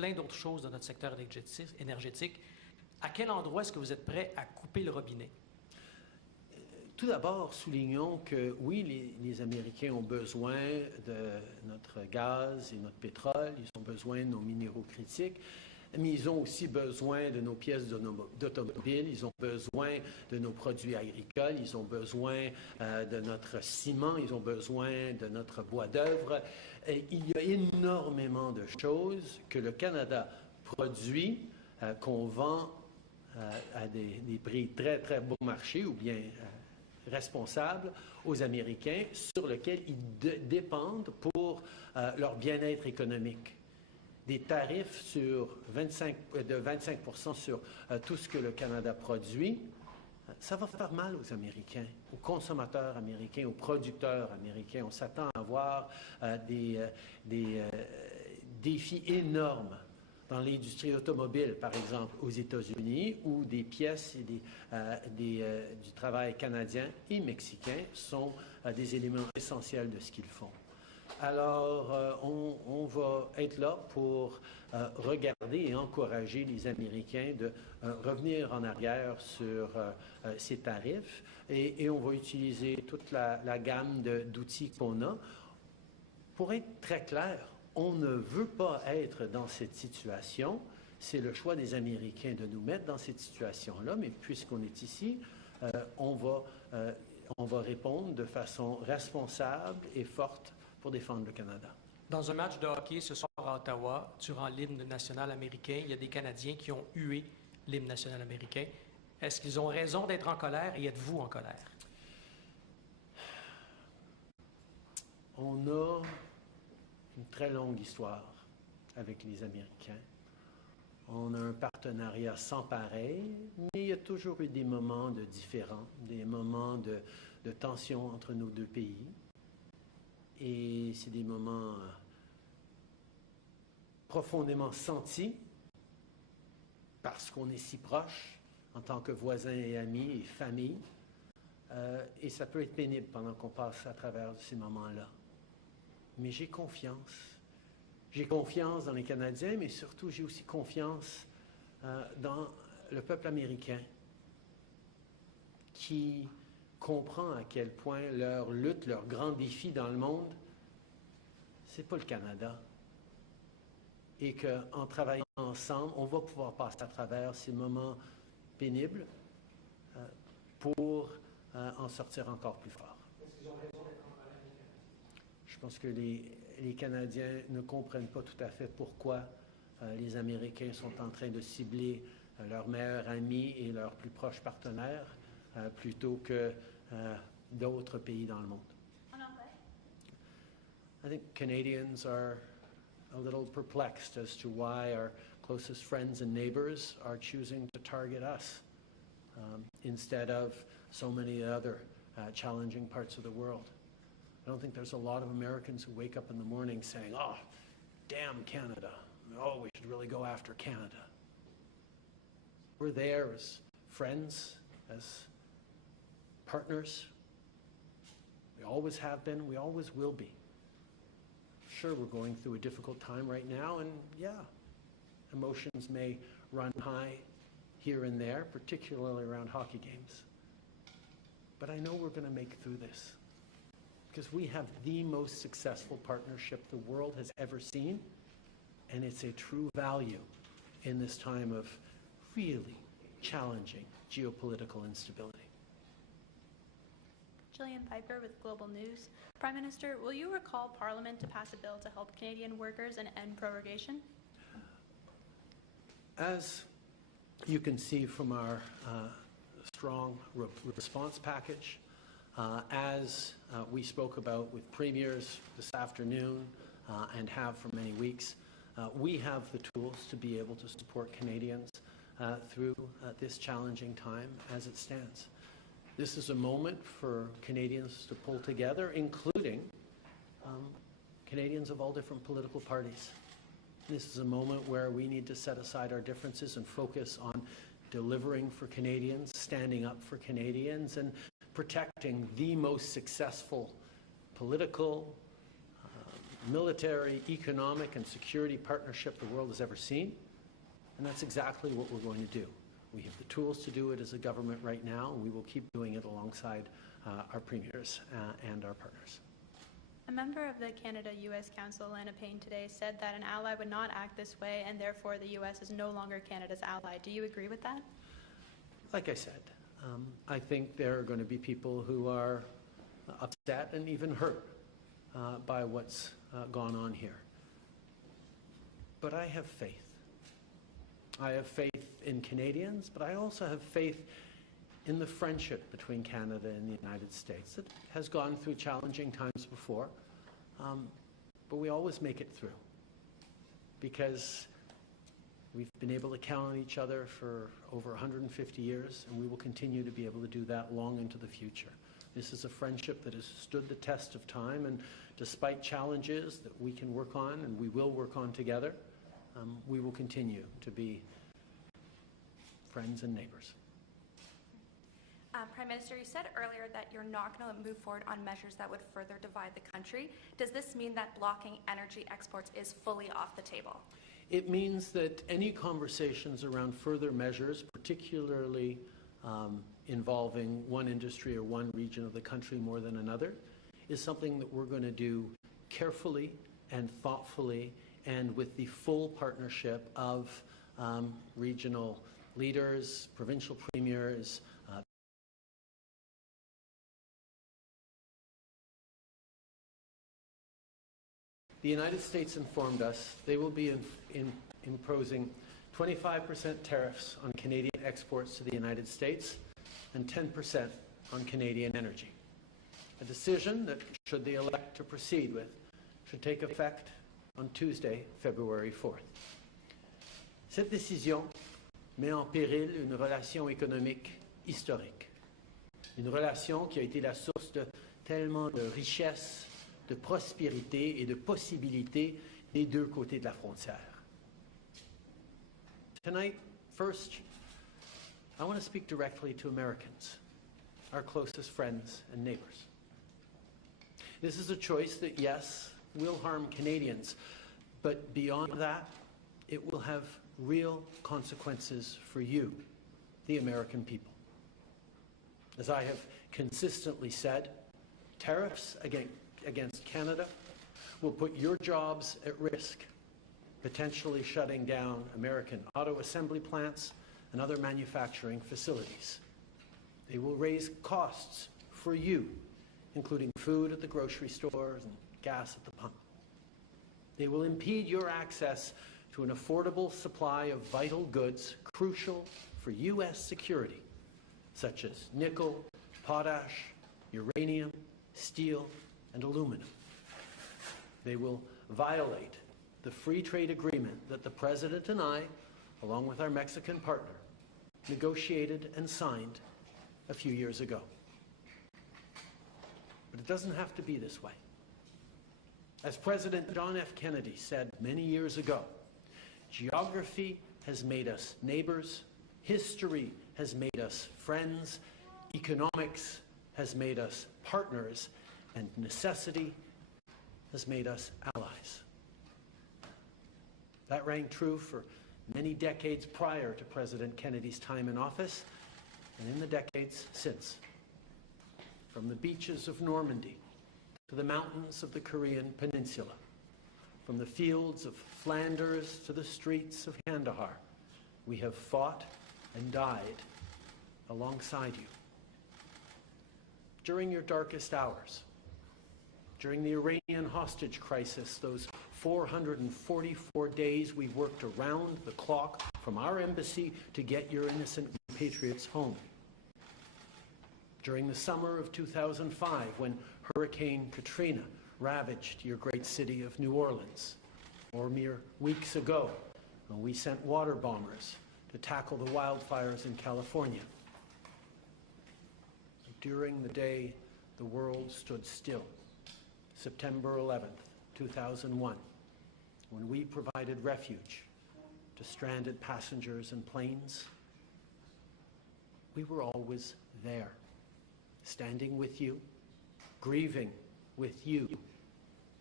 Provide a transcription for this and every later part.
plein d'autres choses dans notre secteur énergétique. À quel endroit est-ce que vous êtes prêt à couper le robinet? Tout d'abord, soulignons que oui, les Américains ont besoin de notre gaz et notre pétrole, ils ont besoin de nos minéraux critiques, mais ils ont aussi besoin de nos pièces d'automobile, ils ont besoin de nos produits agricoles, ils ont besoin de notre ciment, ils ont besoin de notre bois d'œuvre. Il y a énormément de choses que le Canada produit, qu'on vend à des prix très, très bon marché ou bien responsables aux Américains sur lesquels ils dépendent pour leur bien-être économique. Des tarifs de 25% sur tout ce que le Canada produit, ça va faire mal aux Américains, aux consommateurs américains, aux producteurs américains. On s'attend à avoir des défis énormes dans l'industrie automobile, par exemple, aux États-Unis, où des pièces et du travail canadien et mexicain sont des éléments essentiels de ce qu'ils font. Alors, on va être là pour regarder et encourager les Américains de revenir en arrière sur ces tarifs et on va utiliser toute la gamme d'outils qu'on a. Pour être très clair, on ne veut pas être dans cette situation. C'est le choix des Américains de nous mettre dans cette situation-là, mais puisqu'on est ici, on va répondre de façon responsable et forte pour défendre le Canada. Dans un match de hockey ce soir à Ottawa, durant l'hymne national américain, il y a des Canadiens qui ont hué l'hymne national américain. Est-ce qu'ils ont raison d'être en colère et êtes-vous en colère? On a une très longue histoire avec les Américains. On a un partenariat sans pareil, mais il y a toujours eu des moments de différends, des moments de tension entre nos deux pays. Et c'est des moments profondément sentis parce qu'on est si proches en tant que voisins et amis et famille. Et ça peut être pénible pendant qu'on passe à travers ces moments-là. Mais j'ai confiance. J'ai confiance dans les Canadiens, mais surtout j'ai aussi confiance dans le peuple américain qui comprend à quel point leur lutte, leur grand défi dans le monde, c'est pas le Canada. Et qu'en travaillant ensemble, on va pouvoir passer à travers ces moments pénibles pour en sortir encore plus fort. Est-ce qu'ils ont raison d'être en colère? Je pense que les Canadiens ne comprennent pas tout à fait pourquoi les Américains sont en train de cibler leurs meilleurs amis et leurs plus proches partenaires plutôt que d'autres pays dans le monde. I think Canadians are a little perplexed as to why our closest friends and neighbors are choosing to target us instead of so many other challenging parts of the world. I don't think there's a lot of Americans who wake up in the morning saying, oh, damn Canada. Oh, we should really go after Canada. We're there as friends, as partners. We always have been, we always will be. Sure, we're going through a difficult time right now, and yeah, emotions may run high here and there, particularly around hockey games. But I know we're going to make it through this. Because we have the most successful partnership the world has ever seen, and it's a true value in this time of really challenging geopolitical instability. Jillian Piper with Global News. Prime Minister, will you recall Parliament to pass a bill to help Canadian workers and end prorogation? As you can see from our strong response package, as we spoke about with premiers this afternoon and have for many weeks, we have the tools to be able to support Canadians through this challenging time as it stands. This is a moment for Canadians to pull together, including Canadians of all different political parties. This is a moment where we need to set aside our differences and focus on delivering for Canadians, standing up for Canadians, and protecting the most successful political, military, economic, and security partnership the world has ever seen, and that's exactly what we're going to do. We have the tools to do it as a government right now, and we will keep doing it alongside our premiers and our partners. A member of the Canada-U.S. Council, Lana Payne, today said that an ally would not act this way, and therefore the U.S. is no longer Canada's ally. Do you agree with that? Like I said, I think there are going to be people who are upset and even hurt by what's gone on here. But I have faith. I have faith in Canadians, but I also have faith in the friendship between Canada and the United States. It has gone through challenging times before, but we always make it through because we've been able to count on each other for over 150 years, and we will continue to be able to do that long into the future. This is a friendship that has stood the test of time, and despite challenges that we can work on and we will work on together, we will continue to be friends and neighbors. Prime Minister, you said earlier that you're not going to move forward on measures that would further divide the country. Does this mean that blocking energy exports is fully off the table? It means that any conversations around further measures, particularly involving one industry or one region of the country more than another, is something that we're going to do carefully and thoughtfully and with the full partnership of regional leaders, provincial premiers, the United States informed us they will be imposing 25% tariffs on Canadian exports to the United States and 10% on Canadian energy. A decision that, should they elect to proceed with, should take effect on Tuesday, February 4th. Cette décision met en péril une relation économique historique. Une relation qui a été la source de tellement de richesses, de prospérité et de possibilités des deux côtés de la frontière. Tonight, first, I want to speak directly to Americans, our closest friends and neighbors. This is a choice that, yes, will harm Canadians, but beyond that, it will have real consequences for you, the American people. As I have consistently said, tariffs against Canada will put your jobs at risk, potentially shutting down American auto assembly plants and other manufacturing facilities. They will raise costs for you, including food at the grocery stores and gas at the pump. They will impede your access to an affordable supply of vital goods crucial for U.S. security, such as nickel, potash, uranium, steel, and aluminum. They will violate the free trade agreement that the President and I, along with our Mexican partner, negotiated and signed a few years ago. But it doesn't have to be this way. As President John F. Kennedy said many years ago, geography has made us neighbors, history has made us friends, economics has made us partners, and necessity has made us allies. That rang true for many decades prior to President Kennedy's time in office and in the decades since. From the beaches of Normandy to the mountains of the Korean Peninsula, from the fields of Flanders to the streets of Kandahar, we have fought and died alongside you. During your darkest hours, during the Iranian hostage crisis, those 444 days we worked around the clock from our embassy to get your innocent patriots home. During the summer of 2005, when Hurricane Katrina ravaged your great city of New Orleans, or mere weeks ago, when we sent water bombers to tackle the wildfires in California. During the day the world stood still, September 11th, 2001, when we provided refuge to stranded passengers and planes, we were always there, standing with you, grieving with you,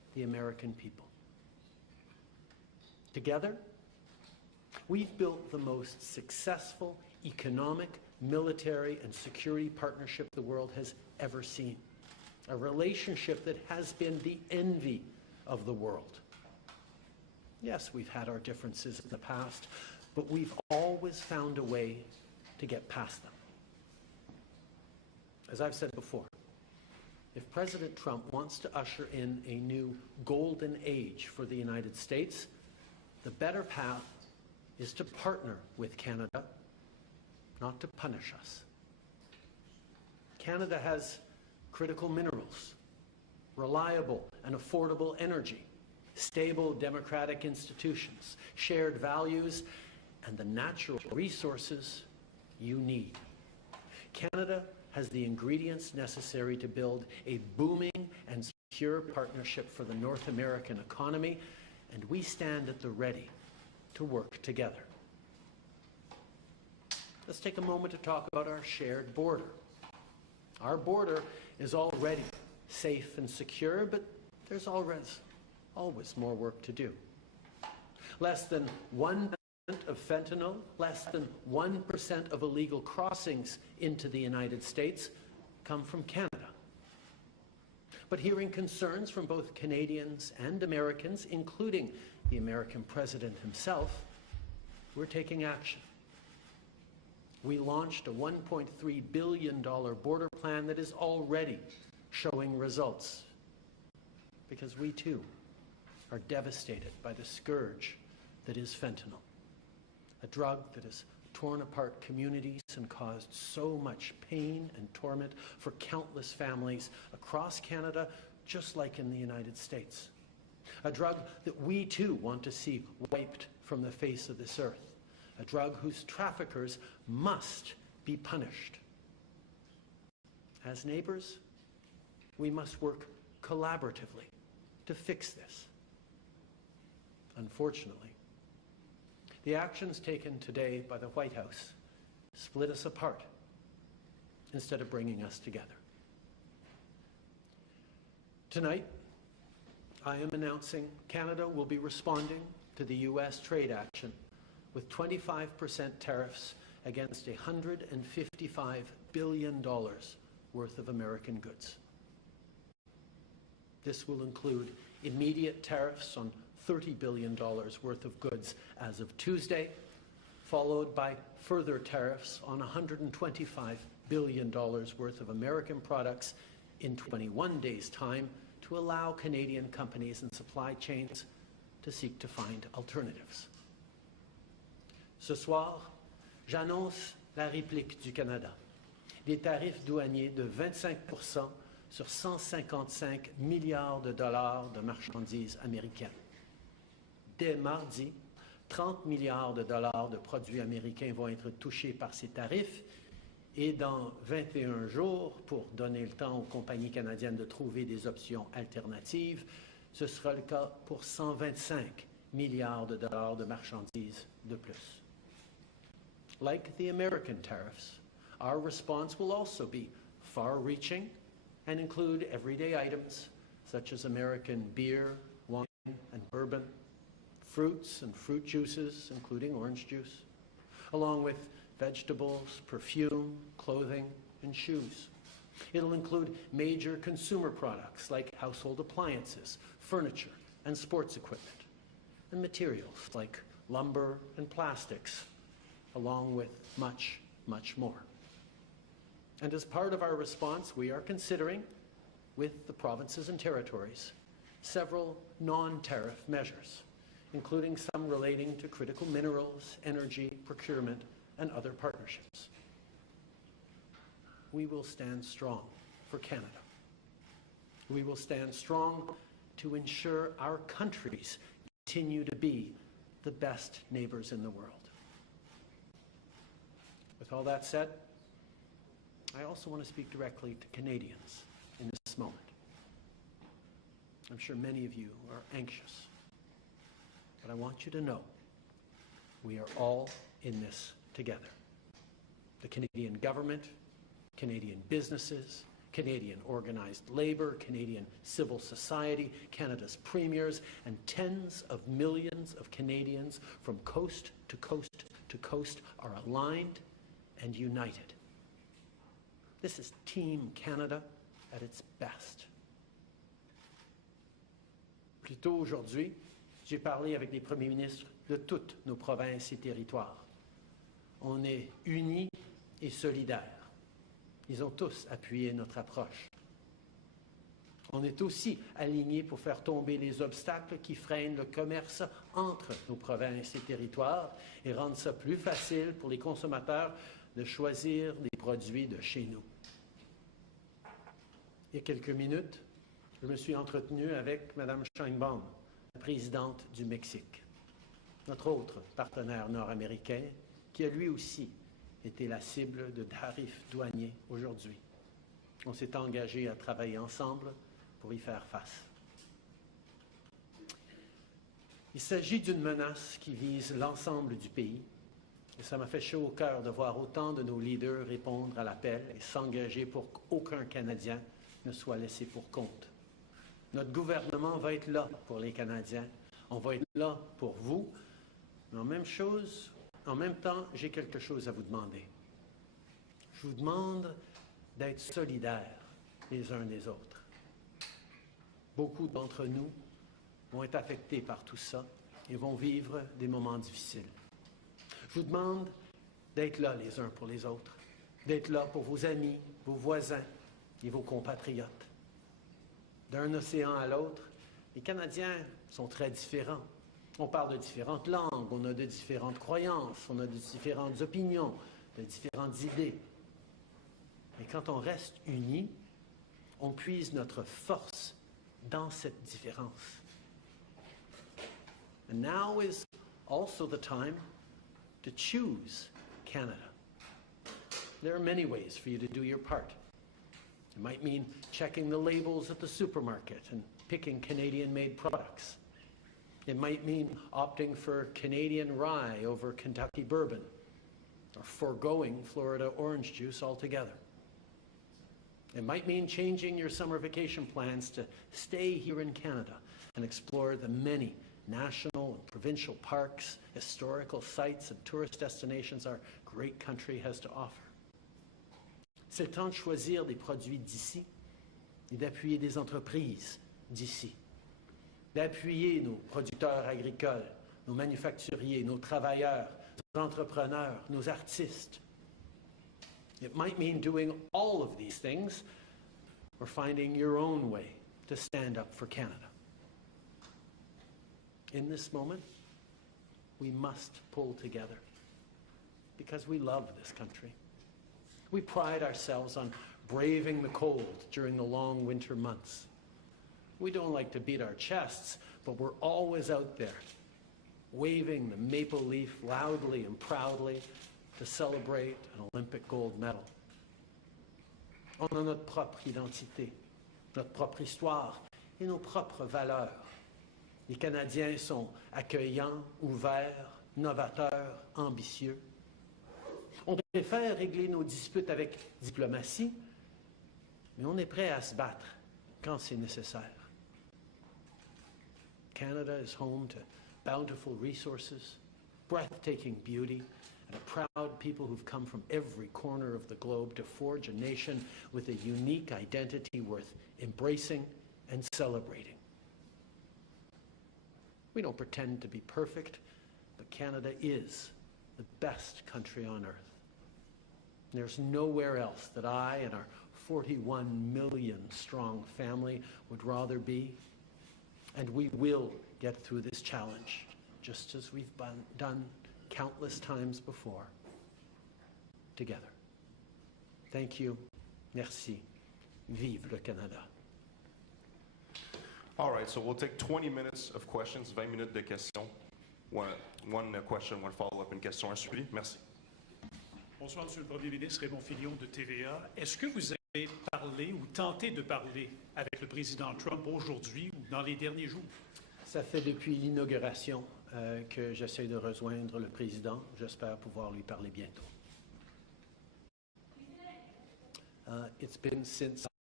the American people. Together, we've built the most successful economic, military, and security partnership the world has ever seen. A relationship that has been the envy of the world. Yes, we've had our differences in the past, but we've always found a way to get past them. As I've said before, if President Trump wants to usher in a new golden age for the United States, the better path is to partner with Canada, not to punish us. Canada has critical minerals, reliable and affordable energy, stable democratic institutions, shared values, and the natural resources you need. Canada has the ingredients necessary to build a booming and secure partnership for the North American economy, and we stand at the ready to work together. Let's take a moment to talk about our shared border. Our border is already safe and secure, but there's always more work to do. Less than 1% of fentanyl, less than 1% of illegal crossings into the United States come from Canada. But hearing concerns from both Canadians and Americans, including the American president himself, we're taking action. We launched a $1.3 billion border plan that is already showing results, because we too are devastated by the scourge that is fentanyl, a drug that has torn apart communities and caused so much pain and torment for countless families across Canada, just like in the United States. A drug that we too want to see wiped from the face of this earth. A drug whose traffickers must be punished. As neighbors, we must work collaboratively to fix this. Unfortunately, the actions taken today by the White House split us apart instead of bringing us together. Tonight, I am announcing Canada will be responding to the U.S. trade action with 25% tariffs against $155 billion worth of American goods. This will include immediate tariffs on $30 billion worth of goods as of Tuesday, followed by further tariffs on $125 billion worth of American products in 21 days' time to allow Canadian companies and supply chains to seek to find alternatives. Ce soir, j'annonce la réplique du Canada. Des tarifs douaniers de 25% sur 155 milliards de dollars de marchandises américaines. Dès mardi, 30 milliards de dollars de produits américains vont être touchés par ces tarifs et dans 21 jours, pour donner le temps aux compagnies canadiennes de trouver des options alternatives, ce sera le cas pour 125 milliards de dollars de marchandises de plus. Like the American tariffs, our response will also be far-reaching and include everyday items such as American beer, wine, and bourbon, fruits and fruit juices, including orange juice, along with vegetables, perfume, clothing, and shoes. It'll include major consumer products like household appliances, furniture, and sports equipment, and materials like lumber and plastics, along with much, much more. And as part of our response, we are considering, with the provinces and territories, several non-tariff measures, including some relating to critical minerals, energy, procurement, and other partnerships. We will stand strong for Canada. We will stand strong to ensure our countries continue to be the best neighbors in the world. With all that said, I also want to speak directly to Canadians in this moment. I'm sure many of you are anxious, but I want you to know we are all in this together. The Canadian government, Canadian businesses, Canadian organized labor, Canadian civil society, Canada's premiers, and tens of millions of Canadians from coast to coast to coast are aligned and united. This is Team Canada at its best. Plus tôt aujourd'hui, j'ai parlé avec les premiers ministres de toutes nos provinces et territoires. On est unis et solidaires. Ils ont tous appuyé notre approche. On est aussi alignés pour faire tomber les obstacles qui freinent le commerce entre nos provinces et territoires et rendre ça plus facile pour les consommateurs de choisir des produits de chez nous. Il y a quelques minutes, je me suis entretenu avec Mme Sheinbaum, la présidente du Mexique, notre autre partenaire nord-américain, qui a lui aussi été la cible de tarifs douaniers aujourd'hui. On s'est engagé à travailler ensemble pour y faire face. Il s'agit d'une menace qui vise l'ensemble du pays, et ça m'a fait chaud au cœur de voir autant de nos leaders répondre à l'appel et s'engager pour qu'aucun Canadien ne soit laissé pour compte. Notre gouvernement va être là pour les Canadiens. On va être là pour vous. Mais en même temps, j'ai quelque chose à vous demander. Je vous demande d'être solidaires les uns des autres. Beaucoup d'entre nous vont être affectés par tout ça et vont vivre des moments difficiles. Je vous demande d'être là les uns pour les autres, d'être là pour vos amis, vos voisins et vos compatriotes. D'un océan à l'autre, les Canadiens sont très différents. On parle de différentes langues, on a de différentes croyances, on a de différentes opinions, de différentes idées. Mais quand on reste unis, on puise notre force dans cette différence. And now is also the time to choose Canada. There are many ways for you to do your part. It might mean checking the labels at the supermarket and picking Canadian-made products. It might mean opting for Canadian rye over Kentucky bourbon, or foregoing Florida orange juice altogether. It might mean changing your summer vacation plans to stay here in Canada and explore the many national and provincial parks, historical sites, and tourist destinations our great country has to offer. C'est le temps de choisir des produits d'ici et d'appuyer des entreprises d'ici, d'appuyer nos producteurs agricoles, nos manufacturiers, nos travailleurs, nos entrepreneurs, nos artistes. It might mean doing all of these things or finding your own way to stand up for Canada. In this moment, we must pull together because we love this country. We pride ourselves on braving the cold during the long winter months. We don't like to beat our chests, but we're always out there, waving the maple leaf loudly and proudly to celebrate an Olympic gold medal. On a notre propre identité, notre propre histoire et nos propres valeurs. Les Canadiens sont accueillants, ouverts, novateurs, ambitieux. On préfère régler nos disputes avec diplomatie, mais on est prêt à se battre quand c'est nécessaire. Canada is home to bountiful resources, breathtaking beauty, and a proud people who've come from every corner of the globe to forge a nation with a unique identity worth embracing and celebrating. We don't pretend to be perfect, but Canada is the best country on earth. There's nowhere else that I and our 41 million strong family would rather be, and we will get through this challenge, just as we've done countless times before, together. Thank you. Merci. Vive le Canada. All right, so we'll take 20 minutes of questions, 20 minutes de questions. One question, one follow-up, une question à suivre. Merci. Bonsoir, Monsieur le Premier ministre, Raymond Filion de TVA. Est-ce que vous avez parlé ou tenté de parler avec le président Trump aujourd'hui ou dans les derniers jours? Ça fait depuis l'inauguration que j'essaie de rejoindre le président. J'espère pouvoir lui parler bientôt. It's been since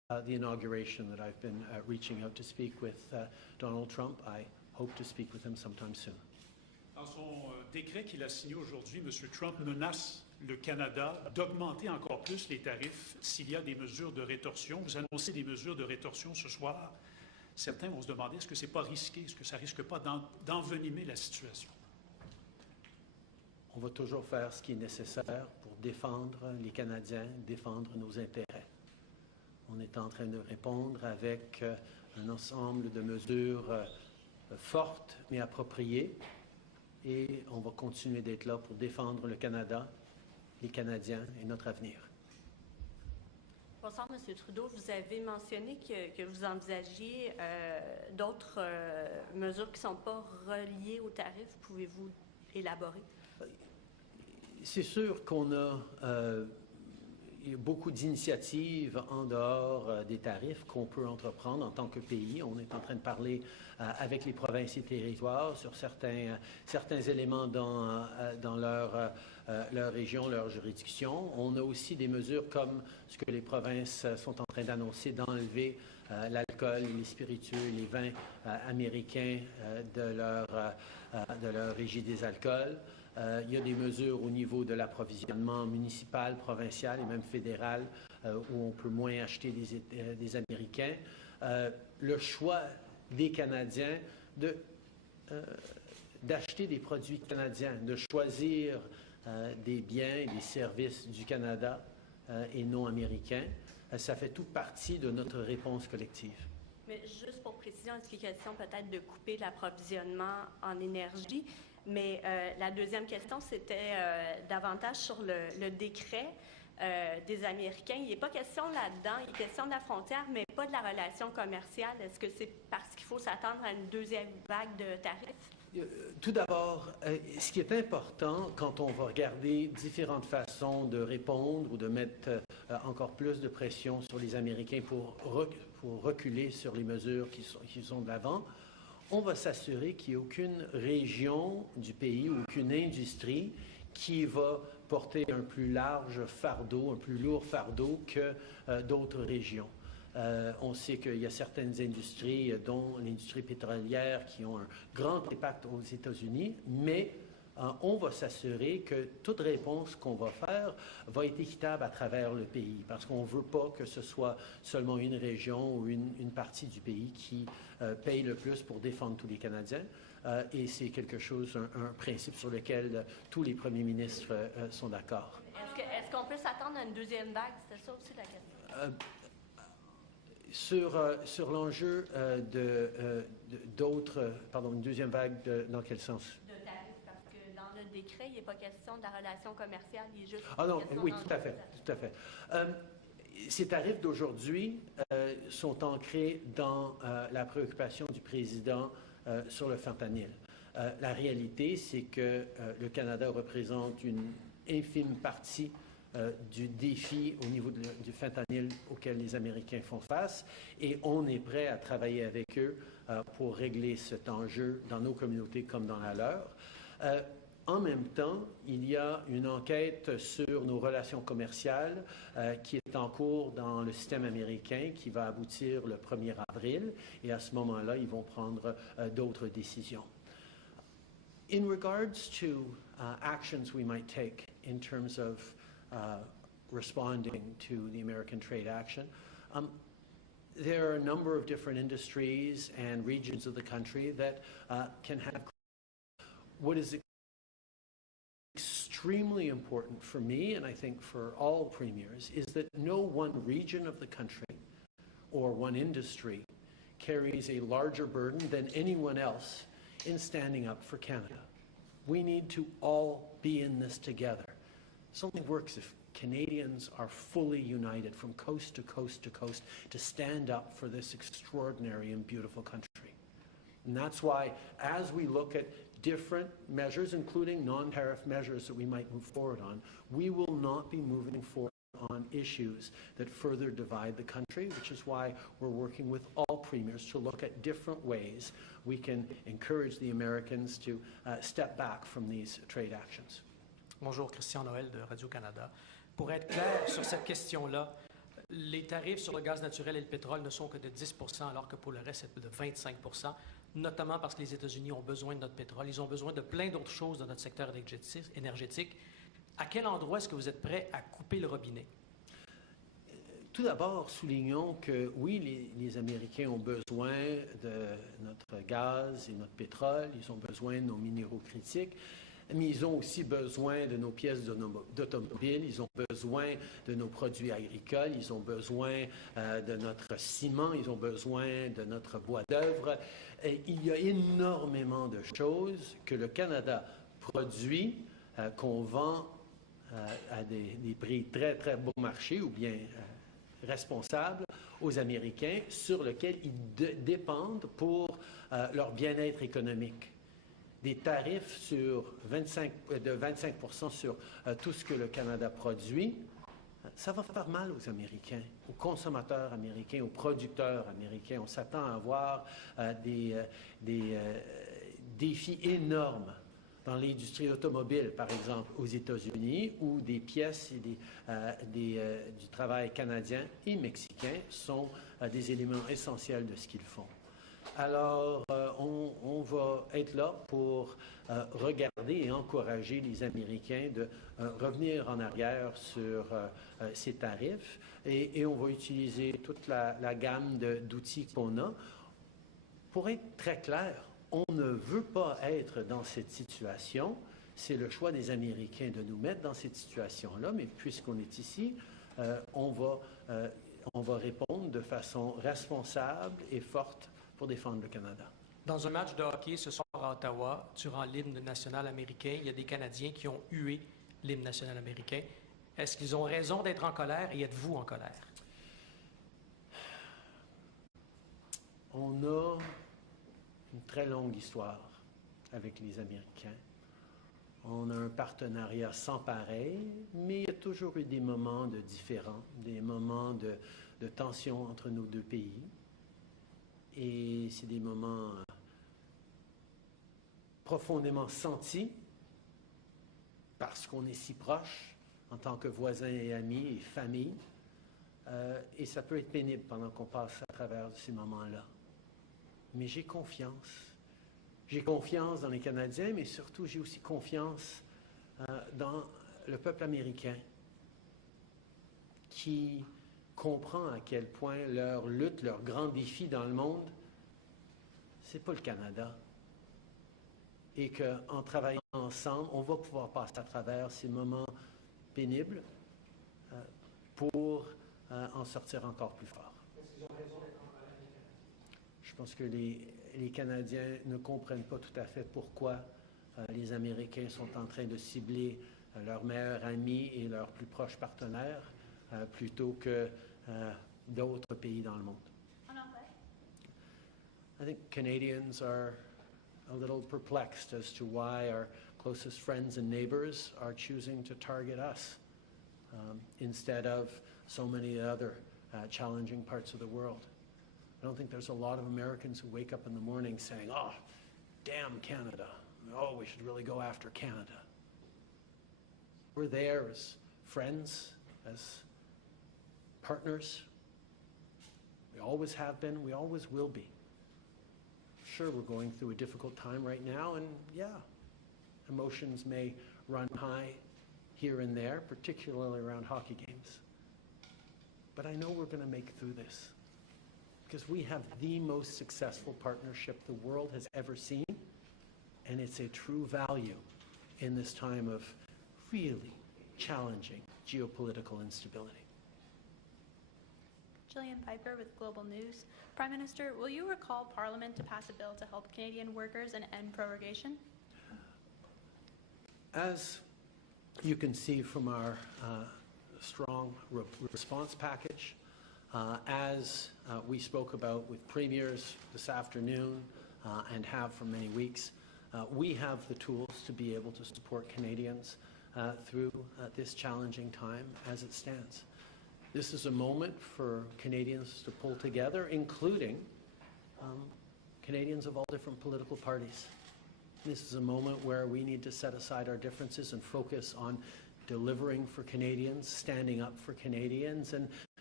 the inauguration that I've been reaching out to speak with Donald Trump. I hope to speak with him sometime soon. Dans son décret qu'il a signé aujourd'hui, M. Trump menace le Canada d'augmenter encore plus les tarifs s'il y a des mesures de rétorsion. Vous annoncez des mesures de rétorsion ce soir. Certains vont se demander, est-ce que ce n'est pas risqué? Est-ce que ça ne risque pas d'envenimer la situation? On va toujours faire ce qui est nécessaire pour défendre les Canadiens, défendre nos intérêts. On est en train de répondre avec un ensemble de mesures fortes mais appropriées et on va continuer d'être là pour défendre le Canada, les Canadiens et notre avenir. Bonsoir, M. Trudeau. Vous avez mentionné que vous envisagiez d'autres mesures qui ne sont pas reliées aux tarifs. Pouvez-vous élaborer? C'est sûr qu'on a beaucoup d'initiatives en dehors des tarifs qu'on peut entreprendre en tant que pays. On est en train de parler avec les provinces et territoires sur certains éléments dans leur région, leur juridiction. On a aussi des mesures comme ce que les provinces sont en train d'annoncer, d'enlever l'alcool, les spiritueux, les vins américains de leur régie des alcools. Il y a des mesures au niveau de l'approvisionnement municipal, provincial et même fédéral où on peut moins acheter des Américains. Le choix des Canadiens d'acheter des produits canadiens, de choisir des biens et des services du Canada et non américains, ça fait toute partie de notre réponse collective. Mais juste pour précision, est-ce qu'il est question peut-être de couper l'approvisionnement en énergie? Mais la deuxième question, c'était davantage sur le décret des Américains. Il n'est pas question là-dedans, il est question de la frontière, mais pas de la relation commerciale. Est-ce que c'est parce qu'il faut s'attendre à une deuxième vague de tarifs? Tout d'abord, ce qui est important quand on va regarder différentes façons de répondre ou de mettre encore plus de pression sur les Américains pour reculer sur les mesures qui sont de l'avant, on va s'assurer qu'il n'y ait aucune région du pays ou aucune industrie qui va porter un plus large fardeau, un plus lourd fardeau que d'autres régions. On sait qu'il y a certaines industries, dont l'industrie pétrolière, qui ont un grand impact aux États-Unis, mais on va s'assurer que toute réponse qu'on va faire va être équitable à travers le pays, parce qu'on ne veut pas que ce soit seulement une région ou une partie du pays qui paye le plus pour défendre tous les Canadiens. Et c'est quelque chose, un principe sur lequel tous les premiers ministres sont d'accord. Est-ce qu'on peut s'attendre à une deuxième vague? C'était ça aussi la question. Sur l'enjeu une deuxième vague, dans quel sens? De tarifs, parce que dans le décret, il n'est pas question de la relation commerciale, il est juste non, question oui, tout à fait. Ces tarifs d'aujourd'hui sont ancrés dans la préoccupation du président sur le fentanyl. La réalité, c'est que le Canada représente une infime partie du défi au niveau du fentanyl auquel les Américains font face et on est prêt à travailler avec eux pour régler cet enjeu dans nos communautés comme dans la leur. En même temps, il y a une enquête sur nos relations commerciales qui est en cours dans le système américain qui va aboutir le 1er avril et à ce moment-là, ils vont prendre d'autres décisions. In regards to actions we might take in terms of responding to the American trade action, there are a number of different industries and regions of the country that can have what is extremely important for me, and I think for all premiers, is that no one region of the country or one industry carries a larger burden than anyone else in standing up for Canada. We need to all be in this together. It only works if Canadians are fully united from coast to coast to coast to stand up for this extraordinary and beautiful country. And that's why, as we look at different measures, including non-tariff measures that we might move forward on, we will not be moving forward on issues that further divide the country, which is why we're working with all premiers to look at different ways we can encourage the Americans to step back from these trade actions. Bonjour, Christian Noël de Radio-Canada. Pour être clair sur cette question-là, Les tarifs sur le gaz naturel et le pétrole ne sont que de 10 alors que pour le reste, c'est de 25 notamment parce que les États-Unis ont besoin de notre pétrole. Ils ont besoin de plein d'autres choses dans notre secteur énergétique. À quel endroit est-ce que vous êtes prêt à couper le robinet? Tout d'abord, soulignons que oui, les Américains ont besoin de notre gaz et notre pétrole, ils ont besoin de nos minéraux critiques, mais ils ont aussi besoin de nos pièces d'automobile, ils ont besoin de nos produits agricoles, ils ont besoin de notre ciment, ils ont besoin de notre bois d'œuvre. Il y a énormément de choses que le Canada produit, qu'on vend à des prix très, très bon marché ou bien responsables aux Américains sur lesquels ils dépendent pour leur bien-être économique. Des tarifs de 25 sur tout ce que le Canada produit, ça va faire mal aux Américains, aux consommateurs américains, aux producteurs américains. On s'attend à avoir des défis énormes dans l'industrie automobile, par exemple, aux États-Unis, où des pièces et du travail canadien et mexicain sont des éléments essentiels de ce qu'ils font. Alors, on va être là pour regarder et encourager les Américains de revenir en arrière sur ces tarifs et on va utiliser toute la gamme d'outils qu'on a. Pour être très clair, on ne veut pas être dans cette situation. C'est le choix des Américains de nous mettre dans cette situation-là, mais puisqu'on est ici, on va répondre de façon responsable et forte pour défendre le Canada. Dans un match de hockey ce soir à Ottawa, durant l'hymne national américain, il y a des Canadiens qui ont hué l'hymne national américain. Est-ce qu'ils ont raison d'être en colère et êtes-vous en colère? On a une très longue histoire avec les Américains. On a un partenariat sans pareil, mais il y a toujours eu des moments de différends, des moments de tension entre nos deux pays. Et c'est des moments profondément sentis parce qu'on est si proches en tant que voisins et amis et famille. Et ça peut être pénible pendant qu'on passe à travers ces moments-là. Mais j'ai confiance. J'ai confiance dans les Canadiens, mais surtout j'ai aussi confiance dans le peuple américain qui comprend à quel point leur lutte, leur grand défi dans le monde, c'est pas le Canada. Et qu'en travaillant ensemble, on va pouvoir passer à travers ces moments pénibles pour en sortir encore plus fort. Je pense que les Canadiens ne comprennent pas tout à fait pourquoi les Américains sont en train de cibler leurs meilleurs amis et leurs plus proches partenaires plutôt que d'autres pays dans le monde. I think Canadians are a little perplexed as to why our closest friends and neighbors are choosing to target us instead of so many other challenging parts of the world. I don't think there's a lot of Americans who wake up in the morning saying, oh, damn Canada. Oh, we should really go after Canada. We're there as friends, as partners. We always have been, we always will be. Sure, we're going through a difficult time right now, and yeah, emotions may run high here and there, particularly around hockey games. But I know we're going to make it through this because we have the most successful partnership the world has ever seen, and it's a true value in this time of really challenging geopolitical instability. Jillian Piper with Global News. Prime Minister, will you recall Parliament to pass a bill to help Canadian workers and end prorogation? As you can see from our strong response package, as we spoke about with premiers this afternoon and have for many weeks, we have the tools to be able to support Canadians through this challenging time as it stands. This is a moment for Canadians to pull together, including Canadians of all different political parties. This is a moment where we need to set aside our differences and focus on delivering for Canadians, standing up for Canadians, and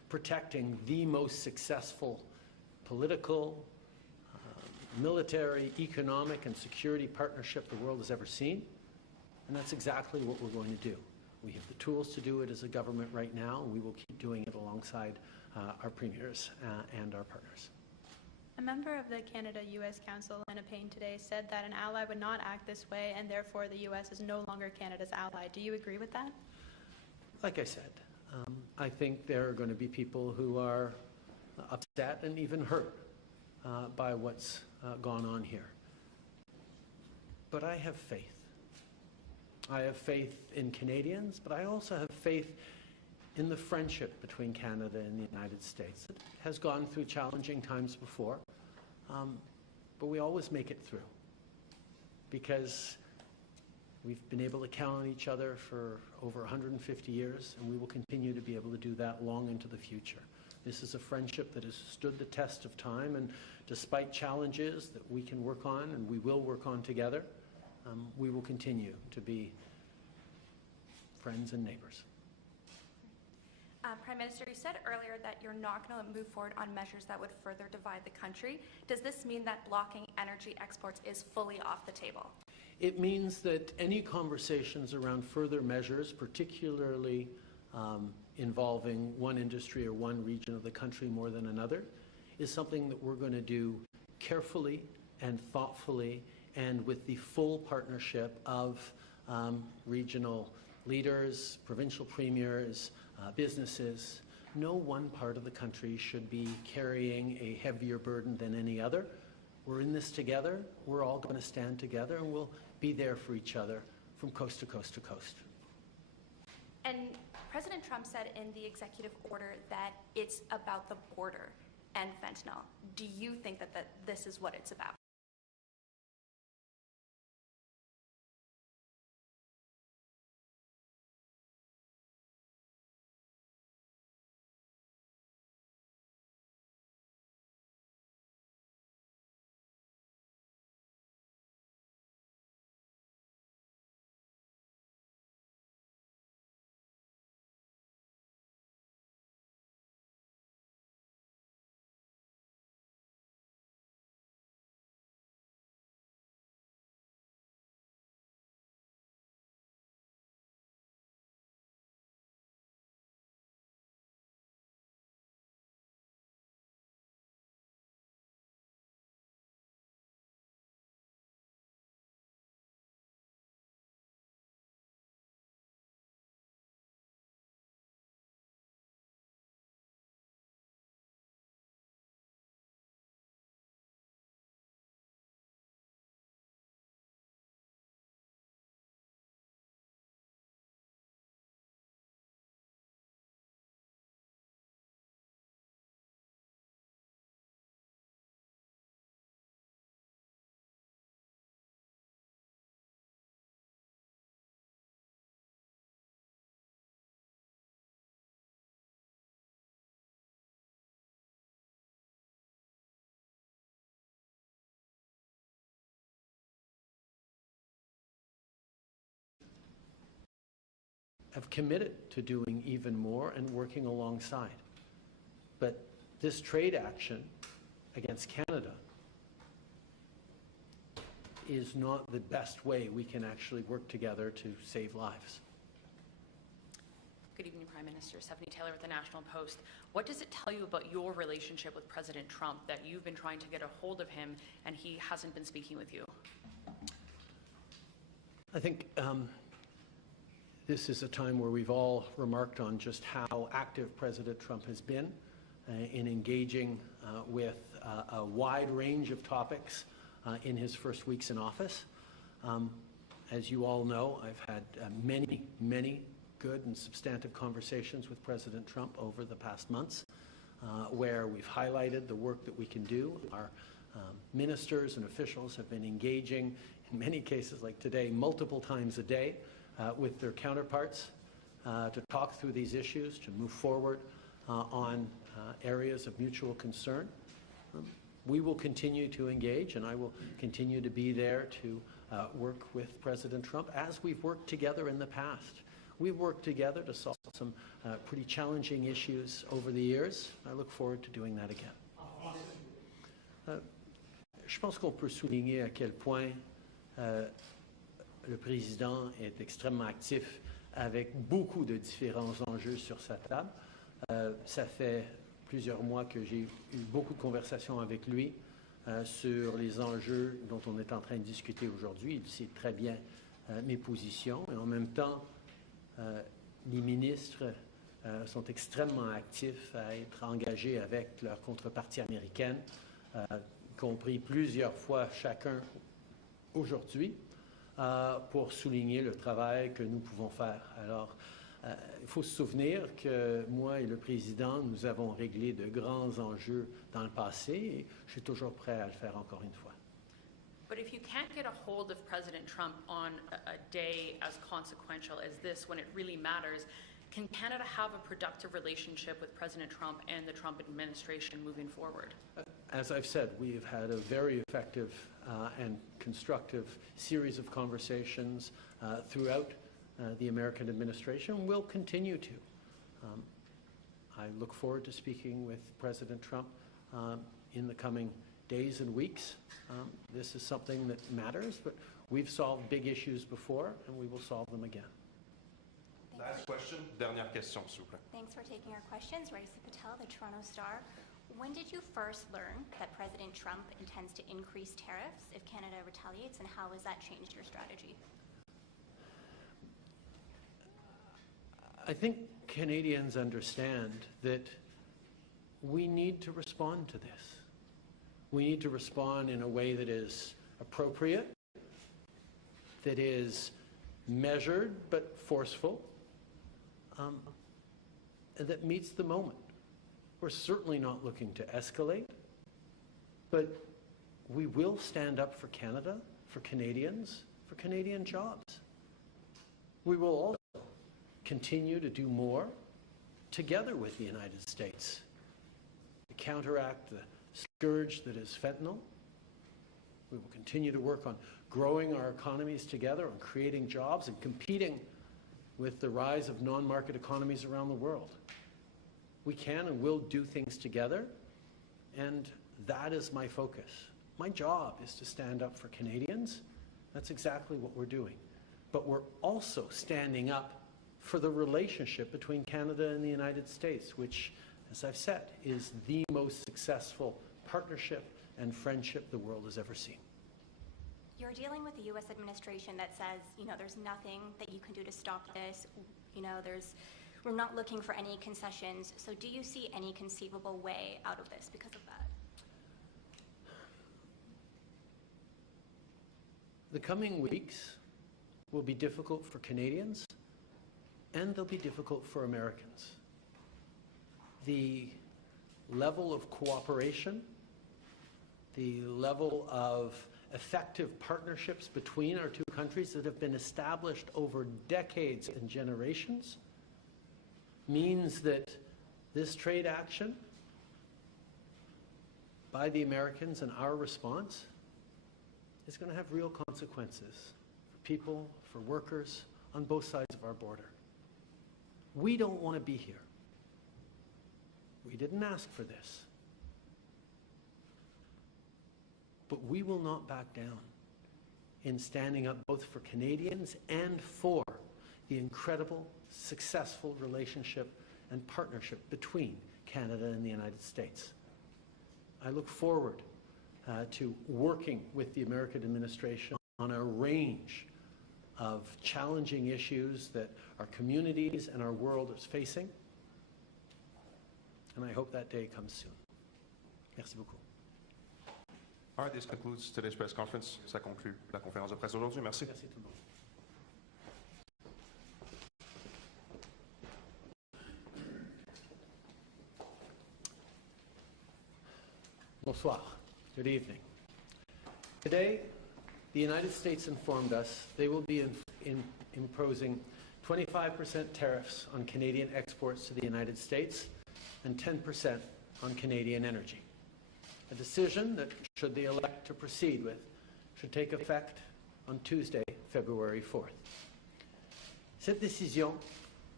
protecting the most successful political, military, economic, and security partnership the world has ever seen. And that's exactly what we're going to do. We have the tools to do it as a government right now, and we will keep doing it alongside our premiers and our partners. A member of the Canada-U.S. Council, Lena Payne, today said that an ally would not act this way, and therefore the U.S. is no longer Canada's ally. Do you agree with that? Like I said, I think there are going to be people who are upset and even hurt by what's gone on here. But I have faith. I have faith in Canadians, but I also have faith in the friendship between Canada and the United States. It has gone through challenging times before, but we always make it through because we've been able to count on each other for over 150 years, and we will continue to be able to do that long into the future. This is a friendship that has stood the test of time, and despite challenges that we can work on and we will work on together, we will continue to be friends and neighbors. Prime Minister, you said earlier that you're not going to move forward on measures that would further divide the country. Does this mean that blocking energy exports is fully off the table? It means that any conversations around further measures, particularly involving one industry or one region of the country more than another, is something that we're going to do carefully and thoughtfully and with the full partnership of regional leaders, provincial premiers, businesses. No one part of the country should be carrying a heavier burden than any other. We're in this together. We're all going to stand together, and we'll be there for each other from coast to coast to coast. And President Trump said in the executive order that it's about the border and fentanyl. Do you think that this is what it's about? Have committed to doing even more and working alongside. But this trade action against Canada is not the best way we can actually work together to save lives. Good evening, Prime Minister. Stephanie Taylor with the National Post. What does it tell you about your relationship with President Trump that you've been trying to get a hold of him and he hasn't been speaking with you? I think this is a time where we've all remarked on just how active President Trump has been in engaging with a wide range of topics in his first weeks in office. As you all know, I've had many good and substantive conversations with President Trump over the past months, where we've highlighted the work that we can do. Our ministers and officials have been engaging, in many cases like today, multiple times a day with their counterparts to talk through these issues, to move forward on areas of mutual concern. We will continue to engage, and I will continue to be there to work with President Trump as we've worked together in the past. We've worked together to solve some pretty challenging issues over the years. I look forward to doing that again. Je pense qu'on peut souligner à quel point le président est extrêmement actif avec beaucoup de différents enjeux sur sa table. Ça fait plusieurs mois que j'ai eu beaucoup de conversations avec lui sur les enjeux dont on est en train de discuter aujourd'hui. Il sait très bien mes positions et en même temps, les ministres sont extrêmement actifs à être engagés avec leur contrepartie américaine, y compris plusieurs fois chacun aujourd'hui, pour souligner le travail que nous pouvons faire. Alors, il faut se souvenir que moi et le président, nous avons réglé de grands enjeux dans le passé et je suis toujours prêt à le faire encore une fois. But if you can't get a hold of President Trump on a day as consequential as this, when it really matters, can Canada have a productive relationship with President Trump and the Trump administration moving forward? As I've said, we have had a very effective and constructive series of conversations throughout the American administration. We'll continue to. I look forward to speaking with President Trump in the coming days and weeks. This is something that matters, but we've solved big issues before, and we will solve them again. Last question, dernière question, s'il vous plaît. Thanks for taking our questions. Raisa Patel, the Toronto Star. When did you first learn that President Trump intends to increase tariffs if Canada retaliates, and how has that changed your strategy? I think Canadians understand that we need to respond to this. We need to respond in a way that is appropriate, that is measured but forceful, and that meets the moment. We're certainly not looking to escalate, but we will stand up for Canada, for Canadians, for Canadian jobs. We will also continue to do more together with the United States to counteract the scourge that is fentanyl. We will continue to work on growing our economies together, on creating jobs and competing with the rise of non-market economies around the world. We can and will do things together, and that is my focus. My job is to stand up for Canadians. That's exactly what we're doing. But we're also standing up for the relationship between Canada and the United States, which, as I've said, is the most successful partnership and friendship the world has ever seen. You're dealing with the U.S. administration that says, there's nothing that you can do to stop this. We're not looking for any concessions. So do you see any conceivable way out of this because of that? The coming weeks will be difficult for Canadians, and they'll be difficult for Americans. The level of cooperation, the level of effective partnerships between our two countries that have been established over decades and generations means that this trade action by the Americans and our response is going to have real consequences for people, for workers on both sides of our border. We don't want to be here. We didn't ask for this. But we will not back down in standing up both for Canadians and for the incredible, successful relationship and partnership between Canada and the United States. I look forward to working with the American administration on a range of challenging issues that our communities and our world is facing. And I hope that day comes soon. Merci beaucoup. All right, this concludes today's press conference. Ça conclut la conférence de presse d'aujourd'hui. Merci. Merci tout le monde. Bonsoir. Good evening. Today, the United States informed us they will be imposing 25% tariffs on Canadian exports to the United States and 10% on Canadian energy. A decision that, should they elect to proceed with, should take effect on Tuesday, February 4th. Cette décision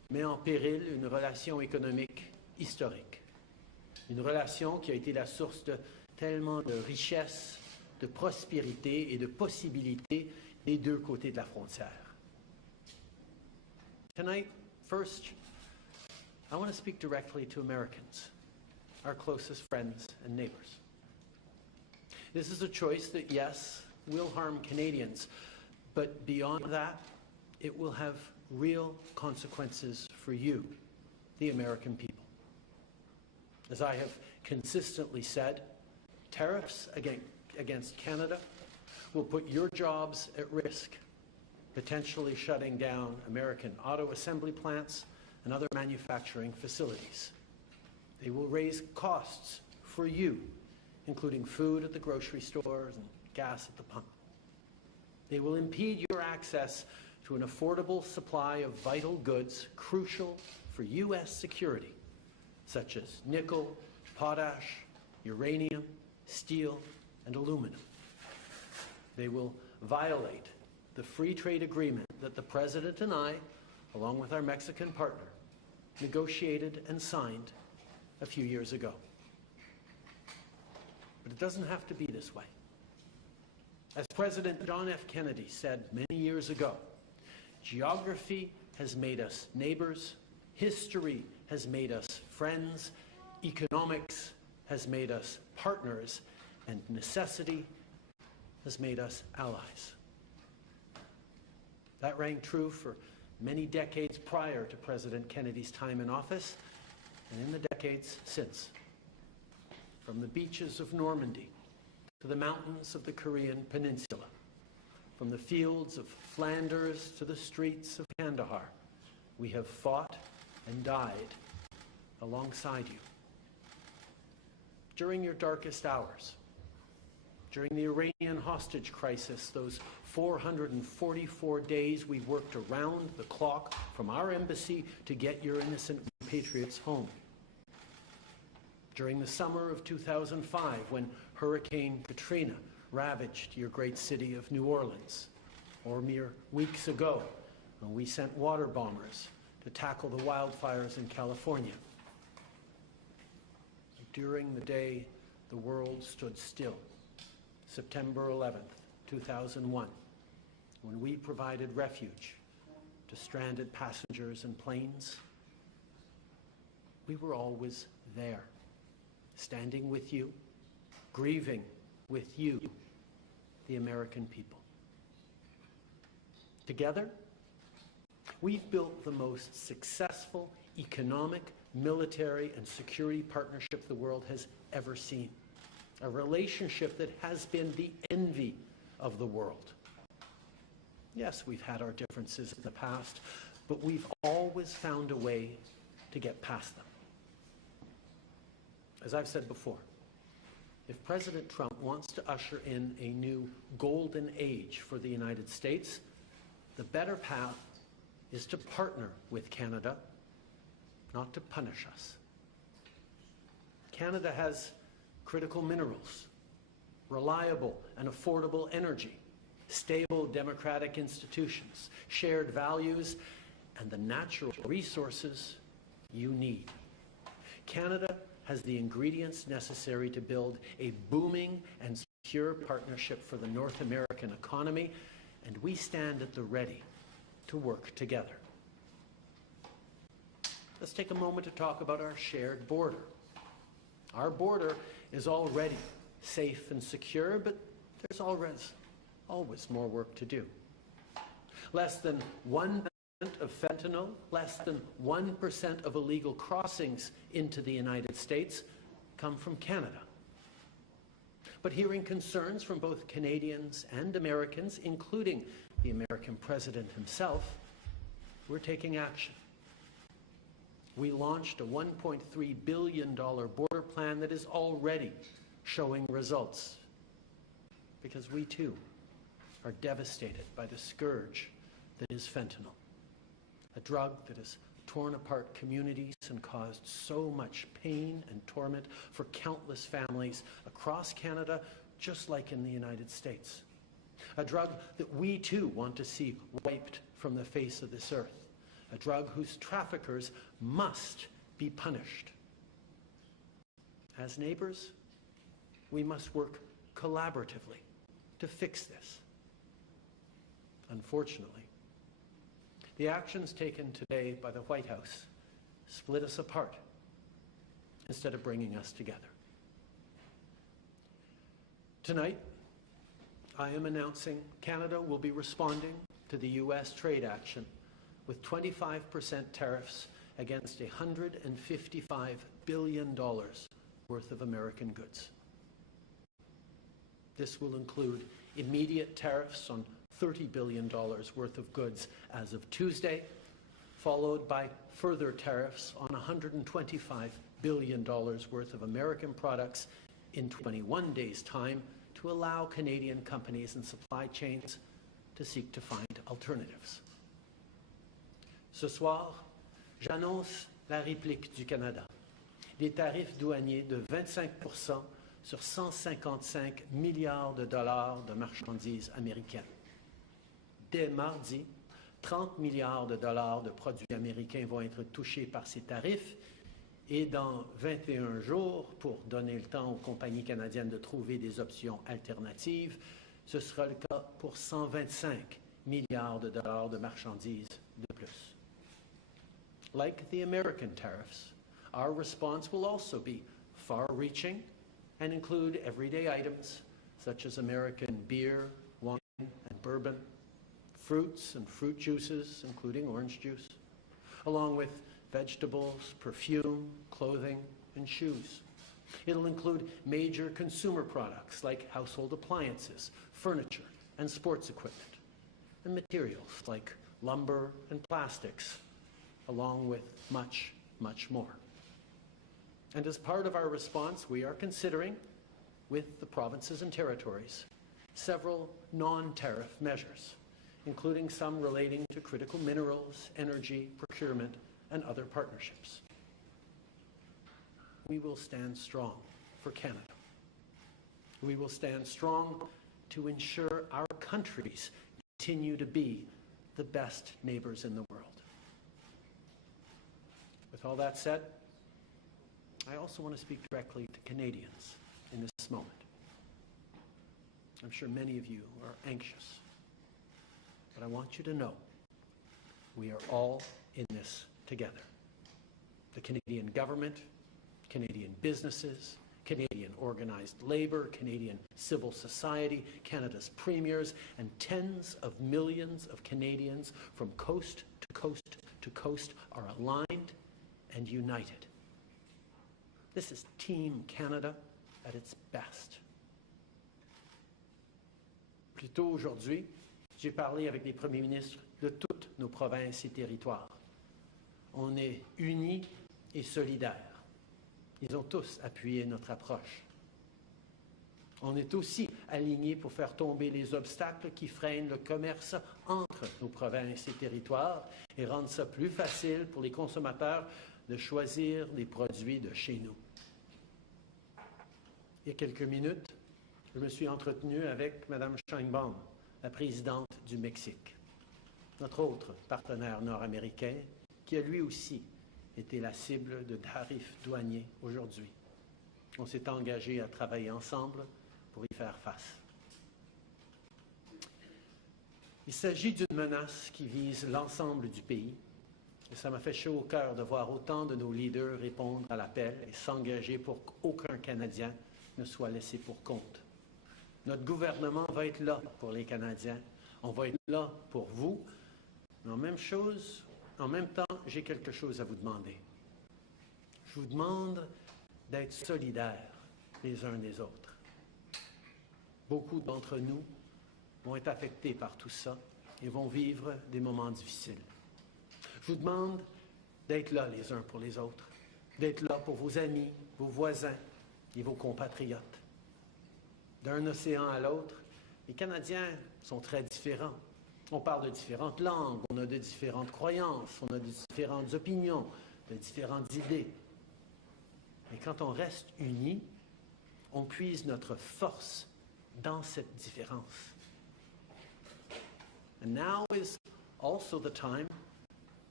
met en péril une relation économique historique. Une relation qui a été la source de tellement de richesses, de prospérité et de possibilités des deux côtés de la frontière. Tonight, first, I want to speak directly to Americans, our closest friends and neighbors. This is a choice that, yes, will harm Canadians, but beyond that, it will have real consequences for you, the American people. As I have consistently said, tariffs against Canada will put your jobs at risk, potentially shutting down American auto assembly plants and other manufacturing facilities. They will raise costs for you, including food at the grocery stores and gas at the pump. They will impede your access to an affordable supply of vital goods crucial for U.S. security, such as nickel, potash, uranium, steel, and aluminum. They will violate the free trade agreement that the President and I, along with our Mexican partner, negotiated and signed a few years ago. But it doesn't have to be this way. As President John F. Kennedy said many years ago, geography has made us neighbors, history has made us friends, economics has made us partners, and necessity has made us allies. That rang true for many decades prior to President Kennedy's time in office, and in the decades since. From the beaches of Normandy to the mountains of the Korean Peninsula, from the fields of Flanders to the streets of Kandahar, we have fought and died alongside you. During your darkest hours, during the Iranian hostage crisis, those 444 days we worked around the clock from our embassy to get your innocent patriots home. During the summer of 2005, when Hurricane Katrina ravaged your great city of New Orleans, or mere weeks ago, when we sent water bombers to tackle the wildfires in California. During the day the world stood still, September 11th, 2001, when we provided refuge to stranded passengers and planes, we were always there, standing with you, grieving with you, the American people. Together, we've built the most successful economic, military, and security partnership the world has ever seen. A relationship that has been the envy of the world. Yes, we've had our differences in the past, but we've always found a way to get past them. As I've said before, if President Trump wants to usher in a new golden age for the United States, the better path is to partner with Canada, not to punish us. Canada has critical minerals, reliable and affordable energy, stable democratic institutions, shared values, and the natural resources you need. Canada has the ingredients necessary to build a booming and secure partnership for the North American economy, and we stand at the ready to work together. Let's take a moment to talk about our shared border. Our border is already safe and secure, but there's always more work to do. Less than 1% of fentanyl, less than 1% of illegal crossings into the United States come from Canada. But hearing concerns from both Canadians and Americans, including the American president himself, we're taking action. We launched a $1.3 billion border plan that is already showing results, because we too are devastated by the scourge that is fentanyl, a drug that has torn apart communities and caused so much pain and torment for countless families across Canada, just like in the United States. A drug that we too want to see wiped from the face of this earth, a drug whose traffickers must be punished. As neighbors, we must work collaboratively to fix this. Unfortunately, the actions taken today by the White House split us apart instead of bringing us together. Tonight, I am announcing Canada will be responding to the U.S. trade action with 25% tariffs against $155 billion worth of American goods. This will include immediate tariffs on $30 billion worth of goods as of Tuesday, followed by further tariffs on $125 billion worth of American products in 21 days' time to allow Canadian companies and supply chains to seek to find alternatives. Ce soir, j'annonce la réplique du Canada. Des tarifs douaniers de 25% sur 155 milliards de dollars de marchandises américaines. Dès mardi, 30 milliards de dollars de produits américains vont être touchés par ces tarifs et dans 21 jours, pour donner le temps aux compagnies canadiennes de trouver des options alternatives, ce sera le cas pour 125 milliards de dollars de marchandises de plus. Like the American tariffs, our response will also be far-reaching and include everyday items such as American beer, wine, and bourbon, fruits and fruit juices, including orange juice, along with vegetables, perfume, clothing, and shoes. It'll include major consumer products like household appliances, furniture, and sports equipment, and materials like lumber and plastics, along with much, much more. And as part of our response, we are considering, with the provinces and territories, several non-tariff measures, including some relating to critical minerals, energy, procurement, and other partnerships. We will stand strong for Canada. We will stand strong to ensure our countries continue to be the best neighbors in the world. With all that said, I also want to speak directly to Canadians in this moment. I'm sure many of you are anxious, but I want you to know we are all in this together. The Canadian government, Canadian businesses, Canadian organized labor, Canadian civil society, Canada's premiers, and tens of millions of Canadians from coast to coast to coast are aligned and united. This is Team Canada at its best. Plus tôt aujourd'hui, j'ai parlé avec les premiers ministres de toutes nos provinces et territoires. On est unis et solidaires. Ils ont tous appuyé notre approche. On est aussi alignés pour faire tomber les obstacles qui freinent le commerce entre nos provinces et territoires et rendre ça plus facile pour les consommateurs de choisir des produits de chez nous. Il y a quelques minutes, je me suis entretenu avec Mme Sheinbaum, la présidente du Mexique, notre autre partenaire nord-américain, qui a lui aussi été la cible de tarifs douaniers aujourd'hui. On s'est engagé à travailler ensemble pour y faire face. Il s'agit d'une menace qui vise l'ensemble du pays, et ça m'a fait chaud au cœur de voir autant de nos leaders répondre à l'appel et s'engager pour qu'aucun Canadien ne soit laissé pour compte. Notre gouvernement va être là pour les Canadiens. On va être là pour vous. Mais en même temps, j'ai quelque chose à vous demander. Je vous demande d'être solidaires les uns des autres. Beaucoup d'entre nous vont être affectés par tout ça et vont vivre des moments difficiles. Je vous demande d'être là les uns pour les autres, d'être là pour vos amis, vos voisins et vos compatriotes. D'un océan à l'autre, les Canadiens sont très différents. On parle de différentes langues, on a de différentes croyances, on a de différentes opinions, de différentes idées. Mais quand on reste unis, on puise notre force dans cette différence. And now is also the time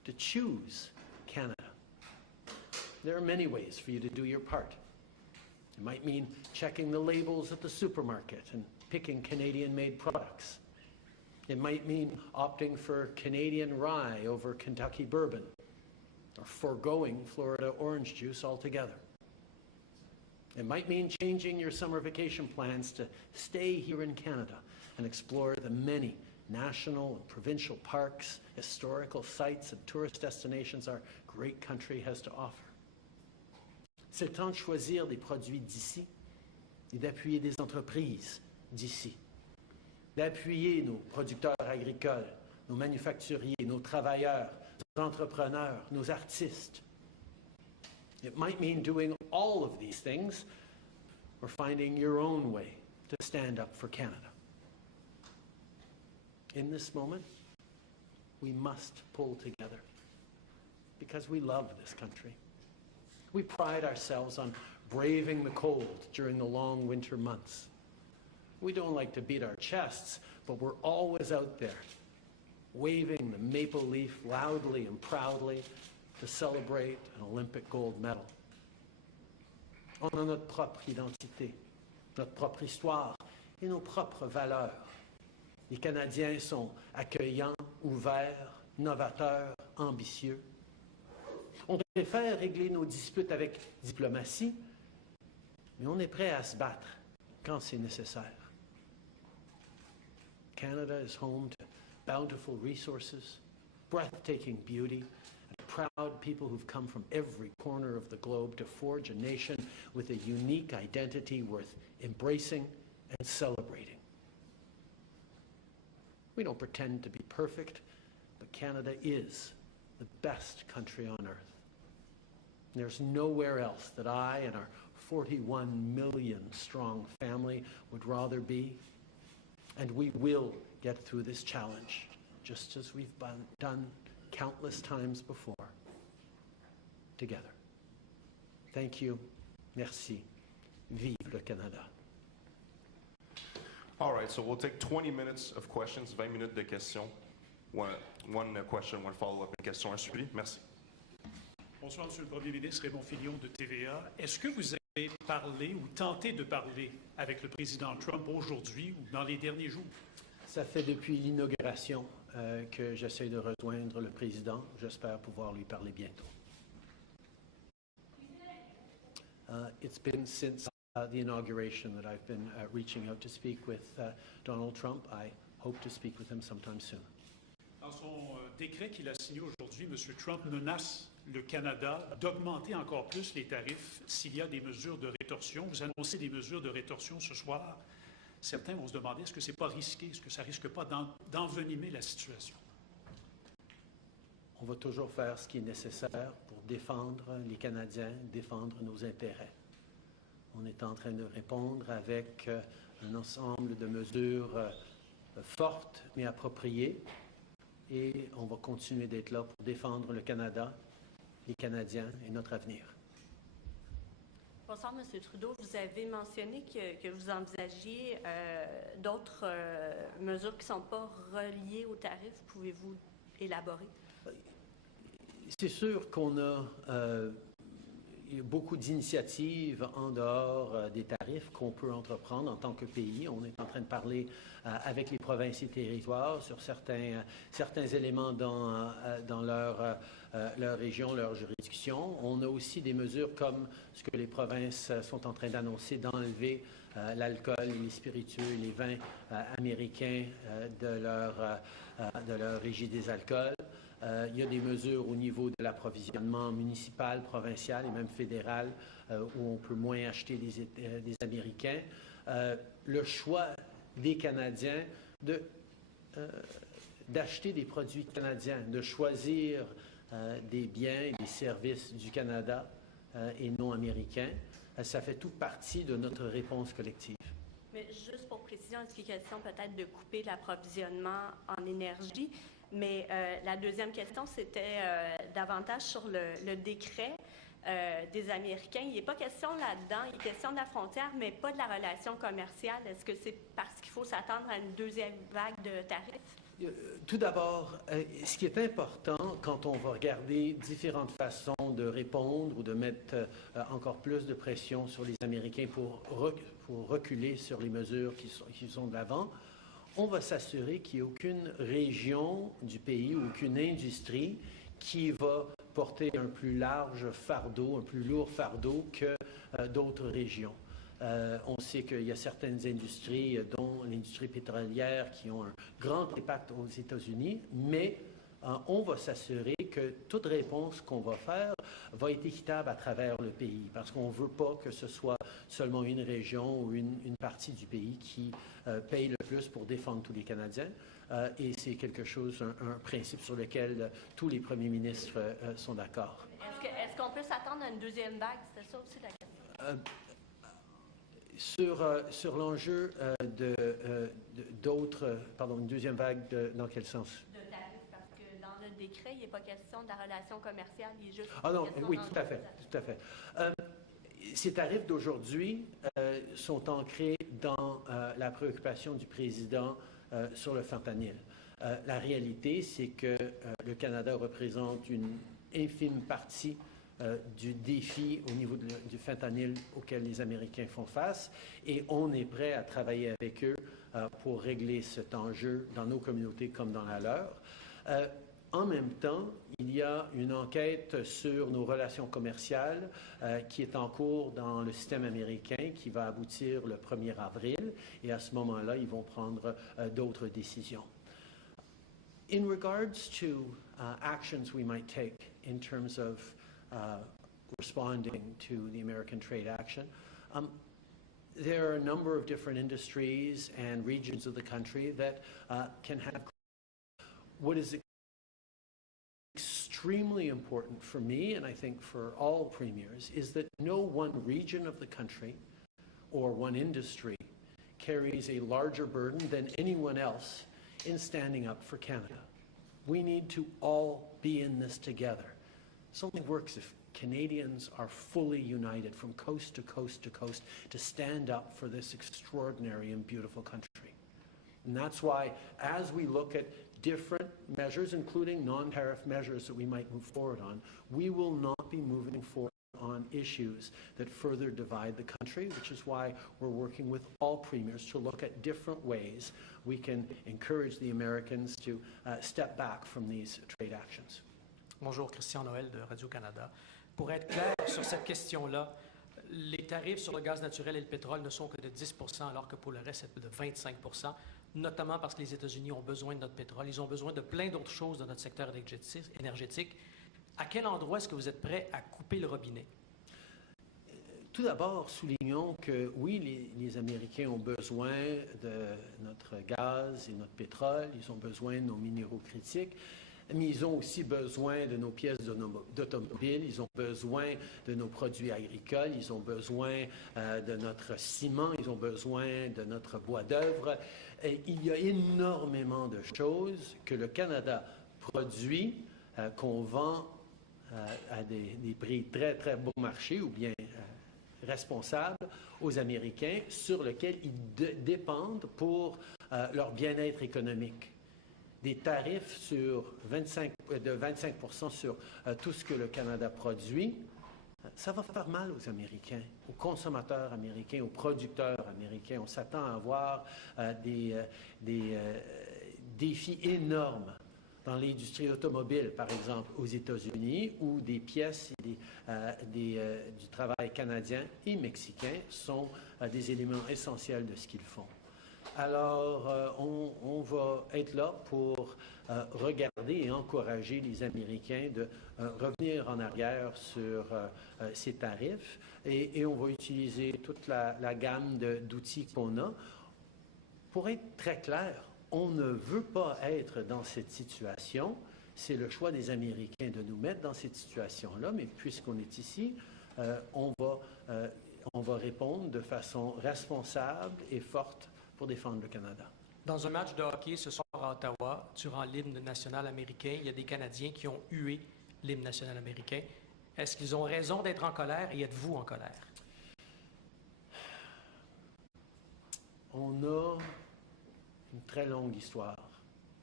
to choose Canada. There are many ways for you to do your part. It might mean checking the labels at the supermarket and picking Canadian-made products. It might mean opting for Canadian rye over Kentucky bourbon, or foregoing Florida orange juice altogether. It might mean changing your summer vacation plans to stay here in Canada and explore the many national and provincial parks, historical sites, and tourist destinations our great country has to offer. C'est le temps de choisir des produits d'ici et d'appuyer des entreprises d'ici, d'appuyer nos producteurs agricoles, nos manufacturiers, nos travailleurs, nos entrepreneurs, nos artistes. It might mean doing all of these things or finding your own way to stand up for Canada. In this moment, we must pull together because we love this country. We pride ourselves on braving the cold during the long winter months. We don't like to beat our chests, but we're always out there, waving the maple leaf loudly and proudly to celebrate an Olympic gold medal. On a notre propre identité, notre propre histoire et nos propres valeurs. Les Canadiens sont accueillants, ouverts, novateurs, ambitieux. On préfère régler nos disputes avec diplomatie, mais on est prêt à se battre quand c'est nécessaire. Canada is home to bountiful resources, breathtaking beauty, and proud people who've come from every corner of the globe to forge a nation with a unique identity worth embracing and celebrating. We don't pretend to be perfect, but Canada is the best country on earth. There's nowhere else that I and our 41 million strong family would rather be. And we will get through this challenge, just as we've done countless times before, together. Thank you. Merci. Vive le Canada. All right, so we'll take 20 minutes of questions, 20 minutes de questions. One question, one follow-up, une question, un suivi. Merci. Bonsoir, Monsieur le Premier ministre, Raymond Filion de TVA. Est-ce que vous avez parlé ou tenté de parler avec le président Trump aujourd'hui ou dans les derniers jours? Ça fait depuis l'inauguration que j'essaie de rejoindre le président. J'espère pouvoir lui parler bientôt. It's been since the inauguration that I've been reaching out to speak with Donald Trump. I hope to speak with him sometime soon. Dans son décret qu'il a signé aujourd'hui, M. Trump menace le Canada d'augmenter encore plus les tarifs s'il y a des mesures de rétorsion. Vous annoncez des mesures de rétorsion ce soir. Certains vont se demander, est-ce que ce n'est pas risqué? Est-ce que ça ne risque pas d'envenimer la situation? On va toujours faire ce qui est nécessaire pour défendre les Canadiens, défendre nos intérêts. On est en train de répondre avec un ensemble de mesures fortes mais appropriées et on va continuer d'être là pour défendre le Canada, les Canadiens et notre avenir. Bonsoir, M. Trudeau. Vous avez mentionné que vous envisagiez d'autres mesures qui ne sont pas reliées aux tarifs. Pouvez-vous élaborer? C'est sûr qu'on a il y a beaucoup d'initiatives en dehors des tarifs qu'on peut entreprendre en tant que pays. On est en train de parler avec les provinces et territoires sur certains éléments dans leur région, leur juridiction. On a aussi des mesures comme ce que les provinces sont en train d'annoncer, d'enlever l'alcool, les spiritueux, les vins américains de leur régie des alcools. Il y a des mesures au niveau de l'approvisionnement municipal, provincial et même fédéral où on peut moins acheter des Américains. Le choix des Canadiens d'acheter des produits canadiens, de choisir des biens et des services du Canada et non américains, ça fait toute partie de notre réponse collective. Mais juste pour précision, est-ce qu'il est question peut-être de couper l'approvisionnement en énergie? Mais la deuxième question, c'était davantage sur le décret des Américains. Il n'est pas question là-dedans, il est question de la frontière, mais pas de la relation commerciale. Est-ce que c'est parce qu'il faut s'attendre à une deuxième vague de tarifs? Tout d'abord, ce qui est important quand on va regarder différentes façons de répondre ou de mettre encore plus de pression sur les Américains pour reculer sur les mesures qui sont de l'avant, on va s'assurer qu'il n'y a aucune région du pays ou aucune industrie qui va porter un plus large fardeau, un plus lourd fardeau que d'autres régions. On sait qu'il y a certaines industries, dont l'industrie pétrolière, qui ont un grand impact aux États-Unis, mais on va s'assurer que toute réponse qu'on va faire va être équitable à travers le pays, parce qu'on ne veut pas que ce soit seulement une région ou une partie du pays qui paye le plus pour défendre tous les Canadiens. Et c'est quelque chose, un principe sur lequel tous les premiers ministres sont d'accord. Est-ce qu'on peut s'attendre à une deuxième vague? C'était ça aussi la question. Sur l'enjeu une deuxième vague, dans quel sens? De tarifs, parce que dans le décret, il n'est pas question de la relation commerciale, il est juste... Ah non, oui, tout à fait. Ces tarifs d'aujourd'hui sont ancrés dans la préoccupation du président sur le fentanyl. La réalité, c'est que le Canada représente une infime partie du défi au niveau du fentanyl auquel les Américains font face, et on est prêt à travailler avec eux pour régler cet enjeu dans nos communautés comme dans la leur. En même temps, il y a une enquête sur nos relations commerciales qui est en cours dans le système américain, qui va aboutir le 1er avril, et à ce moment-là, ils vont prendre d'autres décisions. In regards to actions we might take in terms of responding to the American trade action, there are a number of different industries and regions of the country that can have what is extremely important for me, and I think for all premiers, is that no one region of the country or one industry carries a larger burden than anyone else in standing up for Canada. We need to all be in this together. It only works if Canadians are fully united from coast to coast to coast to stand up for this extraordinary and beautiful country. And that's why, as we look at different measures, including non-tariff measures that we might move forward on, we will not be moving forward on issues that further divide the country, which is why we're working with all premiers to look at different ways we can encourage the Americans to step back from these trade actions. Bonjour, Christian Noël de Radio-Canada. Pour être clair sur cette question-là, les tarifs sur le gaz naturel et le pétrole ne sont que de 10 % alors que pour le reste, c'est de 25 %, notamment parce que les États-Unis ont besoin de notre pétrole. Ils ont besoin de plein d'autres choses dans notre secteur énergétique. À quel endroit est-ce que vous êtes prêt à couper le robinet? Tout d'abord, soulignons que oui, les Américains ont besoin de notre gaz et notre pétrole, ils ont besoin de nos minéraux critiques, mais ils ont aussi besoin de nos pièces d'automobile, ils ont besoin de nos produits agricoles, ils ont besoin de notre ciment, ils ont besoin de notre bois d'œuvre. Il y a énormément de choses que le Canada produit, qu'on vend à des prix très, très bon marché ou bien responsables aux Américains, sur lesquels ils dépendent pour leur bien-être économique. Des tarifs de 25 % sur tout ce que le Canada produit, ça va faire mal aux Américains, aux consommateurs américains, aux producteurs américains. On s'attend à avoir des défis énormes dans l'industrie automobile, par exemple, aux États-Unis, où des pièces du travail canadien et mexicain sont des éléments essentiels de ce qu'ils font. Alors, on va être là pour regarder et encourager les Américains de revenir en arrière sur ces tarifs, et on va utiliser toute la gamme d'outils qu'on a. Pour être très clair, on ne veut pas être dans cette situation. C'est le choix des Américains de nous mettre dans cette situation-là, mais puisqu'on est ici, on va répondre de façon responsable et forte pour défendre le Canada. Dans un match de hockey ce soir à Ottawa, durant l'hymne national américain, il y a des Canadiens qui ont hué l'hymne national américain. Est-ce qu'ils ont raison d'être en colère et êtes-vous en colère? On a une très longue histoire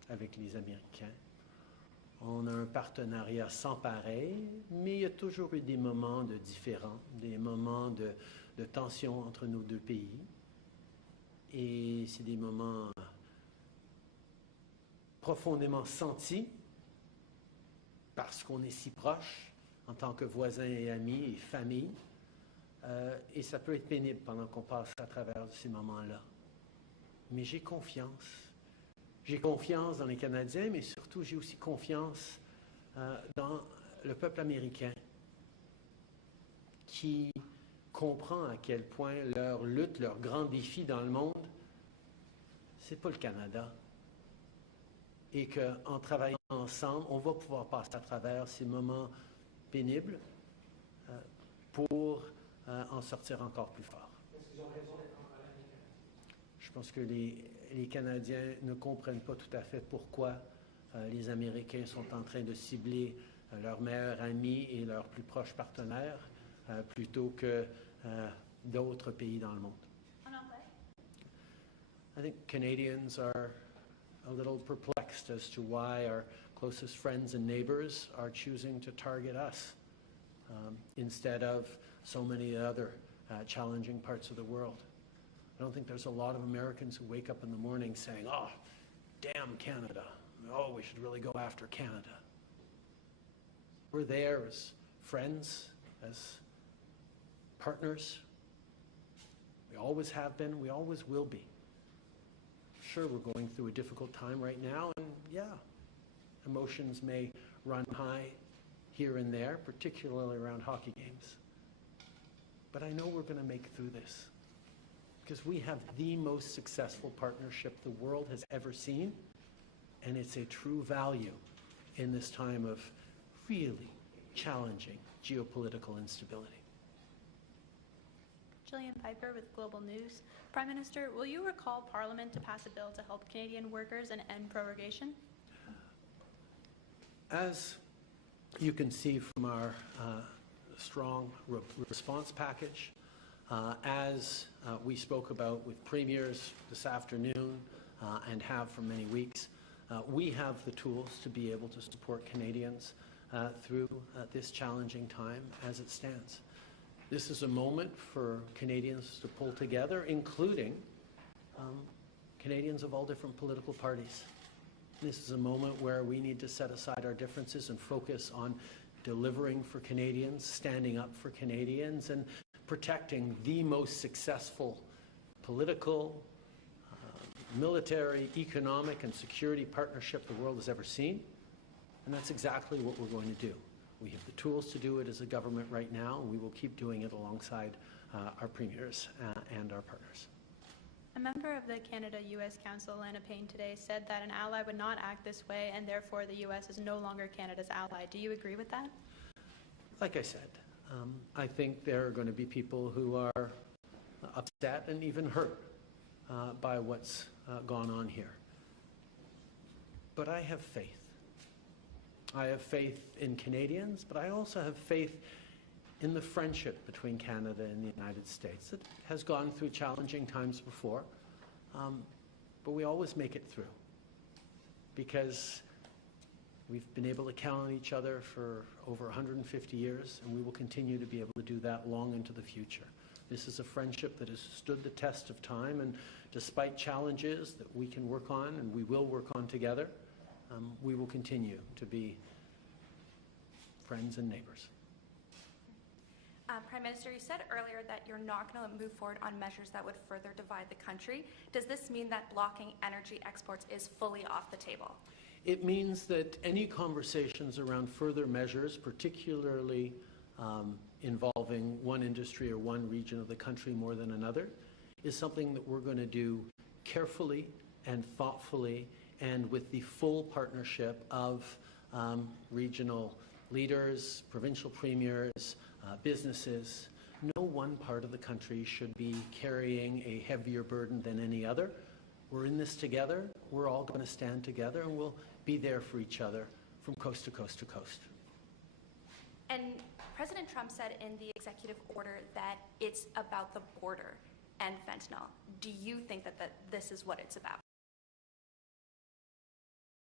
avec les Américains. On a un partenariat sans pareil, mais il y a toujours eu des moments de différends, des moments de tension entre nos deux pays. Et c'est des moments profondément sentis parce qu'on est si proches en tant que voisins et amis et famille. Et ça peut être pénible pendant qu'on passe à travers ces moments-là. Mais j'ai confiance. J'ai confiance dans les Canadiens, mais surtout j'ai aussi confiance dans le peuple américain qui comprend à quel point leur lutte, leur grand défi dans le monde, c'est pas le Canada. Et qu'en travaillant ensemble, on va pouvoir passer à travers ces moments pénibles pour en sortir encore plus fort. Est-ce qu'ils ont raison d'être en colère? Je pense que les Canadiens ne comprennent pas tout à fait pourquoi les Américains sont en train de cibler leurs meilleurs amis et leurs plus proches partenaires plutôt que d'autres pays dans le monde. I think Canadians are a little perplexed as to why our closest friends and neighbors are choosing to target us instead of so many other challenging parts of the world. I don't think there's a lot of Americans who wake up in the morning saying, oh, damn Canada. Oh, we should really go after Canada. We're there as friends, as partners. We always have been, we always will be. Sure, we're going through a difficult time right now, and yeah, emotions may run high here and there, particularly around hockey games. But I know we're going to make it through this because we have the most successful partnership the world has ever seen, and it's a true value in this time of really challenging geopolitical instability. Jillian Piper with Global News. Prime Minister, will you recall Parliament to pass a bill to help Canadian workers and end prorogation? As you can see from our strong response package, as we spoke about with premiers this afternoon and have for many weeks, we have the tools to be able to support Canadians through this challenging time as it stands. This is a moment for Canadians to pull together, including Canadians of all different political parties. This is a moment where we need to set aside our differences and focus on delivering for Canadians, standing up for Canadians, and protecting the most successful political, military, economic, and security partnership the world has ever seen. And that's exactly what we're going to do. We have the tools to do it as a government right now, and we will keep doing it alongside our premiers and our partners. A member of the Canada-U.S. Council, Lana Payne, today said that an ally would not act this way, and therefore the U.S. is no longer Canada's ally. Do you agree with that? Like I said, I think there are going to be people who are upset and even hurt by what's gone on here. But I have faith. I have faith in Canadians, but I also have faith in the friendship between Canada and the United States that has gone through challenging times before, but we always make it through because we've been able to count on each other for over 150 years, and we will continue to be able to do that long into the future. This is a friendship that has stood the test of time, and despite challenges that we can work on and we will work on together, we will continue to be friends and neighbors. Prime Minister, you said earlier that you're not going to move forward on measures that would further divide the country. Does this mean that blocking energy exports is fully off the table? It means that any conversations around further measures, particularly involving one industry or one region of the country more than another, is something that we're going to do carefully and thoughtfully and with the full partnership of regional leaders, provincial premiers, businesses. No one part of the country should be carrying a heavier burden than any other. We're in this together. We're all going to stand together, and we'll be there for each other from coast to coast to coast. And President Trump said in the executive order that it's about the border and fentanyl. Do you think that this is what it's about?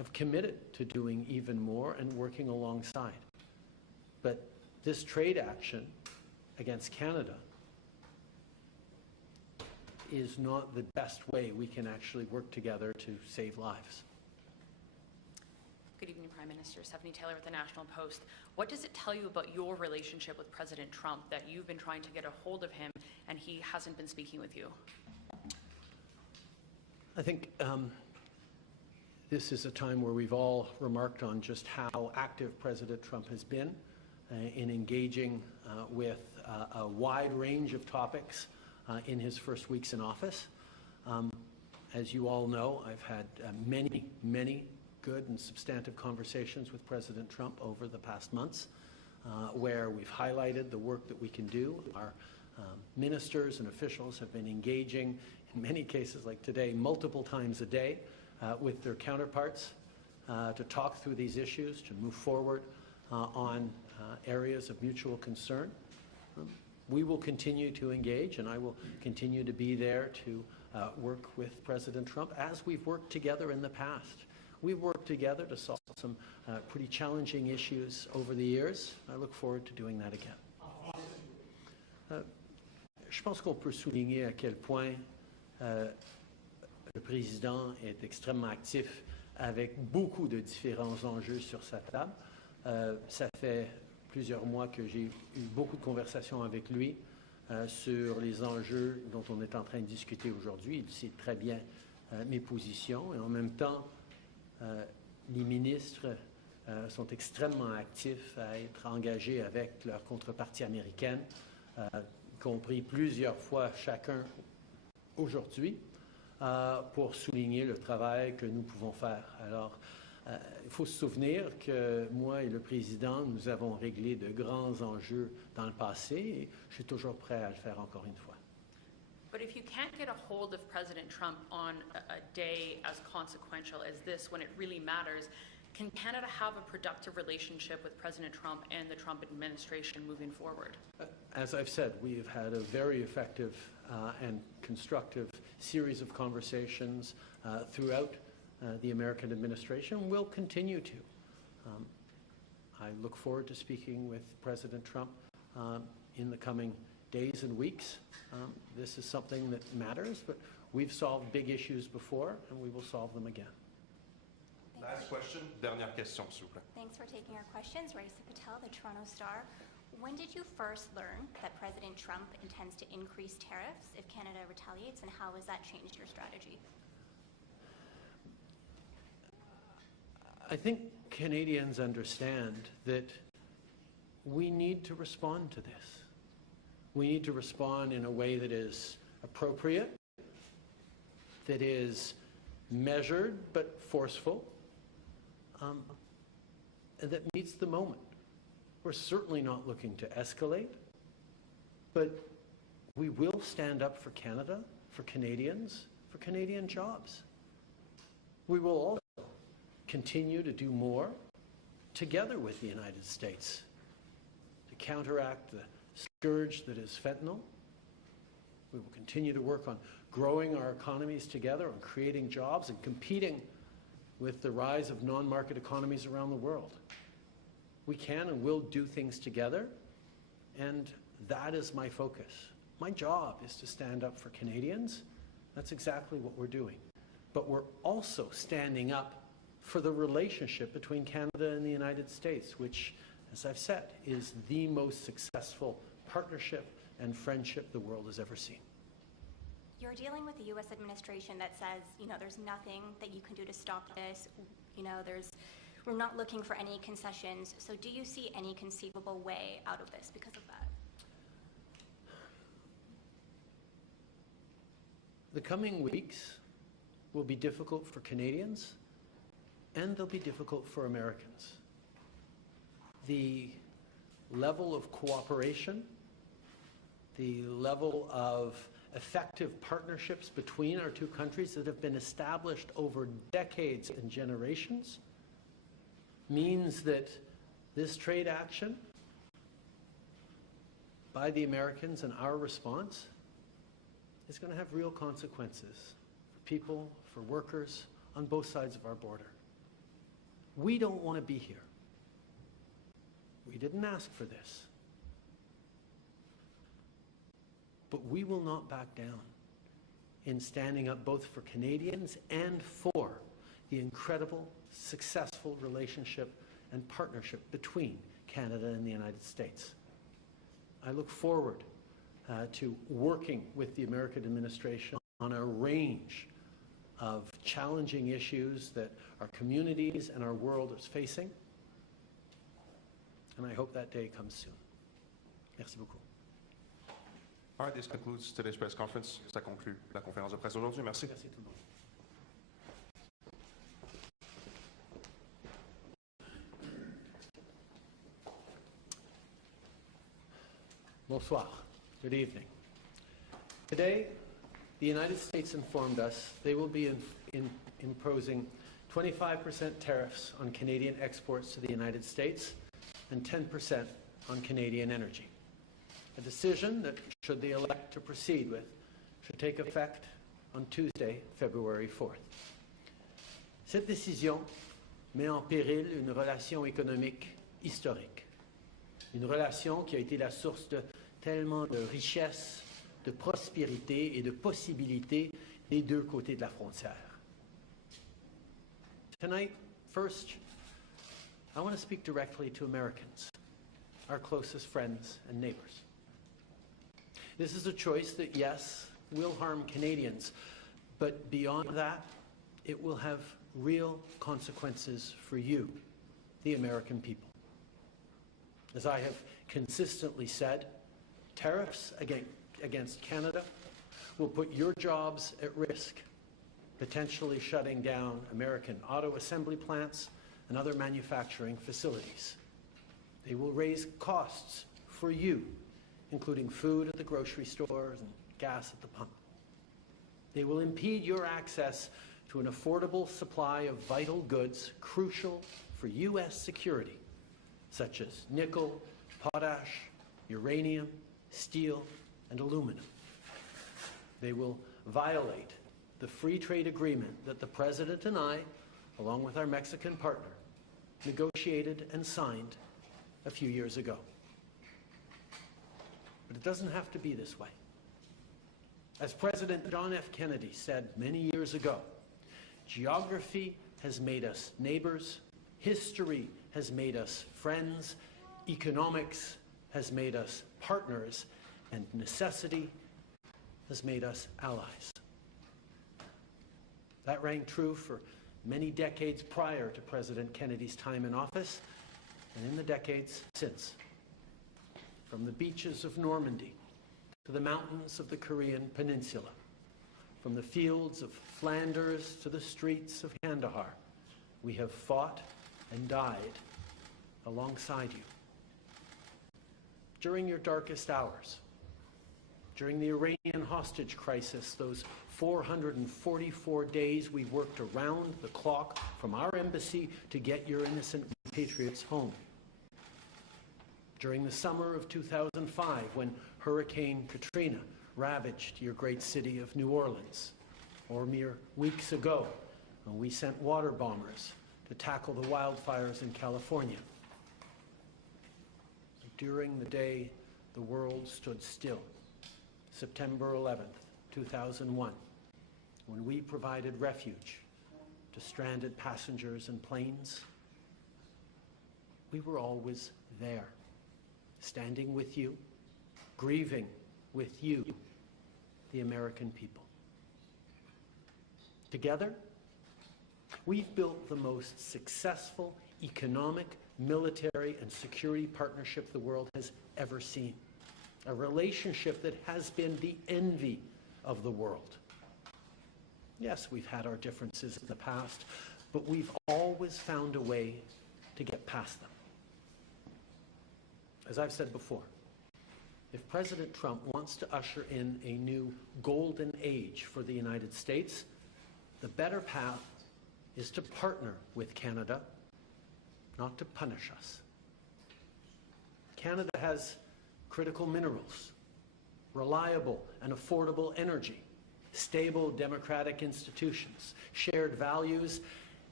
have committed to doing even more and working alongside. But this trade action against Canada is not the best way we can actually work together to save lives. Good evening, Prime Minister. Stephanie Taylor with the National Post. What does it tell you about your relationship with President Trump that you've been trying to get a hold of him and he hasn't been speaking with you? I think this is a time where we've all remarked on just how active President Trump has been in engaging with a wide range of topics in his first weeks in office. As you all know, I've had many good and substantive conversations with President Trump over the past months, where we've highlighted the work that we can do. Our ministers and officials have been engaging, in many cases like today, multiple times a day with their counterparts to talk through these issues, to move forward on areas of mutual concern. We will continue to engage, and I will continue to be there to work with President Trump as we've worked together in the past. We've worked together to solve some pretty challenging issues over the years. I look forward to doing that again. Je pense qu'on peut souligner à quel point le président est extrêmement actif avec beaucoup de différents enjeux sur sa table. Ça fait plusieurs mois que j'ai eu beaucoup de conversations avec lui sur les enjeux dont on est en train de discuter aujourd'hui. Il sait très bien mes positions et en même temps, les ministres sont extrêmement actifs à être engagés avec leur contrepartie américaine, y compris plusieurs fois chacun aujourd'hui, pour souligner le travail que nous pouvons faire. Alors, il faut se souvenir que moi et le président, nous avons réglé de grands enjeux dans le passé et je suis toujours prêt à le faire encore une fois. But if you can't get a hold of President Trump on a day as consequential as this, when it really matters, can Canada have a productive relationship with President Trump and the Trump administration moving forward? As I've said, we have had a very effective and constructive series of conversations throughout the American administration. We'll continue to. I look forward to speaking with President Trump in the coming days and weeks. This is something that matters, but we've solved big issues before, and we will solve them again. Last question, dernière question, s'il vous plaît. Thanks for taking our questions. Raisa Patel, the Toronto Star. When did you first learn that President Trump intends to increase tariffs if Canada retaliates, and how has that changed your strategy? I think Canadians understand that we need to respond to this. We need to respond in a way that is appropriate, that is measured but forceful, and that meets the moment. We're certainly not looking to escalate, but we will stand up for Canada, for Canadians, for Canadian jobs. We will also continue to do more together with the United States to counteract the scourge that is fentanyl. We will continue to work on growing our economies together, on creating jobs and competing with the rise of non-market economies around the world. We can and will do things together, and that is my focus. My job is to stand up for Canadians. That's exactly what we're doing. But we're also standing up for the relationship between Canada and the United States, which, as I've said, is the most successful partnership and friendship the world has ever seen. You're dealing with a U.S. administration that says, there's nothing that you can do to stop this. We're not looking for any concessions. So do you see any conceivable way out of this because of that? The coming weeks will be difficult for Canadians, and they'll be difficult for Americans. The level of cooperation, the level of effective partnerships between our two countries that have been established over decades and generations means that this trade action by the Americans and our response is going to have real consequences for people, for workers on both sides of our border. We don't want to be here. We didn't ask for this. But we will not back down in standing up both for Canadians and for the incredible, successful relationship and partnership between Canada and the United States. I look forward to working with the American administration on a range of challenging issues that our communities and our world is facing. And I hope that day comes soon. Merci beaucoup. All right, this concludes today's press conference. Ça conclut la conférence de presse aujourd'hui. Merci. Merci tout le monde. Bonsoir. Good evening. Today, the United States informed us they will be imposing 25% tariffs on Canadian exports to the United States and 10% on Canadian energy. A decision that, should they elect to proceed with, should take effect on Tuesday, February 4th. Cette décision met en péril une relation économique historique. Une relation qui a été la source de tellement de richesse, de prospérité et de possibilités des deux côtés de la frontière. Tonight, first, I want to speak directly to Americans, our closest friends and neighbors. This is a choice that, yes, will harm Canadians, but beyond that, it will have real consequences for you, the American people. As I have consistently said, tariffs against Canada will put your jobs at risk, potentially shutting down American auto assembly plants and other manufacturing facilities. They will raise costs for you, including food at the grocery stores and gas at the pump. They will impede your access to an affordable supply of vital goods crucial for U.S. security, such as nickel, potash, uranium, steel, and aluminum. They will violate the free trade agreement that the President and I, along with our Mexican partner, negotiated and signed a few years ago. But it doesn't have to be this way. As President John F. Kennedy said many years ago, geography has made us neighbors, history has made us friends, economics has made us partners, and necessity has made us allies. That rang true for many decades prior to President Kennedy's time in office, and in the decades since. From the beaches of Normandy to the mountains of the Korean Peninsula, from the fields of Flanders to the streets of Kandahar, we have fought and died alongside you. During your darkest hours, during the Iranian hostage crisis, those 444 days we worked around the clock from our embassy to get your innocent patriots home. During the summer of 2005, when Hurricane Katrina ravaged your great city of New Orleans, or mere weeks ago, when we sent water bombers to tackle the wildfires in California. During the day the world stood still, September 11th, 2001, when we provided refuge to stranded passengers and planes, we were always there, standing with you, grieving with you, the American people. Together, we've built the most successful economic, military, and security partnership the world has ever seen. A relationship that has been the envy of the world. Yes, we've had our differences in the past, but we've always found a way to get past them. As I've said before, if President Trump wants to usher in a new golden age for the United States, the better path is to partner with Canada, not to punish us. Canada has critical minerals, reliable and affordable energy, stable democratic institutions, shared values,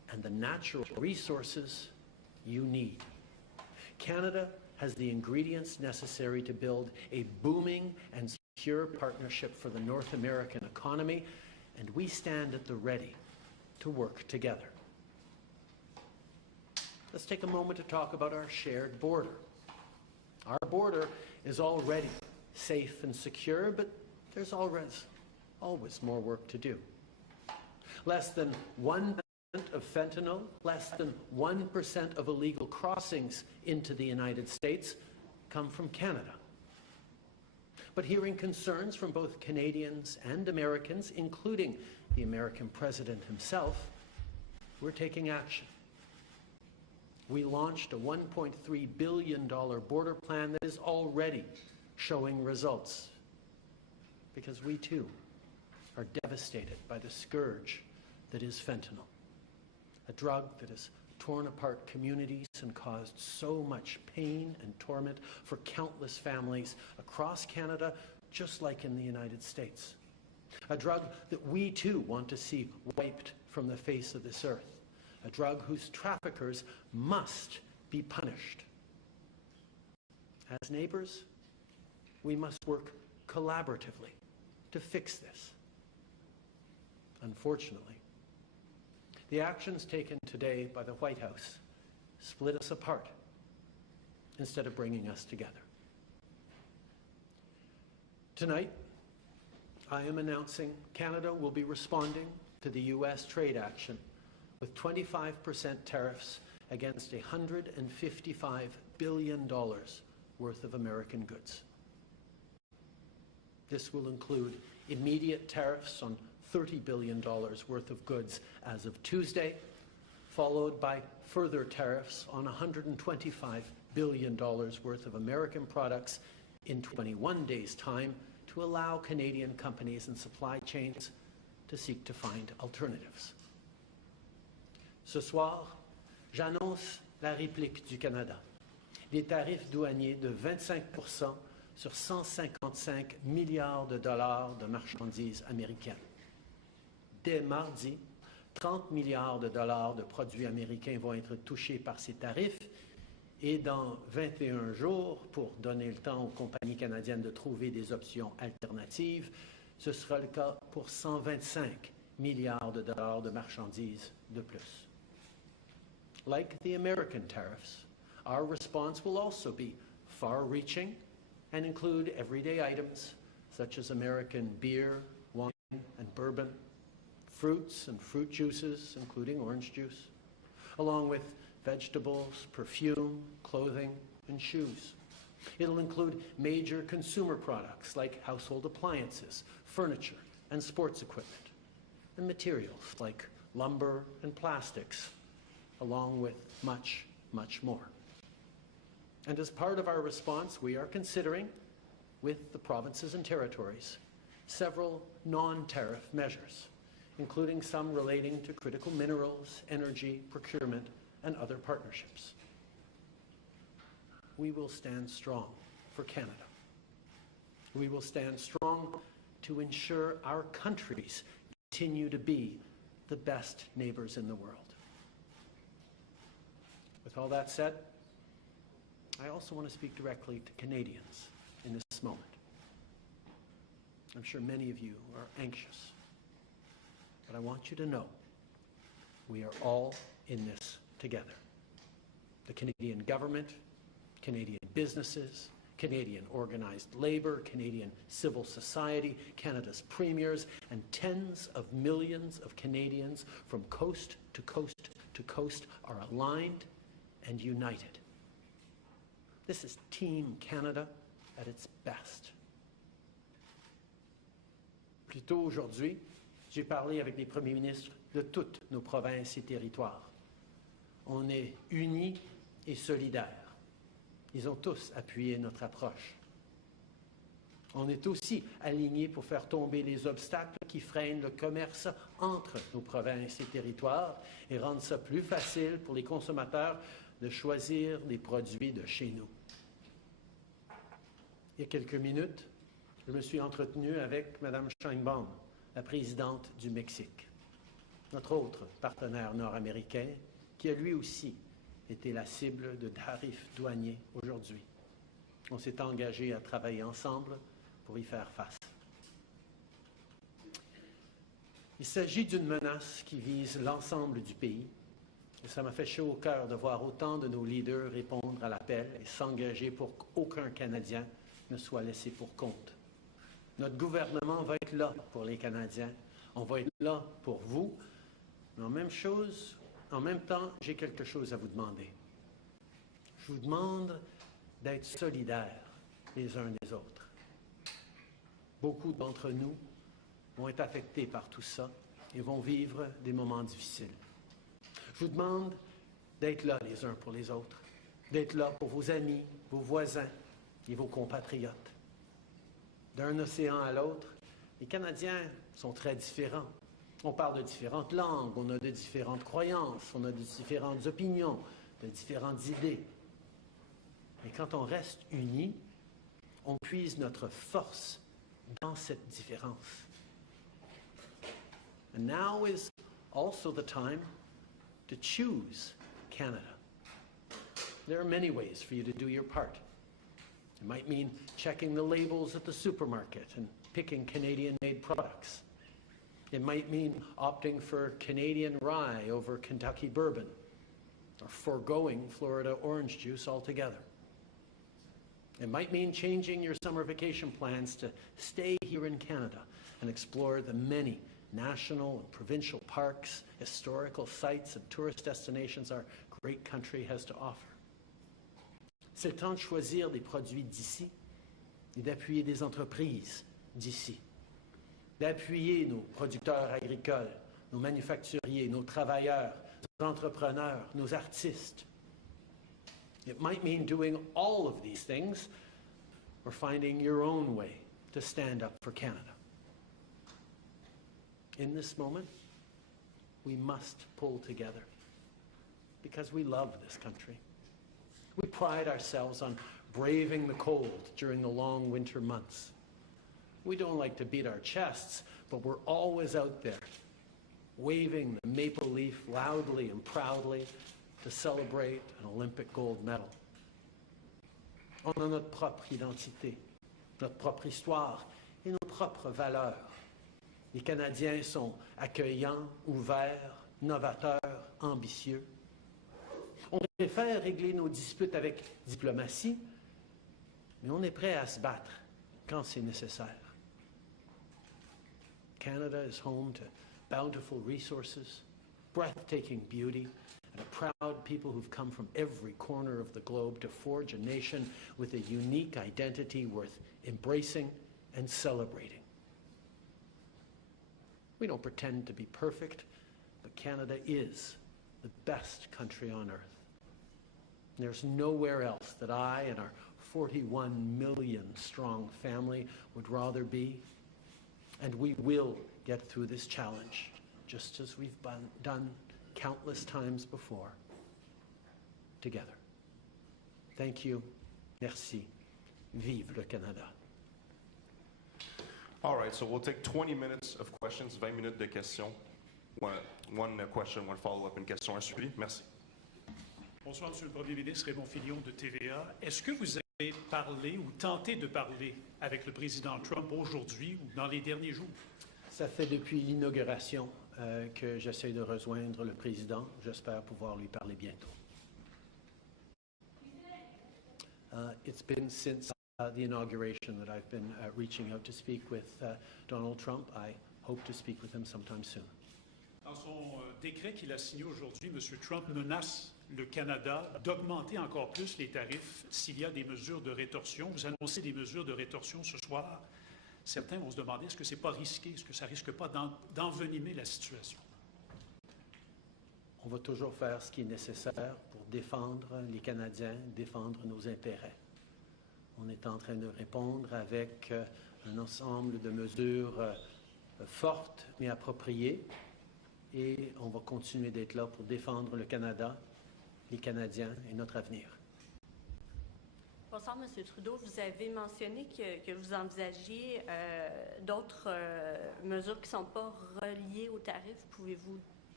and the natural resources you need. Canada has the ingredients necessary to build a booming and secure partnership for the North American economy, and we stand at the ready to work together. Let's take a moment to talk about our shared border. Our border is already safe and secure, but there's always more work to do. Less than 1% of fentanyl, less than 1% of illegal crossings into the United States come from Canada. But hearing concerns from both Canadians and Americans, including the American president himself, we're taking action. We launched a $1.3 billion border plan that is already showing results, because we too are devastated by the scourge that is fentanyl, a drug that has torn apart communities and caused so much pain and torment for countless families across Canada, just like in the United States. A drug that we too want to see wiped from the face of this earth. A drug whose traffickers must be punished. As neighbors, we must work collaboratively to fix this. Unfortunately, the actions taken today by the White House split us apart instead of bringing us together. Tonight, I am announcing Canada will be responding to the U.S. trade action with 25% tariffs against $155 billion worth of American goods. This will include immediate tariffs on $30 billion worth of goods as of Tuesday, followed by further tariffs on $125 billion worth of American products in 21 days' time to allow Canadian companies and supply chains to seek to find alternatives. Ce soir, j'annonce la réplique du Canada. Des tarifs douaniers de 25% sur 155 milliards de dollars de marchandises américaines. Dès mardi, 30 milliards de dollars de produits américains vont être touchés par ces tarifs et dans 21 jours, pour donner le temps aux compagnies canadiennes de trouver des options alternatives, ce sera le cas pour 125 milliards de dollars de marchandises de plus. Like the American tariffs, our response will also be far-reaching and include everyday items such as American beer, wine, and bourbon, fruits and fruit juices, including orange juice, along with vegetables, perfume, clothing, and shoes. It'll include major consumer products like household appliances, furniture, and sports equipment, and materials like lumber and plastics, along with much, much more. And as part of our response, we are considering, with the provinces and territories, several non-tariff measures, including some relating to critical minerals, energy, procurement, and other partnerships. We will stand strong for Canada. We will stand strong to ensure our countries continue to be the best neighbors in the world. With all that said, I also want to speak directly to Canadians in this moment. I'm sure many of you are anxious, but I want you to know we are all in this together. The Canadian government, Canadian businesses, Canadian organized labor, Canadian civil society, Canada's premiers, and tens of millions of Canadians from coast to coast to coast are aligned and united. This is Team Canada at its best. Plus tôt aujourd'hui, j'ai parlé avec les premiers ministres de toutes nos provinces et territoires. On est unis et solidaires. Ils ont tous appuyé notre approche. On est aussi alignés pour faire tomber les obstacles qui freinent le commerce entre nos provinces et territoires et rendre ça plus facile pour les consommateurs de choisir des produits de chez nous. Il y a quelques minutes, je me suis entretenu avec Mme Sheinbaum, la présidente du Mexique. notre autre partenaire nord-américain, qui a lui aussi été la cible de tarifs douaniers aujourd'hui. On s'est engagé à travailler ensemble pour y faire face. Il s'agit d'une menace qui vise l'ensemble du pays. Et ça m'a fait chaud au cœur de voir autant de nos leaders répondre à l'appel et s'engager pour qu'aucun Canadien ne soit laissé pour compte. Notre gouvernement va être là pour les Canadiens. On va être là pour vous. Mais en même temps, j'ai quelque chose à vous demander. Je vous demande d'être solidaires les uns des autres. Beaucoup d'entre nous vont être affectés par tout ça et vont vivre des moments difficiles. Je vous demande d'être là les uns pour les autres, d'être là pour vos amis, vos voisins et vos compatriotes. D'un océan à l'autre, les Canadiens sont très différents. On parle de différentes langues, on a de différentes croyances, on a de différentes opinions, de différentes idées. Mais quand on reste unis, on puise notre force dans cette différence. And now is also the time to choose Canada. There are many ways for you to do your part. It might mean checking the labels at the supermarket and picking Canadian-made products. It might mean opting for Canadian rye over Kentucky bourbon, or foregoing Florida orange juice altogether. It might mean changing your summer vacation plans to stay here in Canada and explore the many national and provincial parks, historical sites, and tourist destinations our great country has to offer. C'est le temps de choisir des produits d'ici et d'appuyer des entreprises d'ici, d'appuyer nos producteurs agricoles, nos manufacturiers, nos travailleurs, nos entrepreneurs, nos artistes. It might mean doing all of these things or finding your own way to stand up for Canada. In this moment, we must pull together because we love this country. We pride ourselves on braving the cold during the long winter months. We don't like to beat our chests, but we're always out there, waving the maple leaf loudly and proudly to celebrate an Olympic gold medal. On a notre propre identité, notre propre histoire et nos propres valeurs. Les Canadiens sont accueillants, ouverts, novateurs, ambitieux. On préfère régler nos disputes avec diplomatie, mais on est prêt à se battre quand c'est nécessaire. Canada is home to bountiful resources, breathtaking beauty, and a proud people who've come from every corner of the globe to forge a nation with a unique identity worth embracing and celebrating. We don't pretend to be perfect, but Canada is the best country on earth. There's nowhere else that I and our 41 million strong family would rather be. And we will get through this challenge, just as we've done countless times before, together. Thank you. Merci. Vive le Canada. All right, so we'll take 20 minutes of questions, 20 minutes de questions. One question, one follow-up, une question, un suivi. Merci. Bonsoir, Monsieur le Premier ministre, Raymond Filion de TVA. Est-ce que vous avez parlé ou tenté de parler avec le président Trump aujourd'hui ou dans les derniers jours? Ça fait depuis l'inauguration que j'essaie de rejoindre le président. J'espère pouvoir lui parler bientôt. It's been since the inauguration that I've been reaching out to speak with Donald Trump. I hope to speak with him sometime soon. Dans son décret qu'il a signé aujourd'hui, M. Trump menace le Canada d'augmenter encore plus les tarifs s'il y a des mesures de rétorsion. Vous annoncez des mesures de rétorsion ce soir. Certains vont se demander, est-ce que ce n'est pas risqué? Est-ce que ça ne risque pas d'envenimer la situation? On va toujours faire ce qui est nécessaire pour défendre les Canadiens, défendre nos intérêts. On est en train de répondre avec un ensemble de mesures fortes mais appropriées et on va continuer d'être là pour défendre le Canada, les Canadiens et notre avenir. Bonsoir, M. Trudeau. Vous avez mentionné que vous envisagiez d'autres mesures qui ne sont pas reliées aux tarifs. Pouvez-vous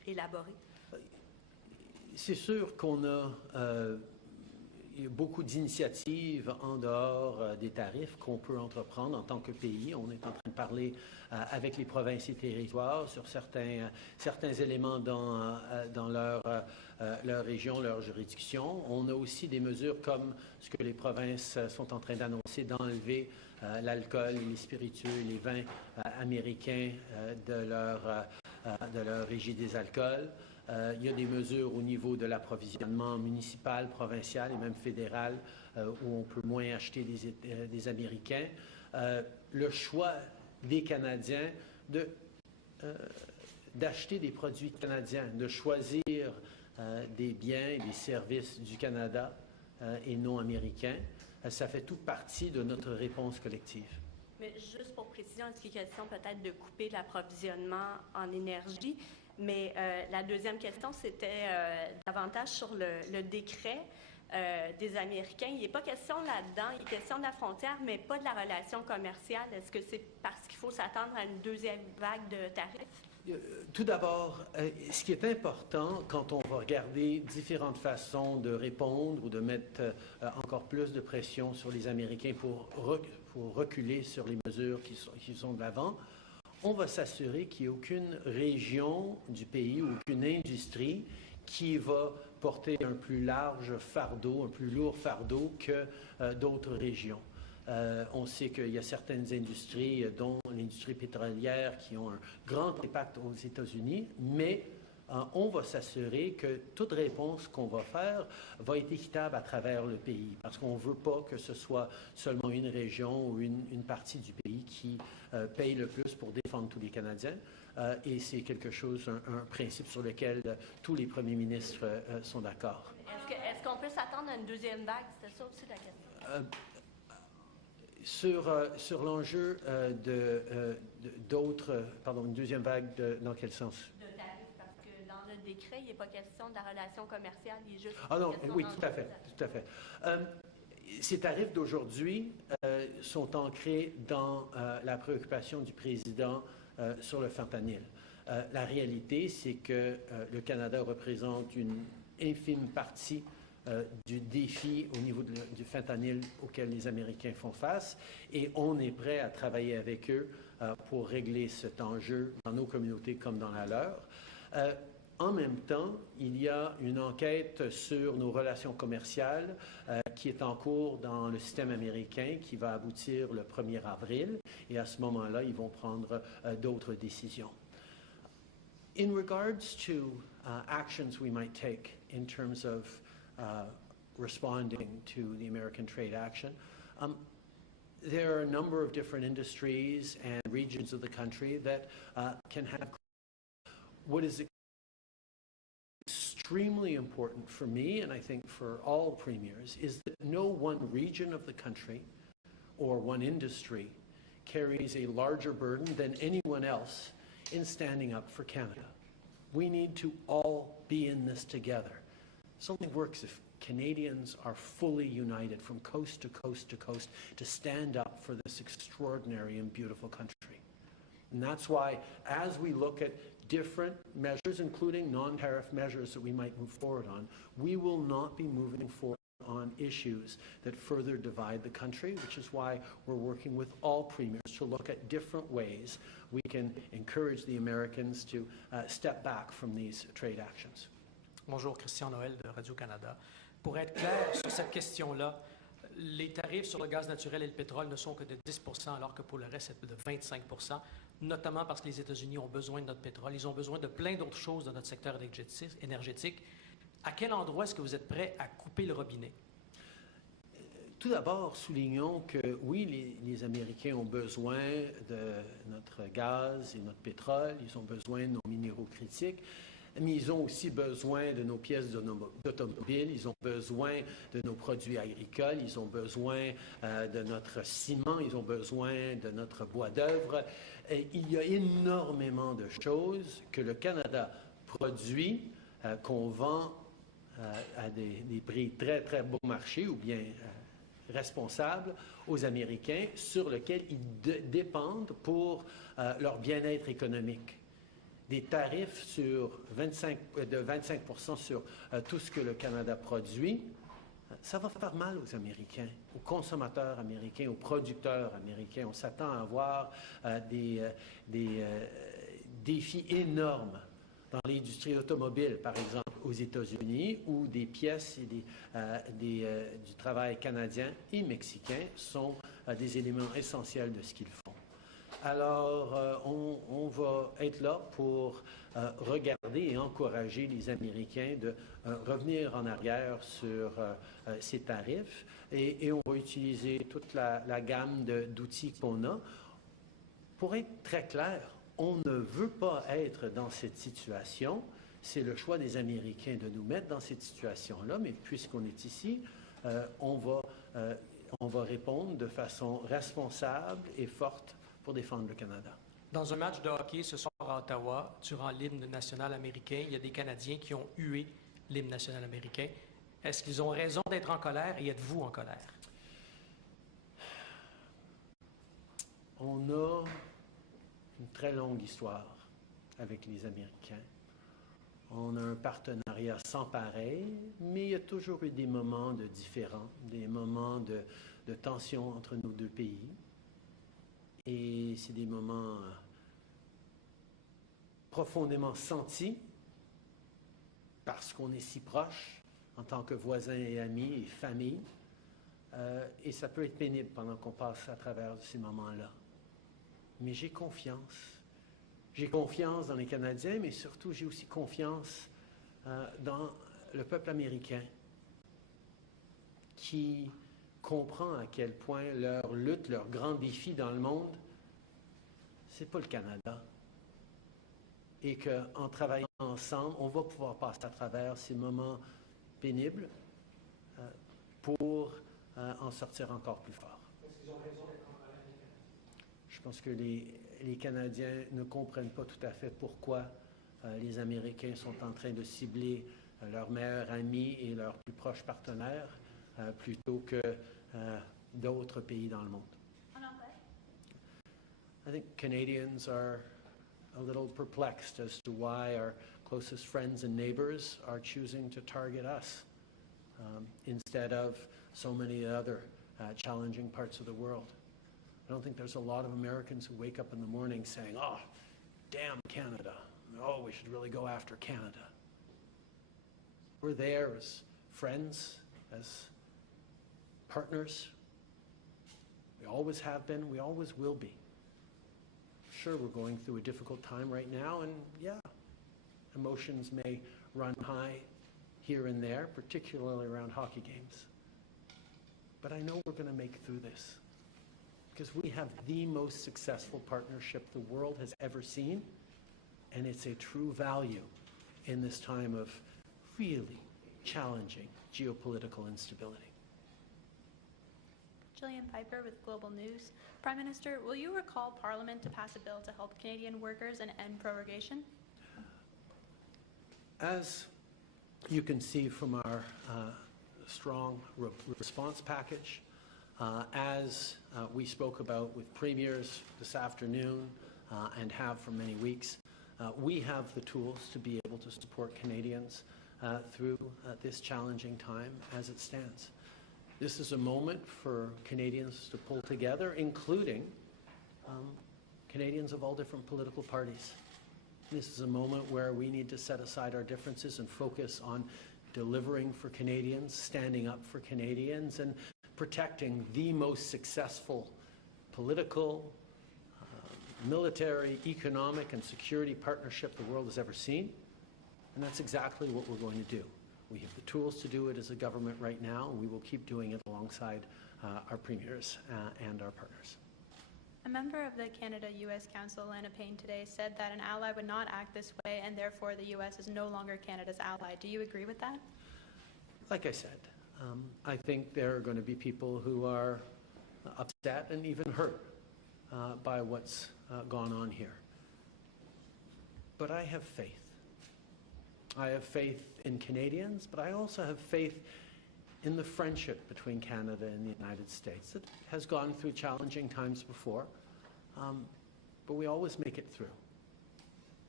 élaborer? C'est sûr qu'on a il y a beaucoup d'initiatives en dehors des tarifs qu'on peut entreprendre en tant que pays. On est en train de parler avec les provinces et territoires sur certains éléments dans leur région, leur juridiction. On a aussi des mesures comme ce que les provinces sont en train d'annoncer, d'enlever l'alcool, les spiritueux, les vins américains de leur régie des alcools. Il y a des mesures au niveau de l'approvisionnement municipal, provincial et même fédéral où on peut moins acheter des Américains. Le choix des Canadiens d'acheter des produits canadiens, de choisir des biens et des services du Canada et non américains, ça fait toute partie de notre réponse collective. Mais juste pour précision, est-ce qu'il est question peut-être de couper l'approvisionnement en énergie? Mais la deuxième question, c'était davantage sur le décret des Américains. Il n'est pas question là-dedans, il est question de la frontière, mais pas de la relation commerciale. Est-ce que c'est parce qu'il faut s'attendre à une deuxième vague de tarifs? Tout d'abord, ce qui est important quand on va regarder différentes façons de répondre ou de mettre encore plus de pression sur les Américains pour reculer sur les mesures qui sont de l'avant, on va s'assurer qu'il n'y a aucune région du pays, aucune industrie qui va porter un plus large fardeau, un plus lourd fardeau que d'autres régions. On sait qu'il y a certaines industries, dont l'industrie pétrolière, qui ont un grand impact aux États-Unis, mais on va s'assurer que toute réponse qu'on va faire va être équitable à travers le pays, parce qu'on ne veut pas que ce soit seulement une région ou une partie du pays qui paye le plus pour défendre tous les Canadiens. Et c'est quelque chose, un principe sur lequel tous les premiers ministres sont d'accord. Est-ce qu'on peut s'attendre à une deuxième vague? C'était ça aussi la question. Sur l'enjeu une deuxième vague, dans quel sens? De tarifs, parce que dans le décret, il n'est pas question de la relation commerciale, il est juste... Ah non, oui, tout à fait. Ces tarifs d'aujourd'hui sont ancrés dans la préoccupation du président sur le fentanyl. La réalité, c'est que le Canada représente une infime partie du défi au niveau du fentanyl auquel les Américains font face, et on est prêt à travailler avec eux pour régler cet enjeu dans nos communautés comme dans la leur. En même temps, il y a une enquête sur nos relations commerciales qui est en cours dans le système américain, qui va aboutir le 1er avril, et à ce moment-là, ils vont prendre d'autres décisions. In regards to actions we might take in terms of responding to the American trade action, there are a number of different industries and regions of the country that can have what is extremely important for me, and I think for all premiers, is that no one region of the country or one industry carries a larger burden than anyone else in standing up for Canada. We need to all be in this together. It only works if Canadians are fully united from coast to coast to coast to stand up for this extraordinary and beautiful country. And that's why, as we look at different measures, including non-tariff measures that we might move forward on, we will not be moving forward on issues that further divide the country, which is why we're working with all premiers to look at different ways we can encourage the Americans to step back from these trade actions. Bonjour, Christian Noël de Radio-Canada. Pour être clair sur cette question-là, les tarifs sur le gaz naturel et le pétrole ne sont que de 10 % alors que pour le reste, c'est de 25 %, notamment parce que les États-Unis ont besoin de notre pétrole. Ils ont besoin de plein d'autres choses dans notre secteur énergétique. À quel endroit est-ce que vous êtes prêt à couper le robinet? Tout d'abord, soulignons que oui, les Américains ont besoin de notre gaz et notre pétrole, ils ont besoin de nos minéraux critiques, mais ils ont aussi besoin de nos pièces d'automobile, ils ont besoin de nos produits agricoles, ils ont besoin de notre ciment, ils ont besoin de notre bois d'œuvre. Il y a énormément de choses que le Canada produit, qu'on vend à des prix très, très bon marché ou bien responsables aux Américains, sur lesquels ils dépendent pour leur bien-être économique. des tarifs de 25% sur tout ce que le Canada produit, ça va faire mal aux Américains, aux consommateurs américains, aux producteurs américains. On s'attend à avoir des défis énormes dans l'industrie automobile, par exemple, aux États-Unis, où des pièces et du travail canadien et mexicain sont des éléments essentiels de ce qu'ils font. Alors, on va être là pour regarder et encourager les Américains de revenir en arrière sur ces tarifs et on va utiliser toute la gamme d'outils qu'on a. Pour être très clair, on ne veut pas être dans cette situation. C'est le choix des Américains de nous mettre dans cette situation-là, mais puisqu'on est ici, on va répondre de façon responsable et forte pour défendre le Canada. Dans un match de hockey ce soir à Ottawa, durant l'hymne national américain, il y a des Canadiens qui ont hué l'hymne national américain. Est-ce qu'ils ont raison d'être en colère et êtes-vous en colère? On a une très longue histoire avec les Américains. On a un partenariat sans pareil, mais il y a toujours eu des moments de différends, des moments de tension entre nos deux pays. Et c'est des moments profondément sentis parce qu'on est si proches en tant que voisins et amis et famille. Et ça peut être pénible pendant qu'on passe à travers ces moments-là. Mais j'ai confiance. J'ai confiance dans les Canadiens, mais surtout j'ai aussi confiance dans le peuple américain qui comprend à quel point leur lutte, leur grand défi dans le monde, c'est pas le Canada. Et qu'en travaillant ensemble, on va pouvoir passer à travers ces moments pénibles pour en sortir encore plus fort. Je pense que les Canadiens ne comprennent pas tout à fait pourquoi les Américains sont en train de cibler leurs meilleurs amis et leurs plus proches partenaires plutôt que d'autres pays dans le monde. I think Canadians are a little perplexed as to why our closest friends and neighbors are choosing to target us instead of so many other challenging parts of the world. I don't think there's a lot of Americans who wake up in the morning saying, oh, damn Canada. Oh, we should really go after Canada. We're there as friends, as partners. We always have been, we always will be. Sure, we're going through a difficult time right now, and yeah, emotions may run high here and there, particularly around hockey games. But I know we're going to make it through this because we have the most successful partnership the world has ever seen, and it's a true value in this time of really challenging geopolitical instability. Jillian Piper with Global News. Prime Minister, will you recall Parliament to pass a bill to help Canadian workers and end prorogation? As you can see from our strong response package, as we spoke about with premiers this afternoon and have for many weeks, we have the tools to be able to support Canadians through this challenging time as it stands. This is a moment for Canadians to pull together, including Canadians of all different political parties. This is a moment where we need to set aside our differences and focus on delivering for Canadians, standing up for Canadians, and protecting the most successful political, military, economic, and security partnership the world has ever seen. And that's exactly what we're going to do. We have the tools to do it as a government right now, and we will keep doing it alongside our premiers and our partners. A member of the Canada-U.S. Council, Lana Payne, today said that an ally would not act this way, and therefore the U.S. is no longer Canada's ally. Do you agree with that? Like I said, I think there are going to be people who are upset and even hurt by what's gone on here. But I have faith. I have faith in Canadians, but I also have faith in the friendship between Canada and the United States. It has gone through challenging times before, but we always make it through.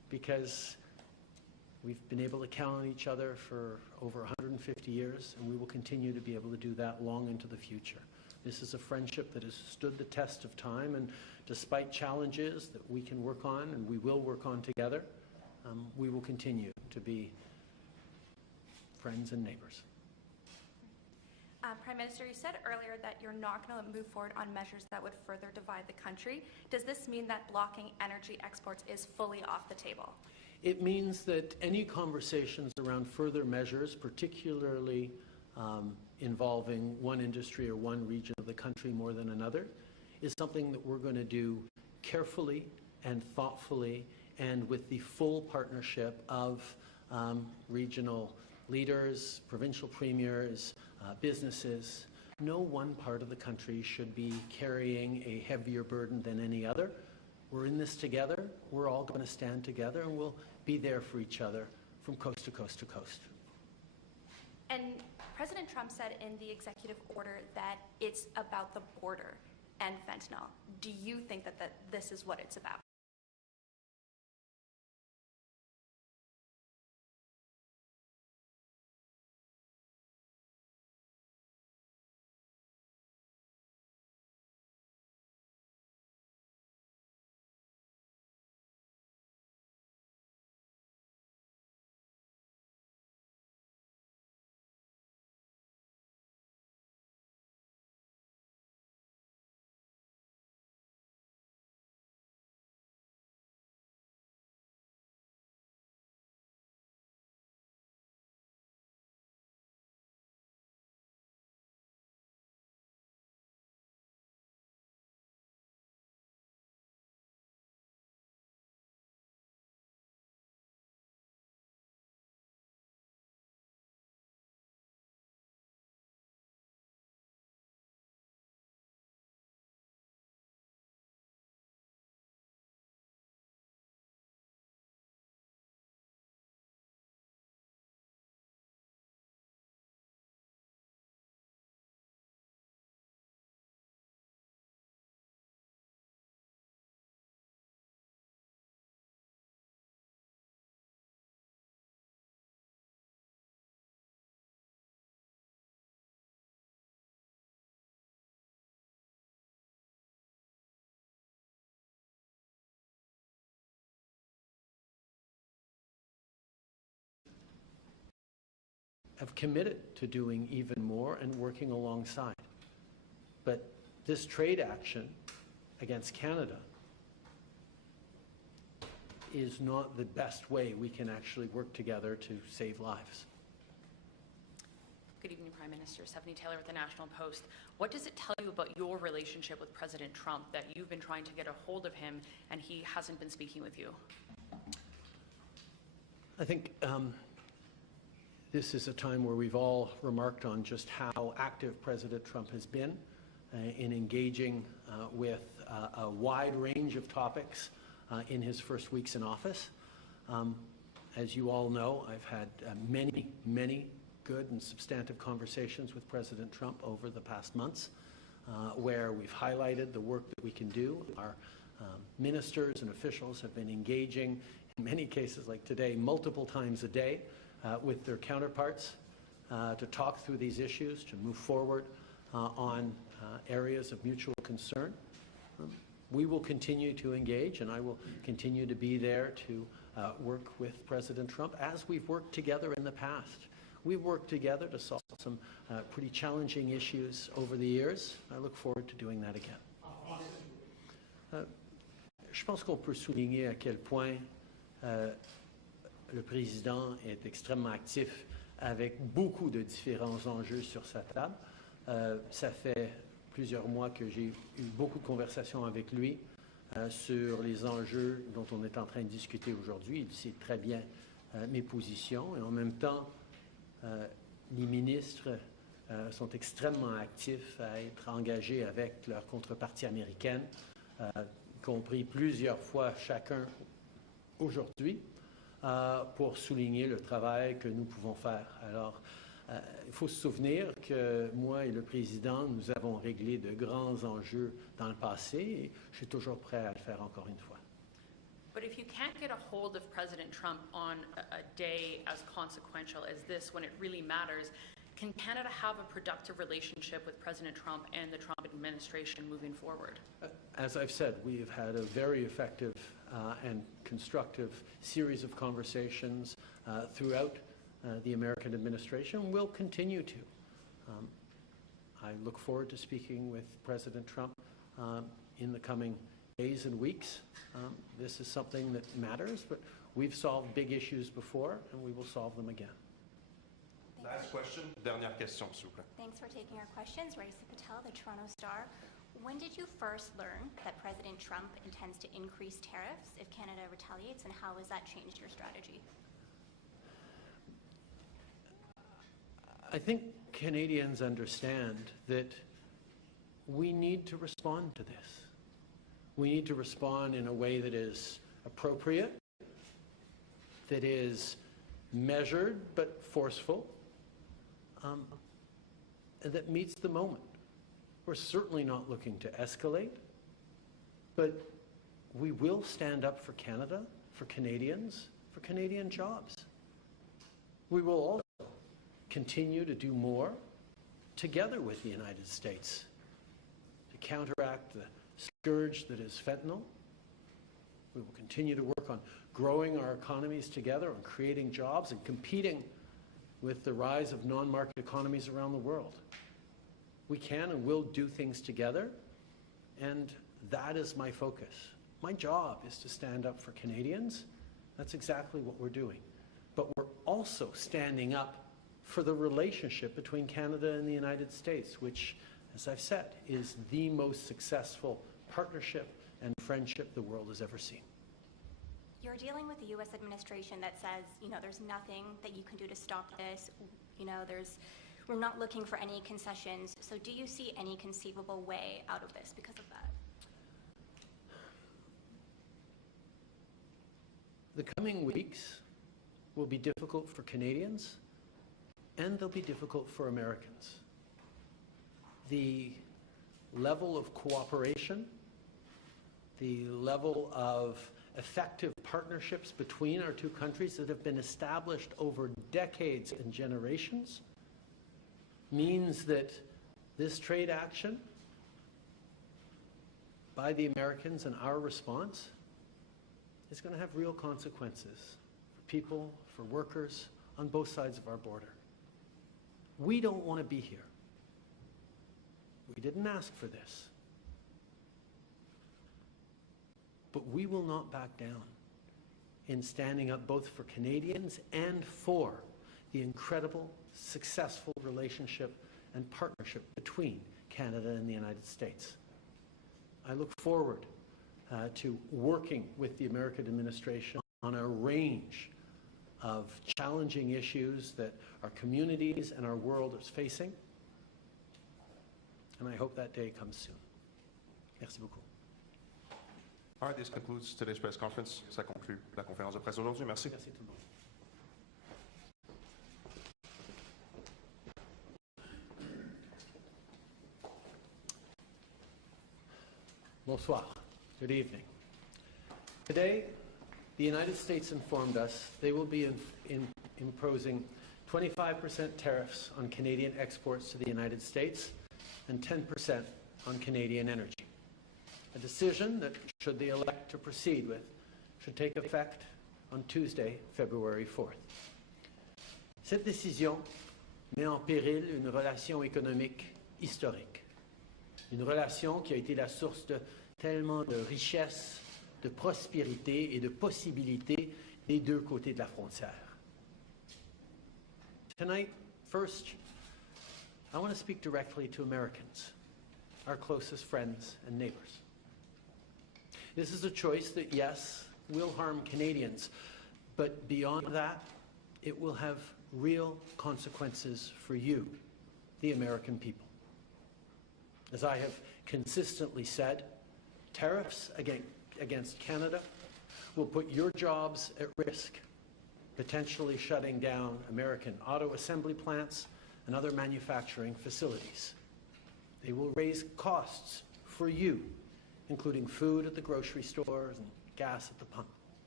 because we've been able to count on each other for over 150 years, and we will continue to be able to do that long into the future. This is a friendship that has stood the test of time, and despite challenges that we can work on and we will work on together, we will continue to be friends and neighbors. Prime Minister, you said earlier that you're not going to move forward on measures that would further divide the country. Does this mean that blocking energy exports is fully off the table? It means that any conversations around further measures, particularly involving one industry or one region of the country more than another, is something that we're going to do carefully and thoughtfully and with the full partnership of regional leaders, provincial premiers, businesses. No one part of the country should be carrying a heavier burden than any other. We're in this together. We're all going to stand together, and we'll be there for each other from coast to coast to coast. And President Trump said in the executive order that it's about the border and fentanyl. Do you think that this is what it's about? Have committed to doing even more and working alongside. But this trade action against Canada is not the best way we can actually work together to save lives. Good evening, Prime Minister. Stephanie Taylor with the National Post. What does it tell you about your relationship with President Trump that you've been trying to get a hold of him and he hasn't been speaking with you? I think this is a time where we've all remarked on just how active President Trump has been in engaging with a wide range of topics in his first weeks in office. As you all know, I've had many good and substantive conversations with President Trump over the past months, where we've highlighted the work that we can do. Our ministers and officials have been engaging, in many cases like today, multiple times a day with their counterparts to talk through these issues, to move forward on areas of mutual concern. We will continue to engage, and I will continue to be there to work with President Trump as we've worked together in the past. We've worked together to solve some pretty challenging issues over the years. I look forward to doing that again. Je pense qu'on peut souligner à quel point le président est extrêmement actif avec beaucoup de différents enjeux sur sa table. Ça fait plusieurs mois que j'ai eu beaucoup de conversations avec lui sur les enjeux dont on est en train de discuter aujourd'hui. Il sait très bien mes positions et en même temps, les ministres sont extrêmement actifs à être engagés avec leur contrepartie américaine, y compris plusieurs fois chacun aujourd'hui, pour souligner le travail que nous pouvons faire. Alors, il faut se souvenir que moi et le président, nous avons réglé de grands enjeux dans le passé et je suis toujours prêt à le faire encore une fois. But if you can't get a hold of President Trump on a day as consequential as this, when it really matters, can Canada have a productive relationship with President Trump and the Trump administration moving forward? As I've said, we have had a very effective and constructive series of conversations throughout the American administration. We'll continue to. I look forward to speaking with President Trump in the coming days and weeks. This is something that matters, but we've solved big issues before, and we will solve them again. Last question, dernière question, s'il vous plaît. Thanks for taking our questions. Raisa Patel, the Toronto Star. When did you first learn that President Trump intends to increase tariffs if Canada retaliates, and how has that changed your strategy? I think Canadians understand that we need to respond to this. We need to respond in a way that is appropriate, that is measured but forceful, and that meets the moment. We're certainly not looking to escalate, but we will stand up for Canada, for Canadians, for Canadian jobs. We will also continue to do more together with the United States to counteract the scourge that is fentanyl. We will continue to work on growing our economies together, on creating jobs and competing with the rise of non-market economies around the world. We can and will do things together, and that is my focus. My job is to stand up for Canadians. That's exactly what we're doing. But we're also standing up for the relationship between Canada and the United States, which, as I've said, is the most successful partnership and friendship the world has ever seen. You're dealing with a U.S. administration that says, there's nothing that you can do to stop this. We're not looking for any concessions. So do you see any conceivable way out of this because of that? The coming weeks will be difficult for Canadians, and they'll be difficult for Americans. The level of cooperation, the level of effective partnerships between our two countries that have been established over decades and generations means that this trade action by the Americans and our response is going to have real consequences for people, for workers on both sides of our border. We don't want to be here. We didn't ask for this. But we will not back down in standing up both for Canadians and for the incredible, successful relationship and partnership between Canada and the United States. I look forward to working with the American administration on a range of challenging issues that our communities and our world is facing. And I hope that day comes soon. Merci beaucoup. All right, this concludes today's press conference. Ça conclut la conférence de presse aujourd'hui. Merci. Merci tout le monde. Bonsoir. Good evening. Today, the United States informed us they will be imposing 25% tariffs on Canadian exports to the United States and 10% on Canadian energy. A decision that, should they elect to proceed with, should take effect on Tuesday, February 4th. Cette décision met en péril une relation économique historique. Une relation qui a été la source de tellement de richesses, de prospérité et de possibilités des deux côtés de la frontière. Tonight, first, I want to speak directly to Americans, our closest friends and neighbors. This is a choice that, yes, will harm Canadians, but beyond that, it will have real consequences for you, the American people. As I have consistently said, tariffs against Canada will put your jobs at risk, potentially shutting down American auto assembly plants and other manufacturing facilities. They will raise costs for you, including food at the grocery stores and gas at the pump.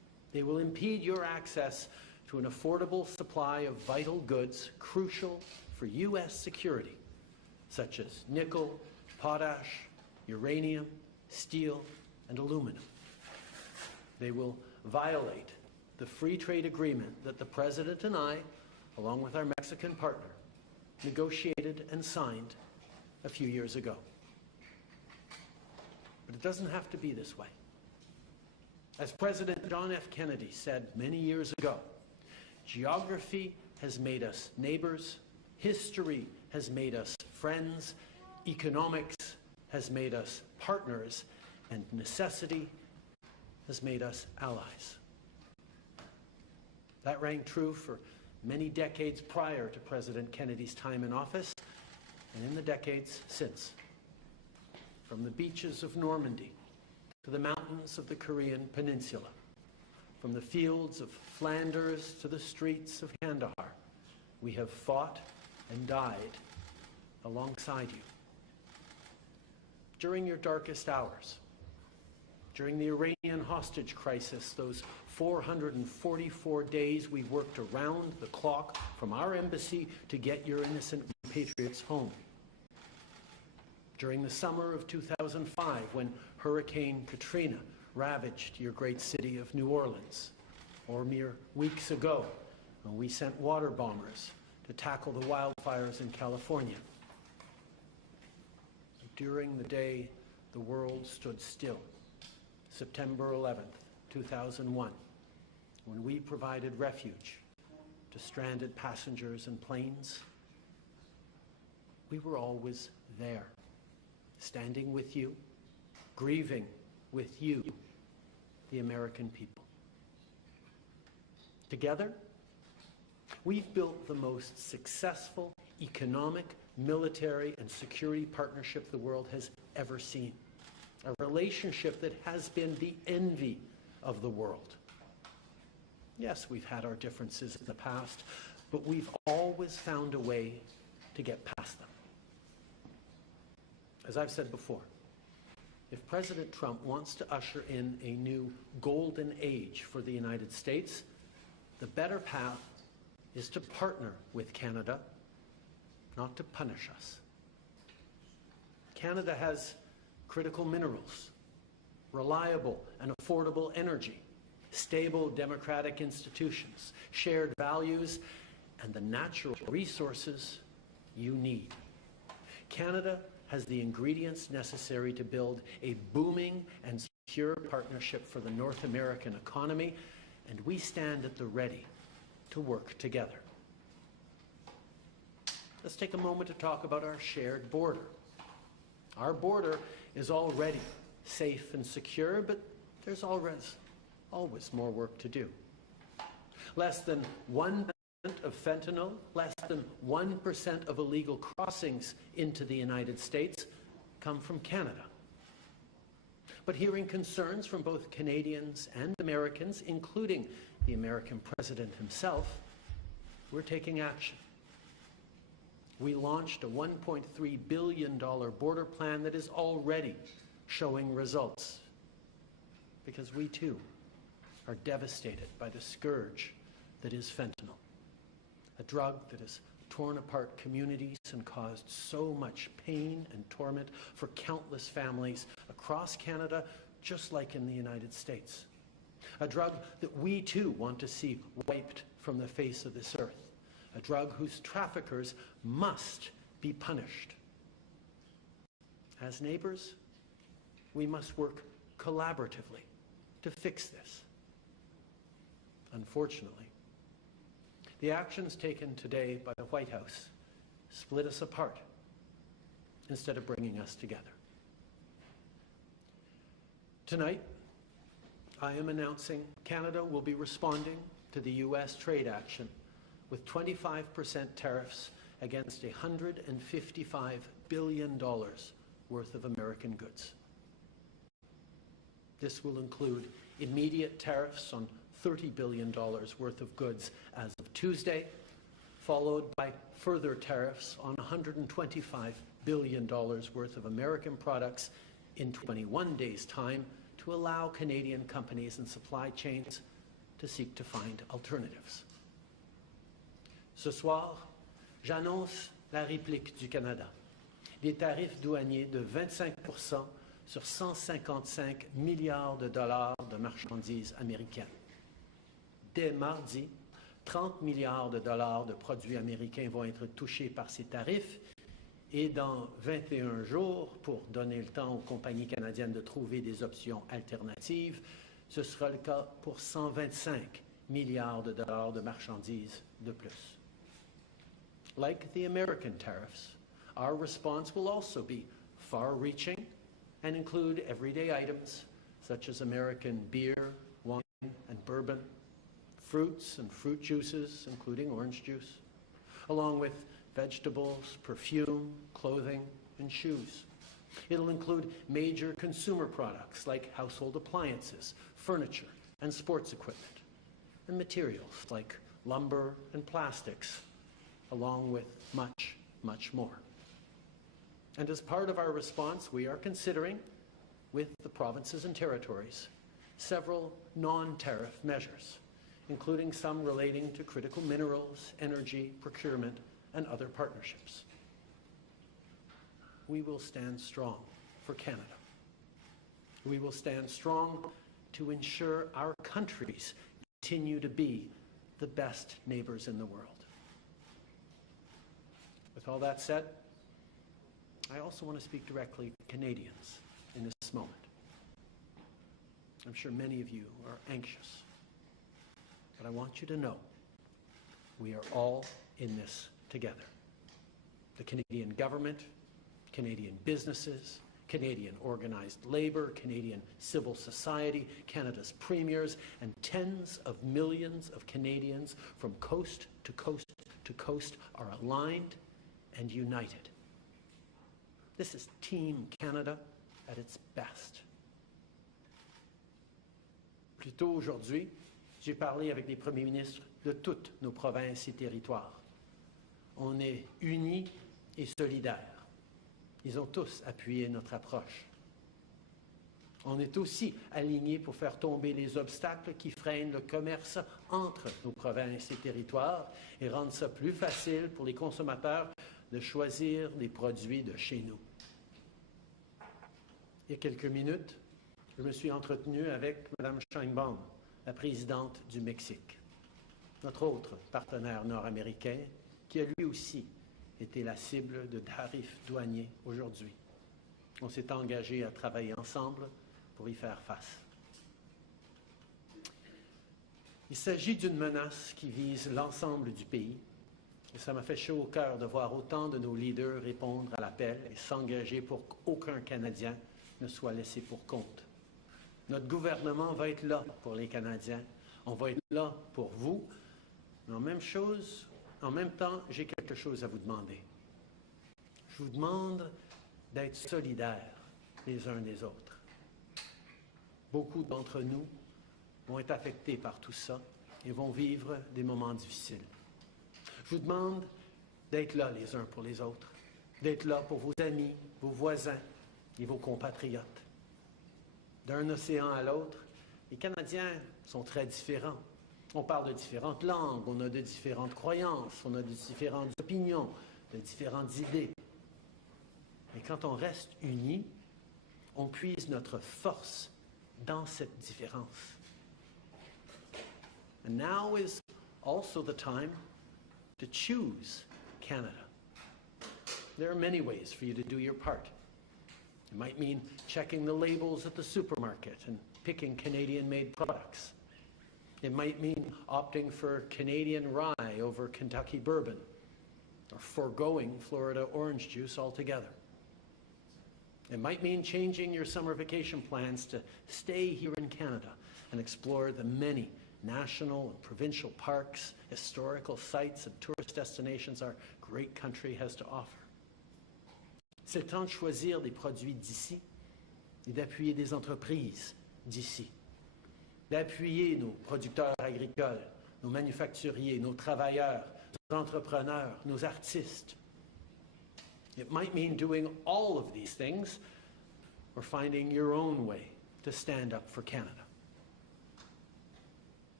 They will impede your access to an affordable supply of vital goods crucial for U.S. security, such as nickel, potash, uranium, steel, and aluminum. They will violate the free trade agreement that the President and I, along with our Mexican partner, negotiated and signed a few years ago. But it doesn't have to be this way. As President John F. Kennedy said many years ago, geography has made us neighbors, history has made us friends, economics has made us partners, and necessity has made us allies. That rang true for many decades prior to President Kennedy's time in office and in the decades since. From the beaches of Normandy to the mountains of the Korean Peninsula, from the fields of Flanders to the streets of Kandahar, we have fought and died alongside you. During your darkest hours, during the Iranian hostage crisis, those 444 days we worked around the clock from our embassy to get your innocent patriots home. During the summer of 2005, when Hurricane Katrina ravaged your great city of New Orleans, or mere weeks ago, when we sent water bombers to tackle the wildfires in California. During the day the world stood still, September 11th, 2001, when we provided refuge to stranded passengers and planes, we were always there, standing with you, grieving with you, the American people. Together, we've built the most successful economic, military, and security partnership the world has ever seen. A relationship that has been the envy of the world. Yes, we've had our differences in the past, but we've always found a way to get past them. As I've said before, if President Trump wants to usher in a new golden age for the United States, the better path is to partner with Canada, not to punish us. Canada has critical minerals, reliable and affordable energy, stable democratic institutions, shared values, and the natural resources you need. Canada has the ingredients necessary to build a booming and secure partnership for the North American economy, and we stand at the ready to work together. Let's take a moment to talk about our shared border. Our border is already safe and secure, but there's always more work to do. Less than 1% of fentanyl, less than 1% of illegal crossings into the United States come from Canada. But hearing concerns from both Canadians and Americans, including the American president himself, we're taking action. We launched a $1.3 billion border plan that is already showing results, because we too are devastated by the scourge that is fentanyl, a drug that has torn apart communities and caused so much pain and torment for countless families across Canada, just like in the United States. A drug that we too want to see wiped from the face of this earth. A drug whose traffickers must be punished. As neighbors, we must work collaboratively to fix this. Unfortunately, the actions taken today by the White House split us apart instead of bringing us together. Tonight, I am announcing Canada will be responding to the U.S. trade action with 25% tariffs against $155 billion worth of American goods. This will include immediate tariffs on $30 billion worth of goods as of Tuesday, followed by further tariffs on $125 billion worth of American products in 21 days' time to allow Canadian companies and supply chains to seek to find alternatives. Ce soir, j'annonce la réplique du Canada. Des tarifs douaniers de 25% sur 155 milliards de dollars de marchandises américaines. Dès mardi, 30 milliards de dollars de produits américains vont être touchés par ces tarifs et dans 21 jours, pour donner le temps aux compagnies canadiennes de trouver des options alternatives, ce sera le cas pour 125 milliards de dollars de marchandises de plus. Like the American tariffs, our response will also be far-reaching and include everyday items such as American beer, wine, and bourbon, fruits and fruit juices, including orange juice, along with vegetables, perfume, clothing, and shoes. It'll include major consumer products like household appliances, furniture, and sports equipment, and materials like lumber and plastics, along with much, much more. And as part of our response, we are considering, with the provinces and territories, several non-tariff measures, including some relating to critical minerals, energy, procurement, and other partnerships. We will stand strong for Canada. We will stand strong to ensure our countries continue to be the best neighbors in the world. With all that said, I also want to speak directly to Canadians in this moment. I'm sure many of you are anxious, but I want you to know we are all in this together. The Canadian government, Canadian businesses, Canadian organized labor, Canadian civil society, Canada's premiers, and tens of millions of Canadians from coast to coast to coast are aligned and united. This is Team Canada at its best. Plus tôt aujourd'hui, j'ai parlé avec les premiers ministres de toutes nos provinces et territoires. On est unis et solidaires. Ils ont tous appuyé notre approche. On est aussi alignés pour faire tomber les obstacles qui freinent le commerce entre nos provinces et territoires et rendre ça plus facile pour les consommateurs de choisir des produits de chez nous. Il y a quelques minutes, je me suis entretenu avec Mme Sheinbaum, la présidente du Mexique, notre autre partenaire nord-américain, qui a lui aussi été la cible de tarifs douaniers aujourd'hui. On s'est engagé à travailler ensemble pour y faire face. Il s'agit d'une menace qui vise l'ensemble du pays, et ça m'a fait chaud au cœur de voir autant de nos leaders répondre à l'appel et s'engager pour qu'aucun Canadien ne soit laissé pour compte. Notre gouvernement va être là pour les Canadiens. On va être là pour vous. Mais en même temps, j'ai quelque chose à vous demander. Je vous demande d'être solidaires les uns des autres. Beaucoup d'entre nous vont être affectés par tout ça et vont vivre des moments difficiles. Je vous demande d'être là les uns pour les autres, d'être là pour vos amis, vos voisins et vos compatriotes. D'un océan à l'autre, les Canadiens sont très différents. On parle de différentes langues, on a de différentes croyances, on a de différentes opinions, de différentes idées. Mais quand on reste unis, on puise notre force dans cette différence. And now is also the time to choose Canada. There are many ways for you to do your part. It might mean checking the labels at the supermarket and picking Canadian-made products. It might mean opting for Canadian rye over Kentucky bourbon, or foregoing Florida orange juice altogether. It might mean changing your summer vacation plans to stay here in Canada and explore the many national and provincial parks, historical sites, and tourist destinations our great country has to offer. C'est le temps de choisir des produits d'ici et d'appuyer des entreprises d'ici, d'appuyer nos producteurs agricoles, nos manufacturiers, nos travailleurs, nos entrepreneurs, nos artistes. It might mean doing all of these things or finding your own way to stand up for Canada.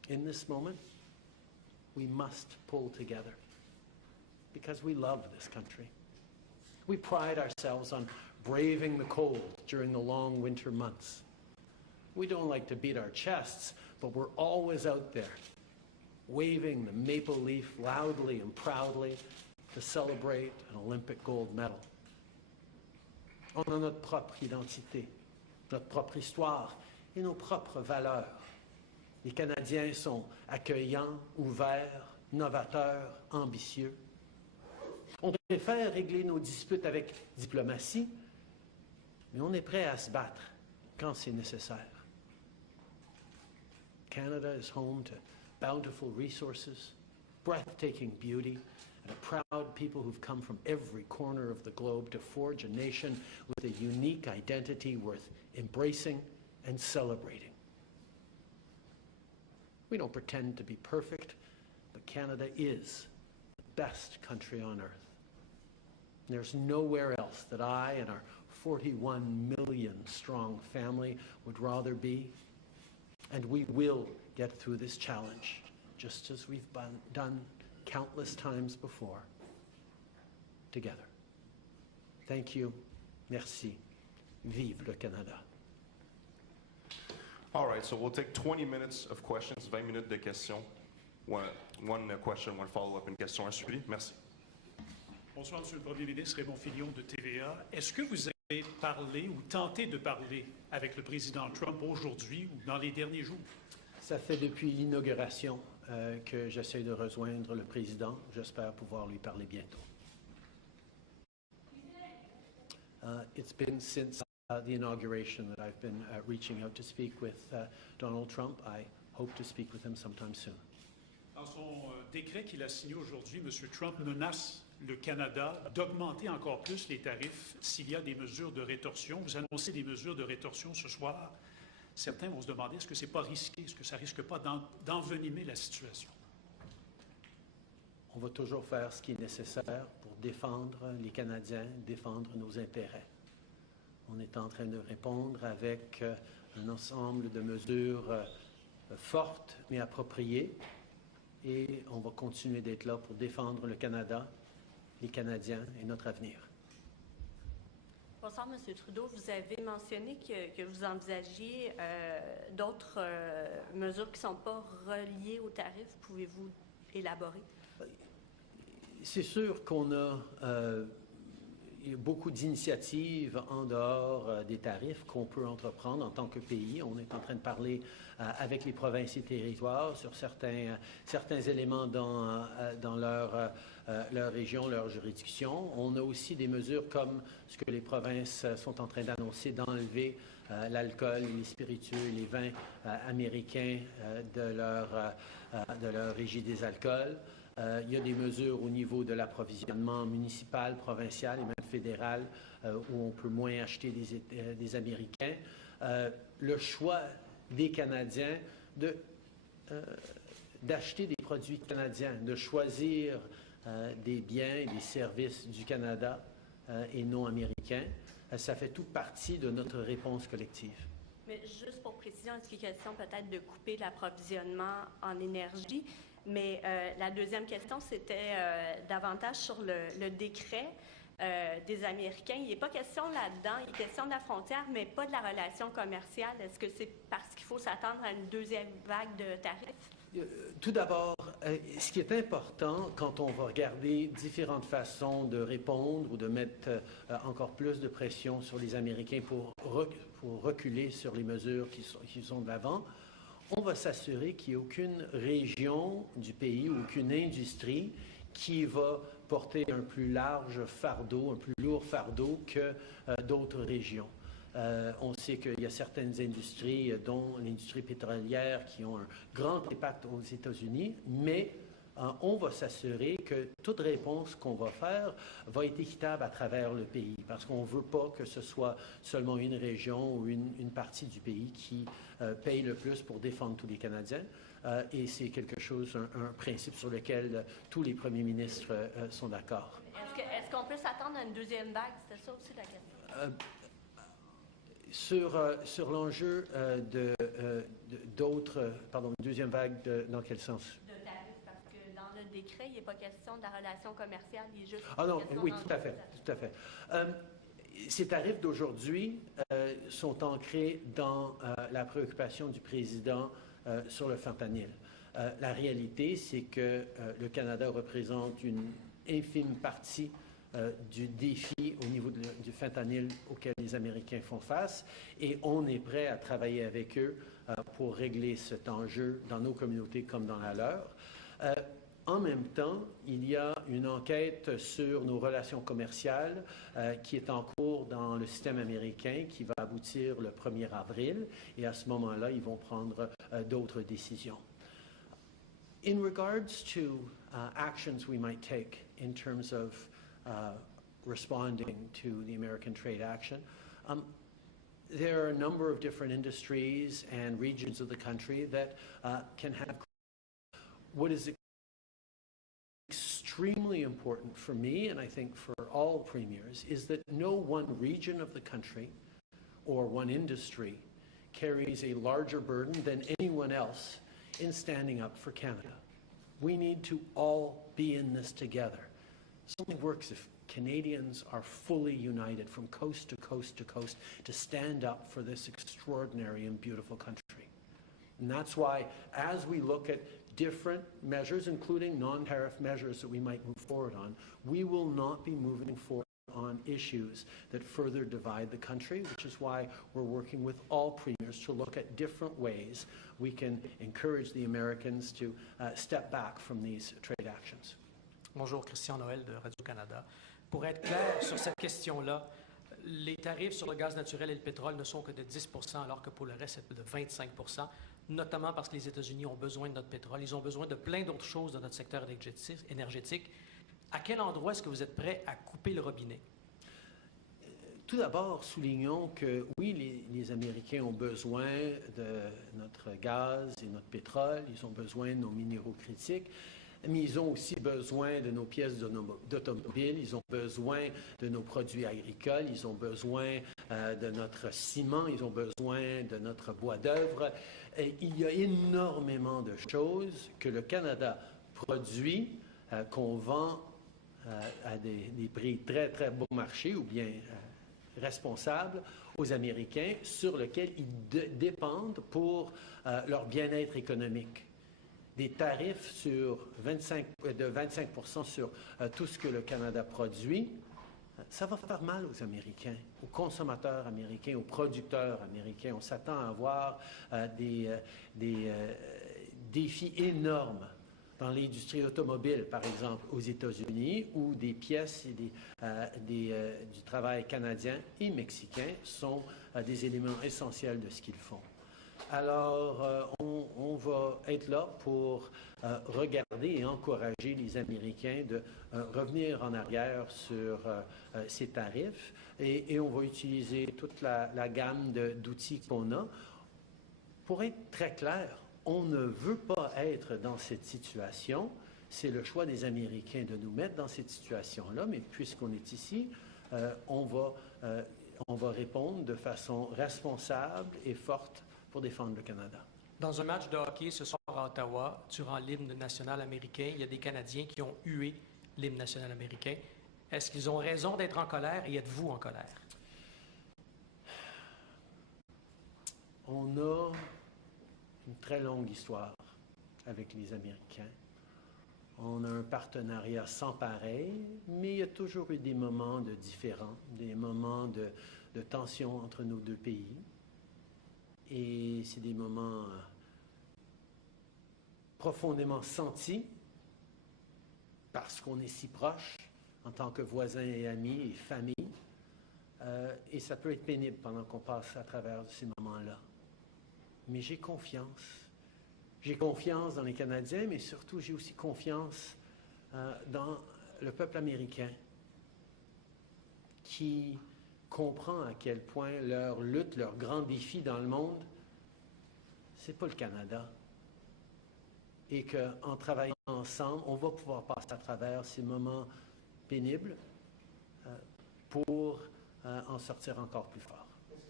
In this moment, we must pull together because we love this country. We pride ourselves on braving the cold during the long winter months. We don't like to beat our chests, but we're always out there, waving the maple leaf loudly and proudly to celebrate an Olympic gold medal. On a notre propre identité, notre propre histoire et nos propres valeurs. Les Canadiens sont accueillants, ouverts, novateurs, ambitieux. On préfère régler nos disputes avec diplomatie, mais on est prêt à se battre quand c'est nécessaire. Canada is home to bountiful resources, breathtaking beauty, and a proud people who've come from every corner of the globe to forge a nation with a unique identity worth embracing and celebrating. We don't pretend to be perfect, but Canada is the best country on earth. There's nowhere else that I and our 41 million strong family would rather be. And we will get through this challenge, just as we've done countless times before, together. Thank you. Merci. Vive le Canada. All right, so we'll take 20 minutes of questions, 20 minutes de questions. One question, one follow-up, une question à suivre. Merci. Bonsoir, Monsieur le Premier ministre, Raymond Filion de TVA. Est-ce que vous avez parlé ou tenté de parler avec le président Trump aujourd'hui ou dans les derniers jours? Ça fait depuis l'inauguration que j'essaie de rejoindre le président. J'espère pouvoir lui parler bientôt. It's been since the inauguration that I've been reaching out to speak with Donald Trump. I hope to speak with him sometime soon. Dans son décret qu'il a signé aujourd'hui, M. Trump menace le Canada d'augmenter encore plus les tarifs s'il y a des mesures de rétorsion. Vous annoncez des mesures de rétorsion ce soir. Certains vont se demander, est-ce que ce n'est pas risqué? Est-ce que ça ne risque pas d'envenimer la situation? On va toujours faire ce qui est nécessaire pour défendre les Canadiens, défendre nos intérêts. On est en train de répondre avec un ensemble de mesures fortes mais appropriées et on va continuer d'être là pour défendre le Canada, les Canadiens et notre avenir. Bonsoir, M. Trudeau. Vous avez mentionné que vous envisagiez d'autres mesures qui ne sont pas reliées aux tarifs. Pouvez-vous élaborer? C'est sûr qu'on a beaucoup d'initiatives en dehors des tarifs qu'on peut entreprendre en tant que pays. On est en train de parler avec les provinces et territoires sur certains éléments dans leur région, leur juridiction. On a aussi des mesures comme ce que les provinces sont en train d'annoncer, d'enlever l'alcool, les spiritueux, les vins américains de leur régie des alcools. Il y a des mesures au niveau de l'approvisionnement municipal, provincial et même fédéral où on peut moins acheter des Américains. Le choix des Canadiens d'acheter des produits canadiens, de choisir des biens et des services du Canada et non américains, ça fait toute partie de notre réponse collective. Mais juste pour préciser, est-ce qu'il est question peut-être de couper l'approvisionnement en énergie? Mais la deuxième question, c'était davantage sur le décret des Américains. Il n'est pas question là-dedans, il est question de la frontière, mais pas de la relation commerciale. Est-ce que c'est parce qu'il faut s'attendre à une deuxième vague de tarifs? Tout d'abord, ce qui est important quand on va regarder différentes façons de répondre ou de mettre encore plus de pression sur les Américains pour reculer sur les mesures qui sont de l'avant, on va s'assurer qu'il n'y ait aucune région du pays ou aucune industrie qui va porter un plus large fardeau, un plus lourd fardeau que d'autres régions. On sait qu'il y a certaines industries, dont l'industrie pétrolière, qui ont un grand impact aux États-Unis, mais on va s'assurer que toute réponse qu'on va faire va être équitable à travers le pays, parce qu'on ne veut pas que ce soit seulement une région ou une partie du pays qui paye le plus pour défendre tous les Canadiens. Et c'est quelque chose, un principe sur lequel tous les premiers ministres sont d'accord. Est-ce qu'on peut s'attendre à une deuxième vague? C'était ça aussi la question. Sur l'enjeu deuxième vague, dans quel sens? De tarifs, parce que dans le décret, il n'est pas question de la relation commerciale, il est juste Ah non, question oui, d'enjeux. tout à fait. Ces tarifs d'aujourd'hui sont ancrés dans la préoccupation du président sur le fentanyl. La réalité, c'est que le Canada représente une infime partie du défi au niveau du fentanyl auquel les Américains font face, et on est prêt à travailler avec eux pour régler cet enjeu dans nos communautés comme dans la leur. En même temps, il y a une enquête sur nos relations commerciales qui est en cours dans le système américain, qui va aboutir le 1er avril, et à ce moment-là, ils vont prendre d'autres décisions. In regards to actions we might take in terms of responding to the American trade action, there are a number of different industries and regions of the country that can have. What is extremely important for me, and I think for all premiers, is that no one region of the country or one industry carries a larger burden than anyone else in standing up for Canada. We need to all be in this together. It only works if Canadians are fully united from coast to coast to coast to stand up for this extraordinary and beautiful country. And that's why, as we look at different measures, including non-tariff measures that we might move forward on, we will not be moving forward on issues that further divide the country, which is why we're working with all premiers to look at different ways we can encourage the Americans to step back from these trade actions. Bonjour, Christian Noël de Radio-Canada. Pour être clair sur cette question-là, les tarifs sur le gaz naturel et le pétrole ne sont que de 10 % alors que pour le reste, c'est de 25 %, notamment parce que les États-Unis ont besoin de notre pétrole. Ils ont besoin de plein d'autres choses dans notre secteur énergétique. À quel endroit est-ce que vous êtes prêt à couper le robinet? Tout d'abord, soulignons que oui, les Américains ont besoin de notre gaz et notre pétrole, ils ont besoin de nos minéraux critiques, mais ils ont aussi besoin de nos pièces d'automobile, ils ont besoin de nos produits agricoles, ils ont besoin de notre ciment, ils ont besoin de notre bois d'œuvre. Il y a énormément de choses que le Canada produit, qu'on vend à des prix très, très bon marché ou bien responsables aux Américains, sur lesquels ils dépendent pour leur bien-être économique. Des tarifs de 25 % sur tout ce que le Canada produit, ça va faire mal aux Américains, aux consommateurs américains, aux producteurs américains. On s'attend à avoir des défis énormes dans l'industrie automobile, par exemple, aux États-Unis, où des pièces et du travail canadien et mexicain sont des éléments essentiels de ce qu'ils font. Alors, on va être là pour regarder et encourager les Américains de revenir en arrière sur ces tarifs et on va utiliser toute la gamme d'outils qu'on a. Pour être très clair, on ne veut pas être dans cette situation. C'est le choix des Américains de nous mettre dans cette situation-là, mais puisqu'on est ici, on va répondre de façon responsable et forte pour défendre le Canada. Dans un match de hockey ce soir à Ottawa, durant l'hymne national américain, il y a des Canadiens qui ont hué l'hymne national américain. Est-ce qu'ils ont raison d'être en colère et êtes-vous en colère? On a une très longue histoire avec les Américains. On a un partenariat sans pareil, mais il y a toujours eu des moments de différends, des moments de tension entre nos deux pays. Et c'est des moments profondément sentis parce qu'on est si proches en tant que voisins et amis et famille. Et ça peut être pénible pendant qu'on passe à travers ces moments-là. Mais j'ai confiance. J'ai confiance dans les Canadiens, mais surtout j'ai aussi confiance dans le peuple américain qui comprend à quel point leur lutte, leur grand défi dans le monde, c'est pas le Canada. Et qu'en travaillant ensemble, on va pouvoir passer à travers ces moments pénibles pour en sortir encore plus fort. Est-ce que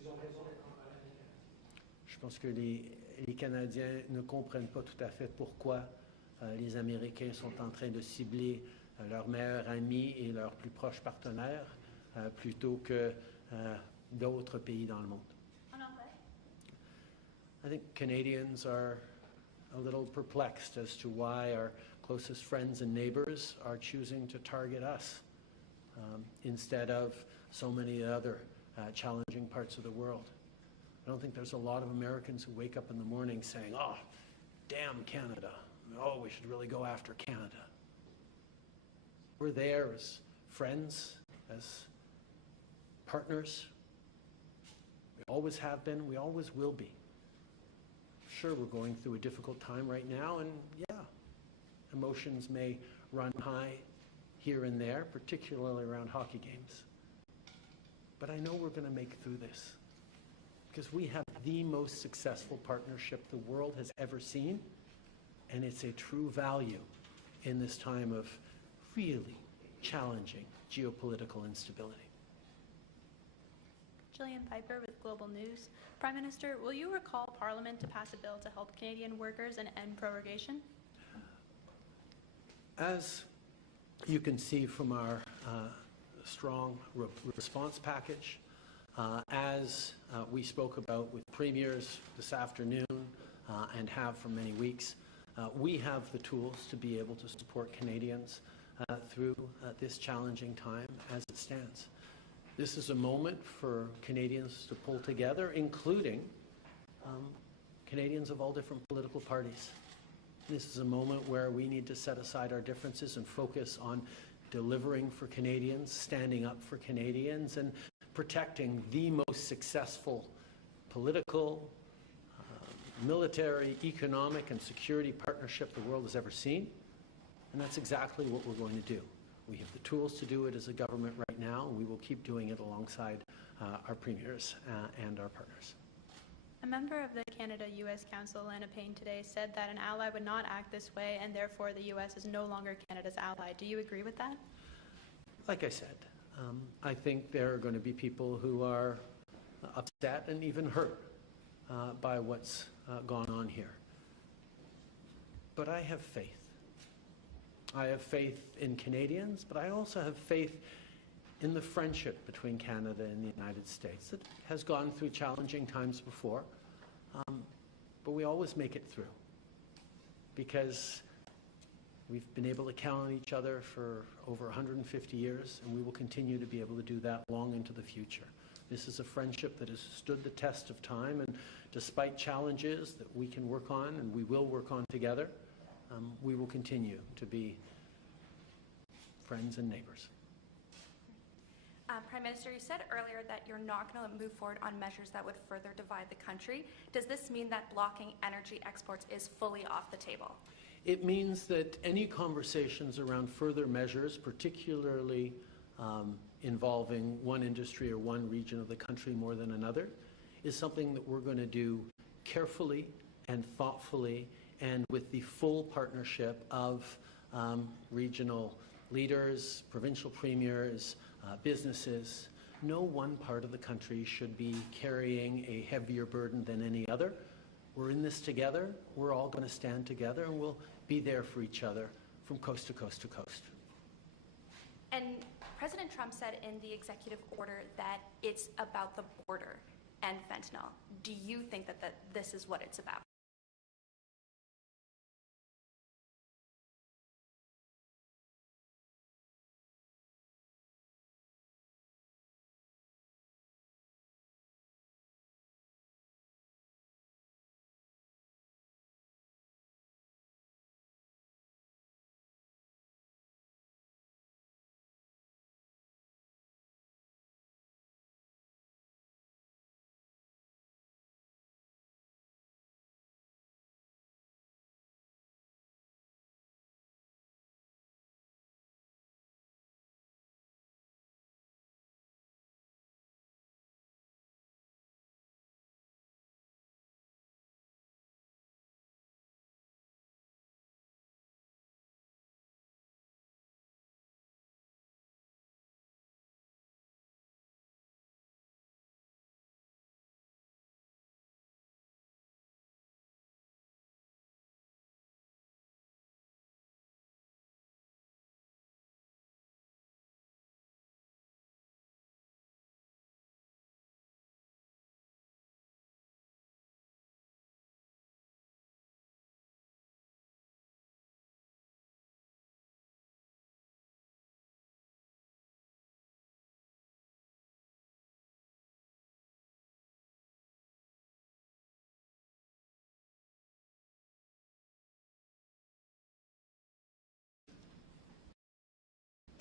Je pense que les Canadiens ne comprennent pas tout à fait pourquoi les Américains sont en train de cibler leurs meilleurs amis et leurs plus proches partenaires plutôt que d'autres pays dans le monde. I think Canadians are a little perplexed as to why our closest friends and neighbors are choosing to target us instead of so many other challenging parts of the world. I don't think there's a lot of Americans who wake up in the morning saying, oh, damn Canada. Oh, we should really go after Canada. We're there as friends, as partners. We always have been, we always will be. Sure, we're going through a difficult time right now, and yeah, emotions may run high here and there, particularly around hockey games. But I know we're going to make it through this because we have the most successful partnership the world has ever seen, and it's a true value in this time of really challenging geopolitical instability. Gillian Piper with Global News. Prime Minister, will you recall Parliament to pass a bill to help Canadian workers and end prorogation? As you can see from our strong response package, as we spoke about with premiers this afternoon and have for many weeks, we have the tools to be able to support Canadians through this challenging time as it stands. This is a moment for Canadians to pull together, including Canadians of all different political parties. This is a moment where we need to set aside our differences and focus on delivering for Canadians, standing up for Canadians, and protecting the most successful political, military, economic, and security partnership the world has ever seen. And that's exactly what we're going to do. We have the tools to do it as a government right now, and we will keep doing it alongside our premiers and our partners. A member of the Canada-U.S. Council, Lana Payne, today said that an ally would not act this way, and therefore the U.S. is no longer Canada's ally. Do you agree with that? Like I said, I think there are going to be people who are upset and even hurt by what's gone on here. But I have faith. I have faith in Canadians, but I also have faith in the friendship between Canada and the United States that has gone through challenging times before, but we always make it through because we've been able to count on each other for over 150 years, and we will continue to be able to do that long into the future. This is a friendship that has stood the test of time, and despite challenges that we can work on and we will work on together, we will continue to be friends and neighbors. Prime Minister, you said earlier that you're not going to move forward on measures that would further divide the country. Does this mean that blocking energy exports is fully off the table? It means that any conversations around further measures, particularly involving one industry or one region of the country more than another, is something that we're going to do carefully and thoughtfully and with the full partnership of regional leaders, provincial premiers, businesses. No one part of the country should be carrying a heavier burden than any other. We're in this together. We're all going to stand together, and we'll be there for each other from coast to coast to coast. And President Trump said in the executive order that it's about the border and fentanyl. Do you think that this is what it's about?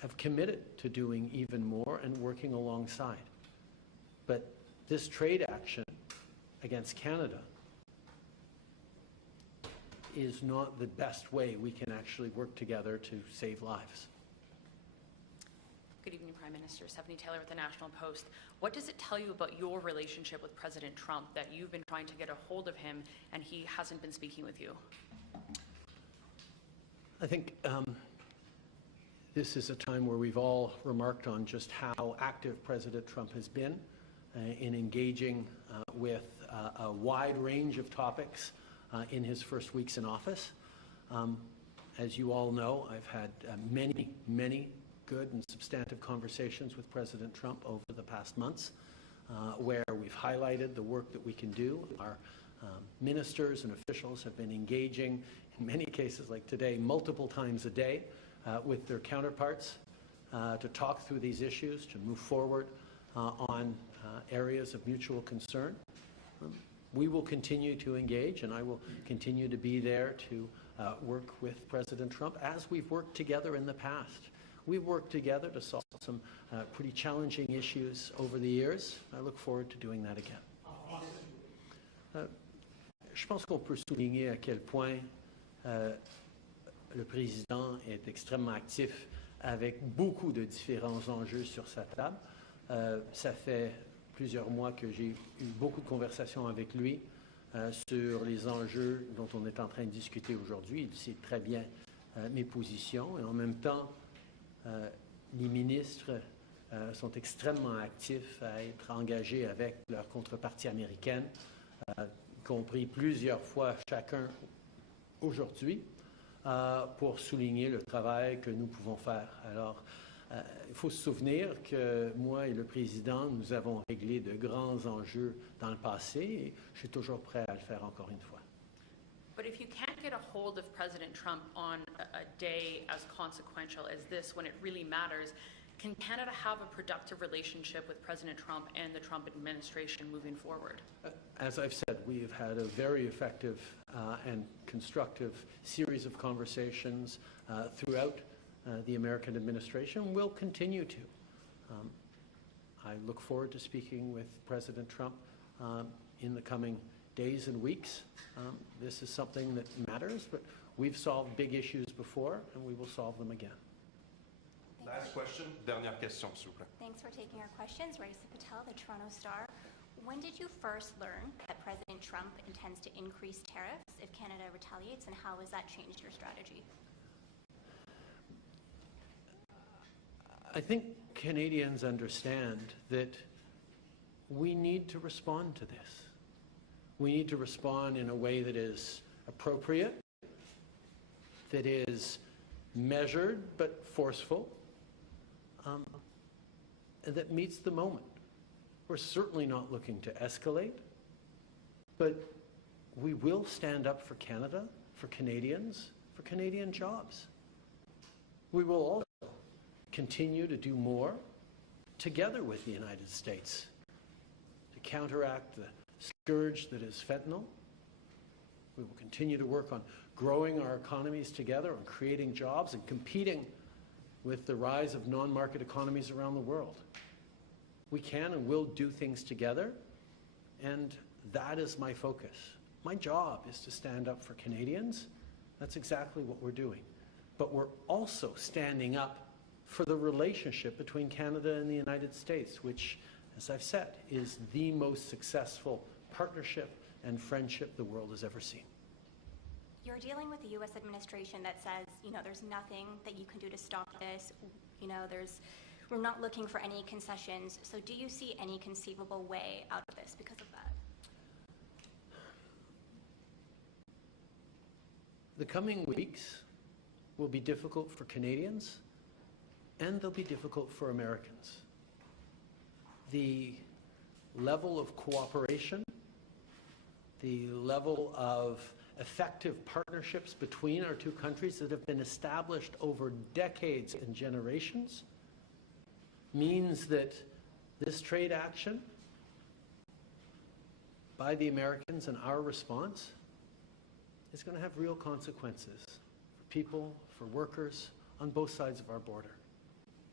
have committed to doing even more and working alongside. But this trade action against Canada is not the best way we can actually work together to save lives. Good evening, Prime Minister. Stephanie Taylor with the National Post. What does it tell you about your relationship with President Trump that you've been trying to get a hold of him and he hasn't been speaking with you? I think this is a time where we've all remarked on just how active President Trump has been in engaging with a wide range of topics in his first weeks in office. As you all know, I've had many good and substantive conversations with President Trump over the past months, where we've highlighted the work that we can do. Our ministers and officials have been engaging, in many cases like today, multiple times a day with their counterparts to talk through these issues, to move forward on areas of mutual concern. We will continue to engage, and I will continue to be there to work with President Trump as we've worked together in the past. We've worked together to solve some pretty challenging issues over the years. I look forward to doing that again. Je pense qu'on peut souligner à quel point le président est extrêmement actif avec beaucoup de différents enjeux sur sa table. Ça fait plusieurs mois que j'ai eu beaucoup de conversations avec lui sur les enjeux dont on est en train de discuter aujourd'hui. Il sait très bien mes positions et en même temps, les ministres sont extrêmement actifs à être engagés avec leur contrepartie américaine, y compris plusieurs fois chacun aujourd'hui, pour souligner le travail que nous pouvons faire. Alors, il faut se souvenir que moi et le président, nous avons réglé de grands enjeux dans le passé et je suis toujours prêt à le faire encore une fois. But if you can't get a hold of President Trump on a day as consequential as this, when it really matters, can Canada have a productive relationship with President Trump and the Trump administration moving forward? As I've said, we have had a very effective and constructive series of conversations throughout the American administration. We'll continue to. I look forward to speaking with President Trump in the coming days and weeks. This is something that matters, but we've solved big issues before, and we will solve them again. Last question, dernière question, s'il vous plaît. Thanks for taking our questions. Raisa Patel, the Toronto Star. When did you first learn that President Trump intends to increase tariffs if Canada retaliates, and how has that changed your strategy? I think Canadians understand that we need to respond to this. We need to respond in a way that is appropriate, that is measured but forceful, and that meets the moment. We're certainly not looking to escalate, but we will stand up for Canada, for Canadians, for Canadian jobs. We will also continue to do more together with the United States to counteract the scourge that is fentanyl. We will continue to work on growing our economies together, on creating jobs and competing with the rise of non-market economies around the world. We can and will do things together, and that is my focus. My job is to stand up for Canadians. That's exactly what we're doing. But we're also standing up for the relationship between Canada and the United States, which, as I've said, is the most successful partnership and friendship the world has ever seen. You're dealing with a U.S. administration that says, there's nothing that you can do to stop this. We're not looking for any concessions. So do you see any conceivable way out of this because of that? The coming weeks will be difficult for Canadians, and they'll be difficult for Americans. The level of cooperation, the level of effective partnerships between our two countries that have been established over decades and generations means that this trade action by the Americans and our response is going to have real consequences for people, for workers on both sides of our border.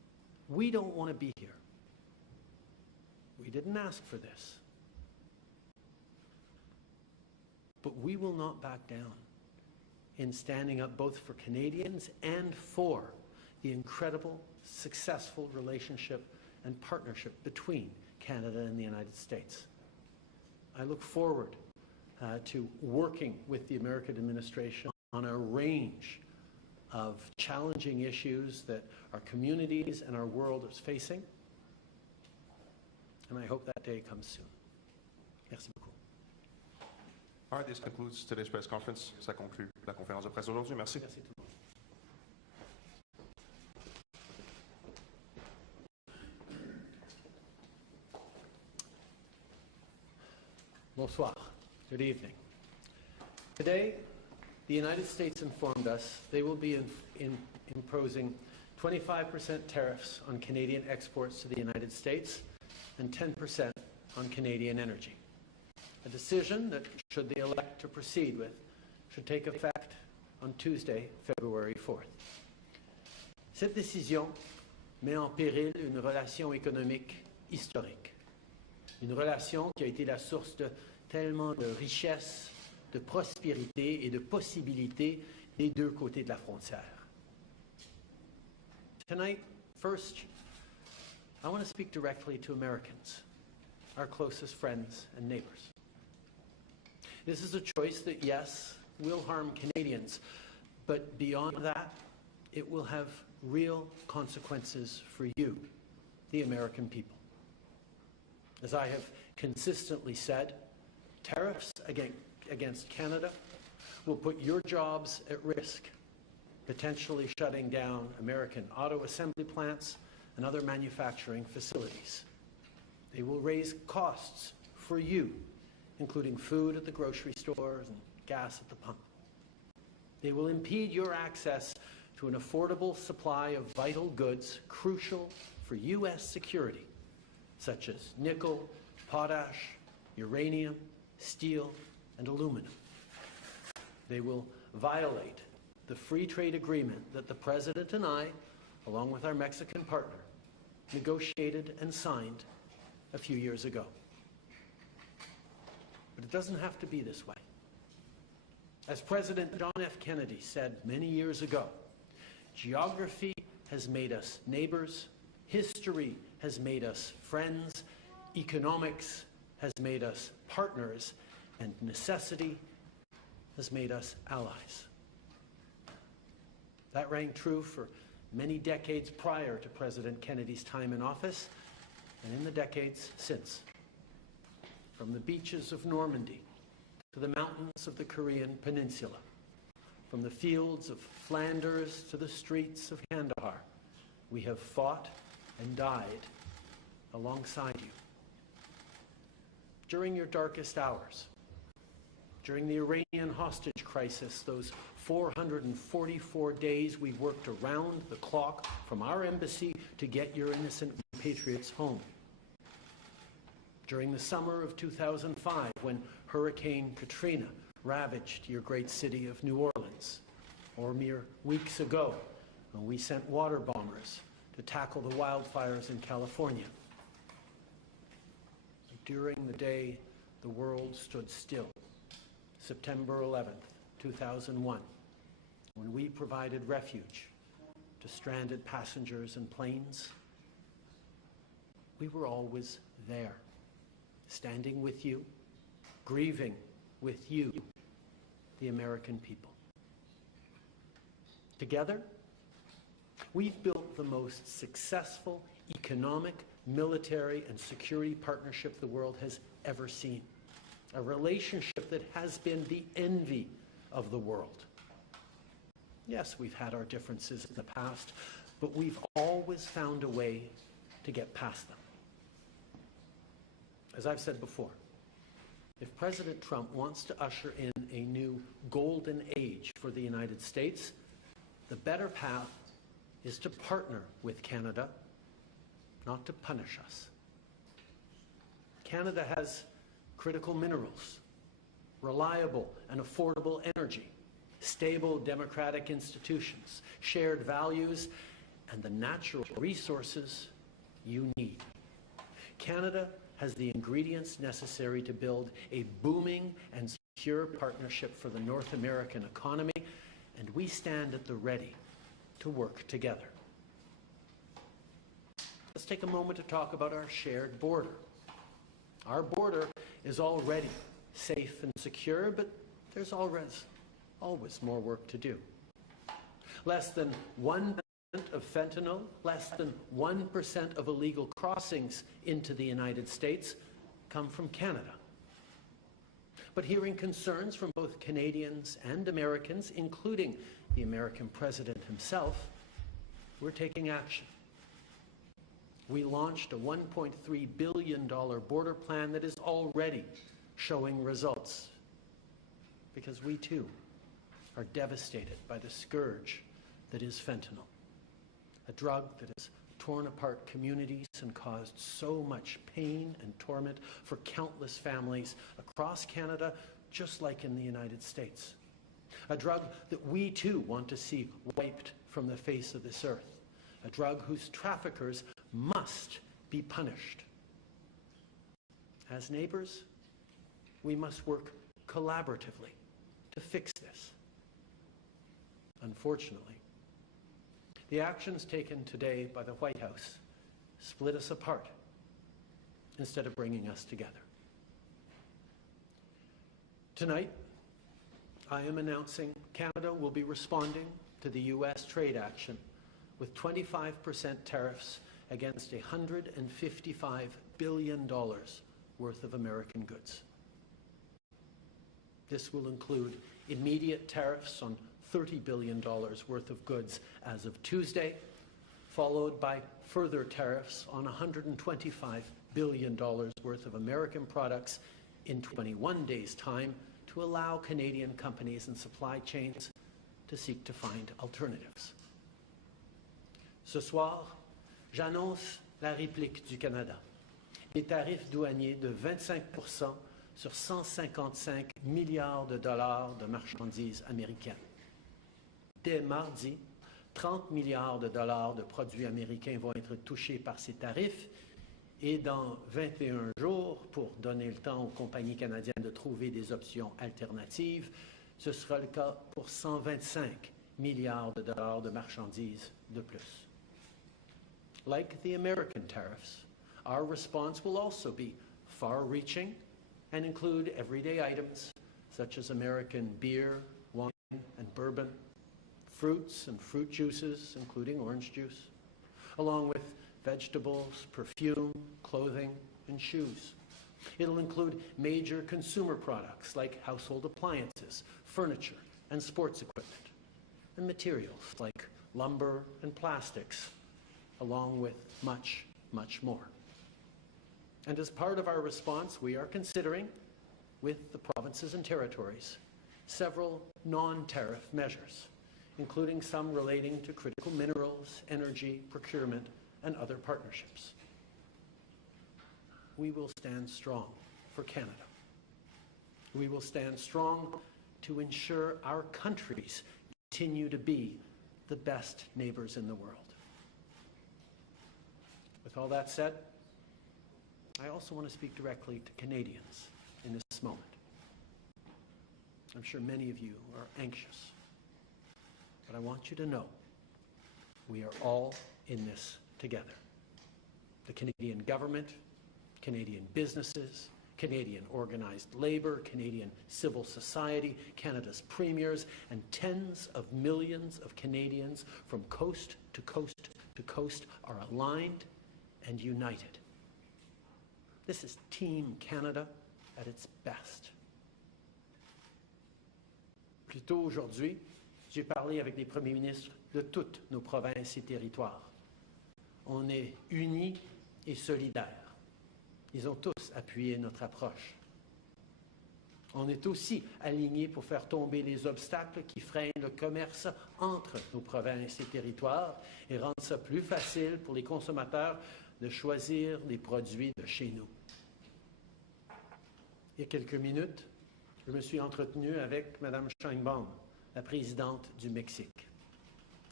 We don't want to be here. We didn't ask for this. But we will not back down in standing up both for Canadians and for the incredible, successful relationship and partnership between Canada and the United States. I look forward to working with the American administration on a range of challenging issues that our communities and our world is facing. And I hope that day comes soon. Merci beaucoup. All right, this concludes today's press conference. Ça conclut la conférence de presse aujourd'hui. Merci. Merci tout le monde. Bonsoir. Good evening. Today, the United States informed us they will be imposing 25% tariffs on Canadian exports to the United States and 10% on Canadian energy. A decision that, should they elect to proceed with, should take effect on Tuesday, February 4th. Cette décision met en péril une relation économique historique. Une relation qui a été la source de tellement de richesses, de prospérité et de possibilités des deux côtés de la frontière. Tonight, first, I want to speak directly to Americans, our closest friends and neighbors. This is a choice that, yes, will harm Canadians, but beyond that, it will have real consequences for you, the American people. As I have consistently said, tariffs against Canada will put your jobs at risk, potentially shutting down American auto assembly plants and other manufacturing facilities. They will raise costs for you, including food at the grocery stores and gas at the pump. They will impede your access to an affordable supply of vital goods crucial for U.S. security, such as nickel, potash, uranium, steel, and aluminum. They will violate the free trade agreement that the President and I, along with our Mexican partner, negotiated and signed a few years ago. But it doesn't have to be this way. As President John F. Kennedy said many years ago, geography has made us neighbors, history has made us friends, economics has made us partners, and necessity has made us allies. That rang true for many decades prior to President Kennedy's time in office and in the decades since. From the beaches of Normandy to the mountains of the Korean Peninsula, from the fields of Flanders to the streets of Kandahar, we have fought and died alongside you. During your darkest hours, during the Iranian hostage crisis, those 444 days we worked around the clock from our embassy to get your innocent patriots home. During the summer of 2005, when Hurricane Katrina ravaged your great city of New Orleans, or mere weeks ago, when we sent water bombers to tackle the wildfires in California. During the day the world stood still, September 11th, 2001, when we provided refuge to stranded passengers and planes, we were always there, standing with you, grieving with you, the American people. Together, we've built the most successful economic, military, and security partnership the world has ever seen. A relationship that has been the envy of the world. Yes, we've had our differences in the past, but we've always found a way to get past them. As I've said before, if President Trump wants to usher in a new golden age for the United States, the better path is to partner with Canada, not to punish us. Canada has critical minerals, reliable and affordable energy, stable democratic institutions, shared values, and the natural resources you need. Canada has the ingredients necessary to build a booming and secure partnership for the North American economy, and we stand at the ready to work together. Let's take a moment to talk about our shared border. Our border is already safe and secure, but there's always more work to do. Less than 1% of fentanyl, less than 1% of illegal crossings into the United States come from Canada. But hearing concerns from both Canadians and Americans, including the American president himself, we're taking action. We launched a $1.3 billion border plan that is already showing results, because we too are devastated by the scourge that is fentanyl, a drug that has torn apart communities and caused so much pain and torment for countless families across Canada, just like in the United States. A drug that we too want to see wiped from the face of this earth. A drug whose traffickers must be punished. As neighbors, we must work collaboratively to fix this. Unfortunately, the actions taken today by the White House split us apart instead of bringing us together. Tonight, I am announcing Canada will be responding to the U.S. trade action with 25% tariffs against $155 billion worth of American goods. This will include immediate tariffs on $30 billion worth of goods as of Tuesday, followed by further tariffs on $125 billion worth of American products in 21 days' time to allow Canadian companies and supply chains to seek to find alternatives. Ce soir, j'annonce la réplique du Canada. Des tarifs douaniers de 25% sur 155 milliards de dollars de marchandises américaines. Dès mardi, 30 milliards de dollars de produits américains vont être touchés par ces tarifs et dans 21 jours, pour donner le temps aux compagnies canadiennes de trouver des options alternatives, ce sera le cas pour 125 milliards de dollars de marchandises de plus. Like the American tariffs, our response will also be far-reaching and include everyday items such as American beer, wine, and bourbon, fruits and fruit juices, including orange juice, along with vegetables, perfume, clothing, and shoes. It'll include major consumer products like household appliances, furniture, and sports equipment, and materials like lumber and plastics, along with much, much more. And as part of our response, we are considering, with the provinces and territories, several non-tariff measures, including some relating to critical minerals, energy, procurement, and other partnerships. We will stand strong for Canada. We will stand strong to ensure our countries continue to be the best neighbors in the world. With all that said, I also want to speak directly to Canadians in this moment. I'm sure many of you are anxious, but I want you to know we are all in this together. The Canadian government, Canadian businesses, Canadian organized labor, Canadian civil society, Canada's premiers, and tens of millions of Canadians from coast to coast to coast are aligned and united. This is Team Canada at its best. Plus tôt aujourd'hui, j'ai parlé avec les premiers ministres de toutes nos provinces et territoires. On est unis et solidaires. Ils ont tous appuyé notre approche. On est aussi alignés pour faire tomber les obstacles qui freinent le commerce entre nos provinces et territoires et rendre ça plus facile pour les consommateurs de choisir des produits de chez nous. Il y a quelques minutes, je me suis entretenu avec Mme Sheinbaum, la présidente du Mexique.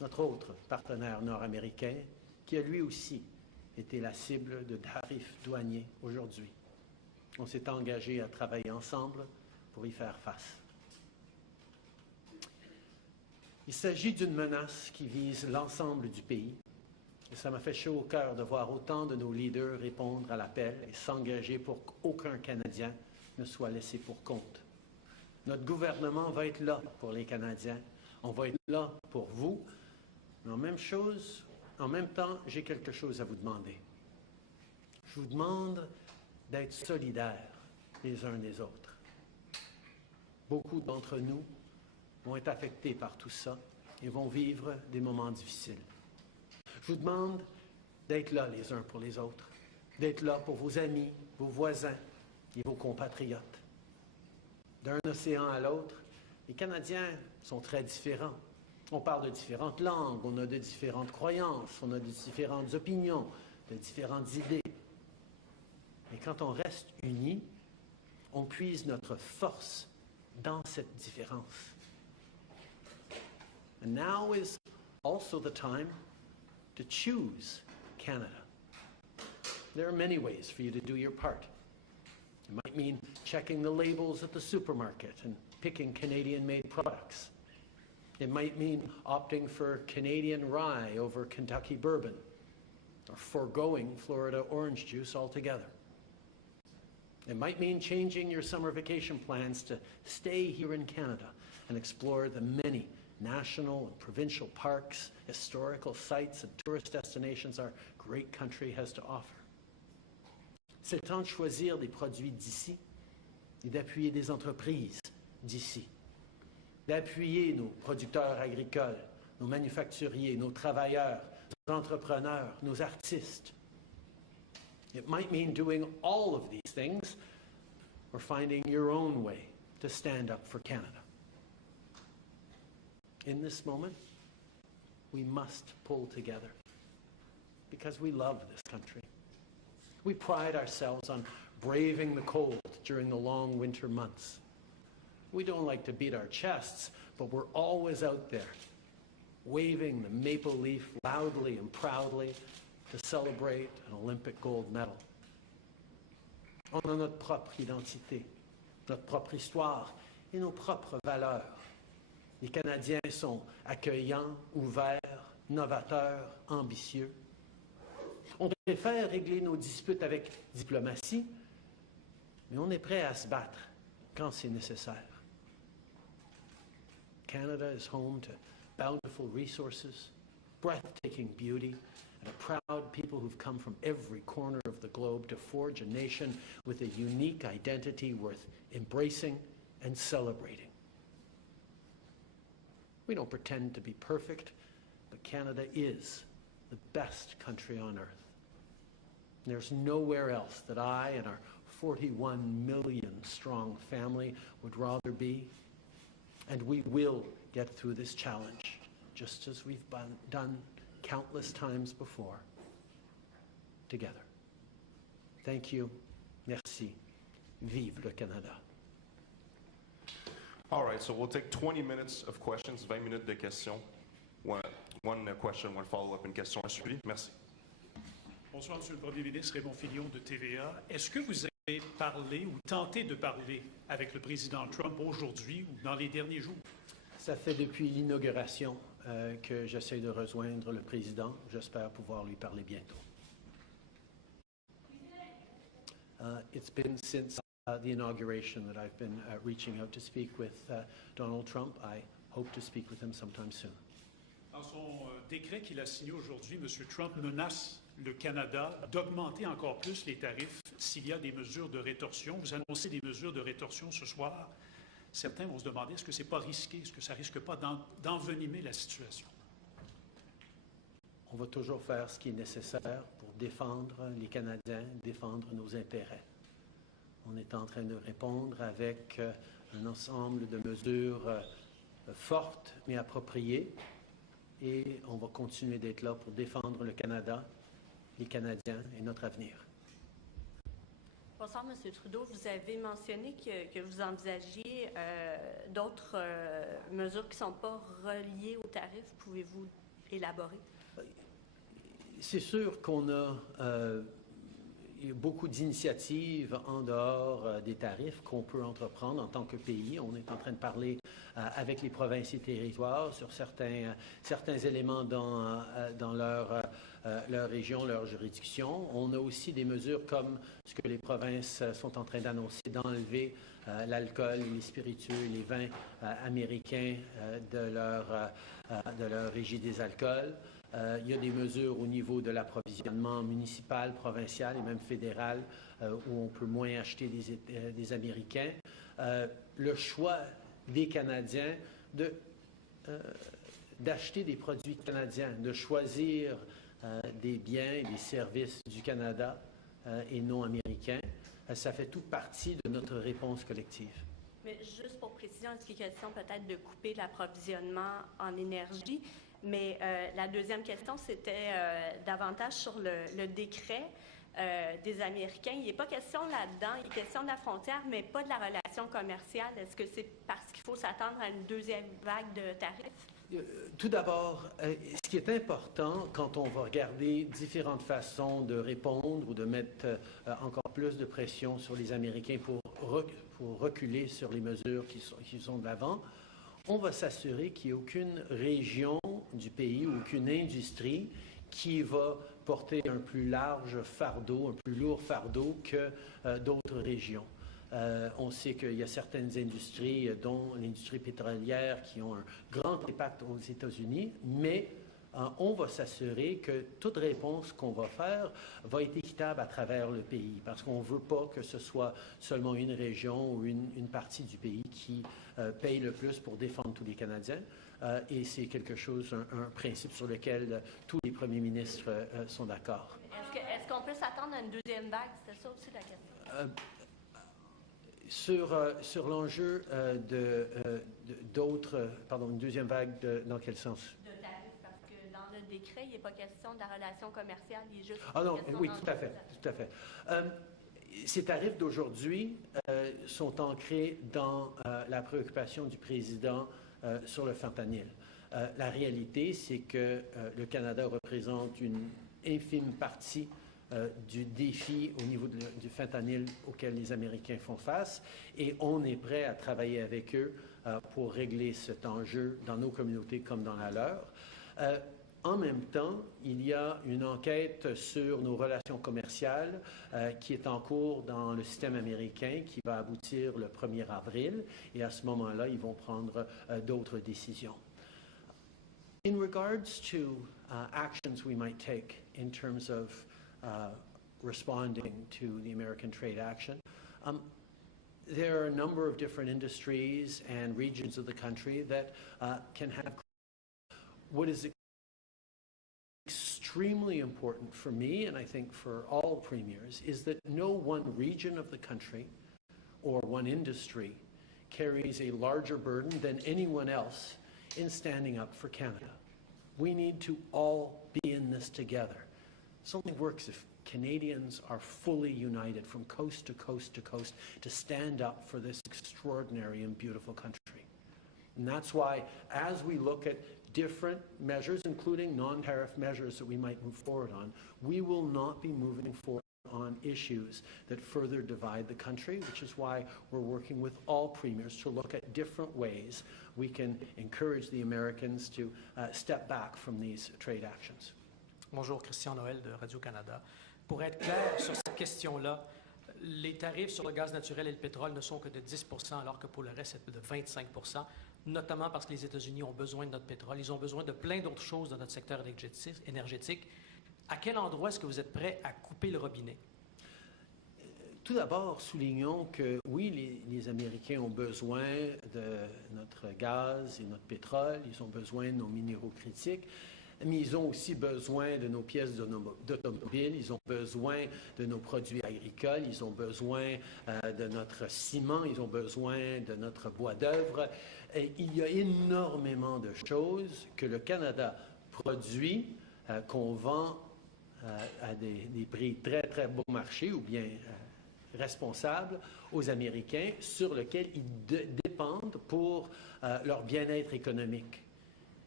notre autre partenaire nord-américain, qui a lui aussi été la cible de tarifs douaniers aujourd'hui. On s'est engagé à travailler ensemble pour y faire face. Il s'agit d'une menace qui vise l'ensemble du pays. Et ça m'a fait chaud au cœur de voir autant de nos leaders répondre à l'appel et s'engager pour qu'aucun Canadien ne soit laissé pour compte. Notre gouvernement va être là pour les Canadiens. On va être là pour vous. Mais en même temps, j'ai quelque chose à vous demander. Je vous demande d'être solidaires les uns des autres. Beaucoup d'entre nous vont être affectés par tout ça et vont vivre des moments difficiles. Je vous demande d'être là les uns pour les autres, d'être là pour vos amis, vos voisins et vos compatriotes. D'un océan à l'autre, les Canadiens sont très différents. On parle de différentes langues, on a de différentes croyances, on a de différentes opinions, de différentes idées. Mais quand on reste unis, on puise notre force dans cette différence. And now is also the time to choose Canada. There are many ways for you to do your part. It might mean checking the labels at the supermarket and picking Canadian-made products. It might mean opting for Canadian rye over Kentucky bourbon, or foregoing Florida orange juice altogether. It might mean changing your summer vacation plans to stay here in Canada and explore the many national and provincial parks, historical sites, and tourist destinations our great country has to offer. C'est le temps de choisir des produits d'ici et d'appuyer des entreprises d'ici, d'appuyer nos producteurs agricoles, nos manufacturiers, nos travailleurs, nos entrepreneurs, nos artistes. It might mean doing all of these things or finding your own way to stand up for Canada. In this moment, we must pull together because we love this country. We pride ourselves on braving the cold during the long winter months. We don't like to beat our chests, but we're always out there, waving the maple leaf loudly and proudly to celebrate an Olympic gold medal. On a notre propre identité, notre propre histoire et nos propres valeurs. Les Canadiens sont accueillants, ouverts, novateurs, ambitieux. On préfère régler nos disputes avec diplomatie, mais on est prêt à se battre quand c'est nécessaire. Canada is home to bountiful resources, breathtaking beauty, and a proud people who've come from every corner of the globe to forge a nation with a unique identity worth embracing and celebrating. We don't pretend to be perfect, but Canada is the best country on earth. There's nowhere else that I and our 41 million strong family would rather be, and we will get through this challenge, just as we've done countless times before, together. Thank you. Merci. Vive le Canada. All right, so we'll take 20 minutes of questions, 20 minutes de questions. One question, one follow-up, une question à suivre. Merci. Bonsoir, Monsieur le Premier ministre, Raymond Fillon de TVA. Est-ce que vous avez parlé ou tenté de parler avec le président Trump aujourd'hui ou dans les derniers jours? Ça fait depuis l'inauguration que j'essaie de rejoindre le président. J'espère pouvoir lui parler bientôt. It's been since the inauguration that I've been reaching out to speak with Donald Trump. I hope to speak with him sometime soon. Dans son décret qu'il a signé aujourd'hui, M. Trump menace le Canada d'augmenter encore plus les tarifs s'il y a des mesures de rétorsion. Vous annoncez des mesures de rétorsion ce soir. Certains vont se demander, est-ce que ce n'est pas risqué? Est-ce que ça ne risque pas d'envenimer la situation? On va toujours faire ce qui est nécessaire pour défendre les Canadiens, défendre nos intérêts. On est en train de répondre avec un ensemble de mesures fortes mais appropriées et on va continuer d'être là pour défendre le Canada, les Canadiens et notre avenir. Bonsoir, M. Trudeau. Vous avez mentionné que vous envisagiez d'autres mesures qui ne sont pas reliées aux tarifs. Pouvez-vous élaborer? C'est sûr qu'on a il y a beaucoup d'initiatives en dehors des tarifs qu'on peut entreprendre en tant que pays. On est en train de parler avec les provinces et territoires sur certains éléments dans leur région, leur juridiction. On a aussi des mesures comme ce que les provinces sont en train d'annoncer, d'enlever l'alcool, les spiritueux, les vins américains de leur régie des alcools. Il y a des mesures au niveau de l'approvisionnement municipal, provincial et même fédéral où on peut moins acheter des Américains. Le choix des Canadiens d'acheter des produits canadiens, de choisir des biens et des services du Canada et non américains, ça fait toute partie de notre réponse collective. Mais juste pour précision, est-ce qu'il est question peut-être de couper l'approvisionnement en énergie? Mais la deuxième question, c'était davantage sur le décret des Américains. Il n'est pas question là-dedans, il est question de la frontière, mais pas de la relation commerciale. Est-ce que c'est parce qu'il faut s'attendre à une deuxième vague de tarifs? Tout d'abord, ce qui est important quand on va regarder différentes façons de répondre ou de mettre encore plus de pression sur les Américains pour reculer sur les mesures qui sont de l'avant, on va s'assurer qu'il n'y ait aucune région du pays ou aucune industrie qui va porter un plus large fardeau, un plus lourd fardeau que d'autres régions. On sait qu'il y a certaines industries, dont l'industrie pétrolière, qui ont un grand impact aux États-Unis, mais on va s'assurer que toute réponse qu'on va faire va être équitable à travers le pays, parce qu'on ne veut pas que ce soit seulement une région ou une partie du pays qui paye le plus pour défendre tous les Canadiens. Et c'est quelque chose, un principe sur lequel tous les premiers ministres sont d'accord. Est-ce qu'on peut s'attendre à une deuxième vague? C'était ça aussi la question. Sur l'enjeu une deuxième vague, dans quel sens? De tarifs, parce que dans le décret, il n'est pas question de la relation commerciale, il est juste Oui, tout à fait. Ces tarifs d'aujourd'hui sont ancrés dans la préoccupation du président sur le fentanyl. La réalité, c'est que le Canada représente une infime partie du défi au niveau du fentanyl auquel les Américains font face, et on est prêt à travailler avec eux pour régler cet enjeu dans nos communautés comme dans la leur. En même temps, il y a une enquête sur nos relations commerciales qui est en cours dans le système américain, qui va aboutir le 1er avril, et à ce moment-là, ils vont prendre d'autres décisions. In regards to actions we might take in terms of responding to the American trade action, there are a number of different industries and regions of the country that can have. What is extremely important for me, and I think for all premiers, is that no one region of the country or one industry carries a larger burden than anyone else in standing up for Canada. We need to all be in this together. This only works if Canadians are fully united from coast to coast to coast to stand up for this extraordinary and beautiful country. And that's why, as we look at different measures, including non-tariff measures that we might move forward on, we will not be moving forward on issues that further divide the country, which is why we're working with all premiers to look at different ways we can encourage the Americans to step back from these trade actions. Bonjour, Christian Noël de Radio-Canada. Pour être clair sur cette question-là, les tarifs sur le gaz naturel et le pétrole ne sont que de 10 % alors que pour le reste, c'est de 25 %, notamment parce que les États-Unis ont besoin de notre pétrole. Ils ont besoin de plein d'autres choses dans notre secteur énergétique. À quel endroit est-ce que vous êtes prêt à couper le robinet? Tout d'abord, soulignons que oui, les Américains ont besoin de notre gaz et notre pétrole, ils ont besoin de nos minéraux critiques, mais ils ont aussi besoin de nos pièces d'automobile, ils ont besoin de nos produits agricoles, ils ont besoin de notre ciment, ils ont besoin de notre bois d'œuvre. Il y a énormément de choses que le Canada produit, qu'on vend à des prix très, très bon marché ou bien responsables aux Américains, sur lesquels ils dépendent pour leur bien-être économique.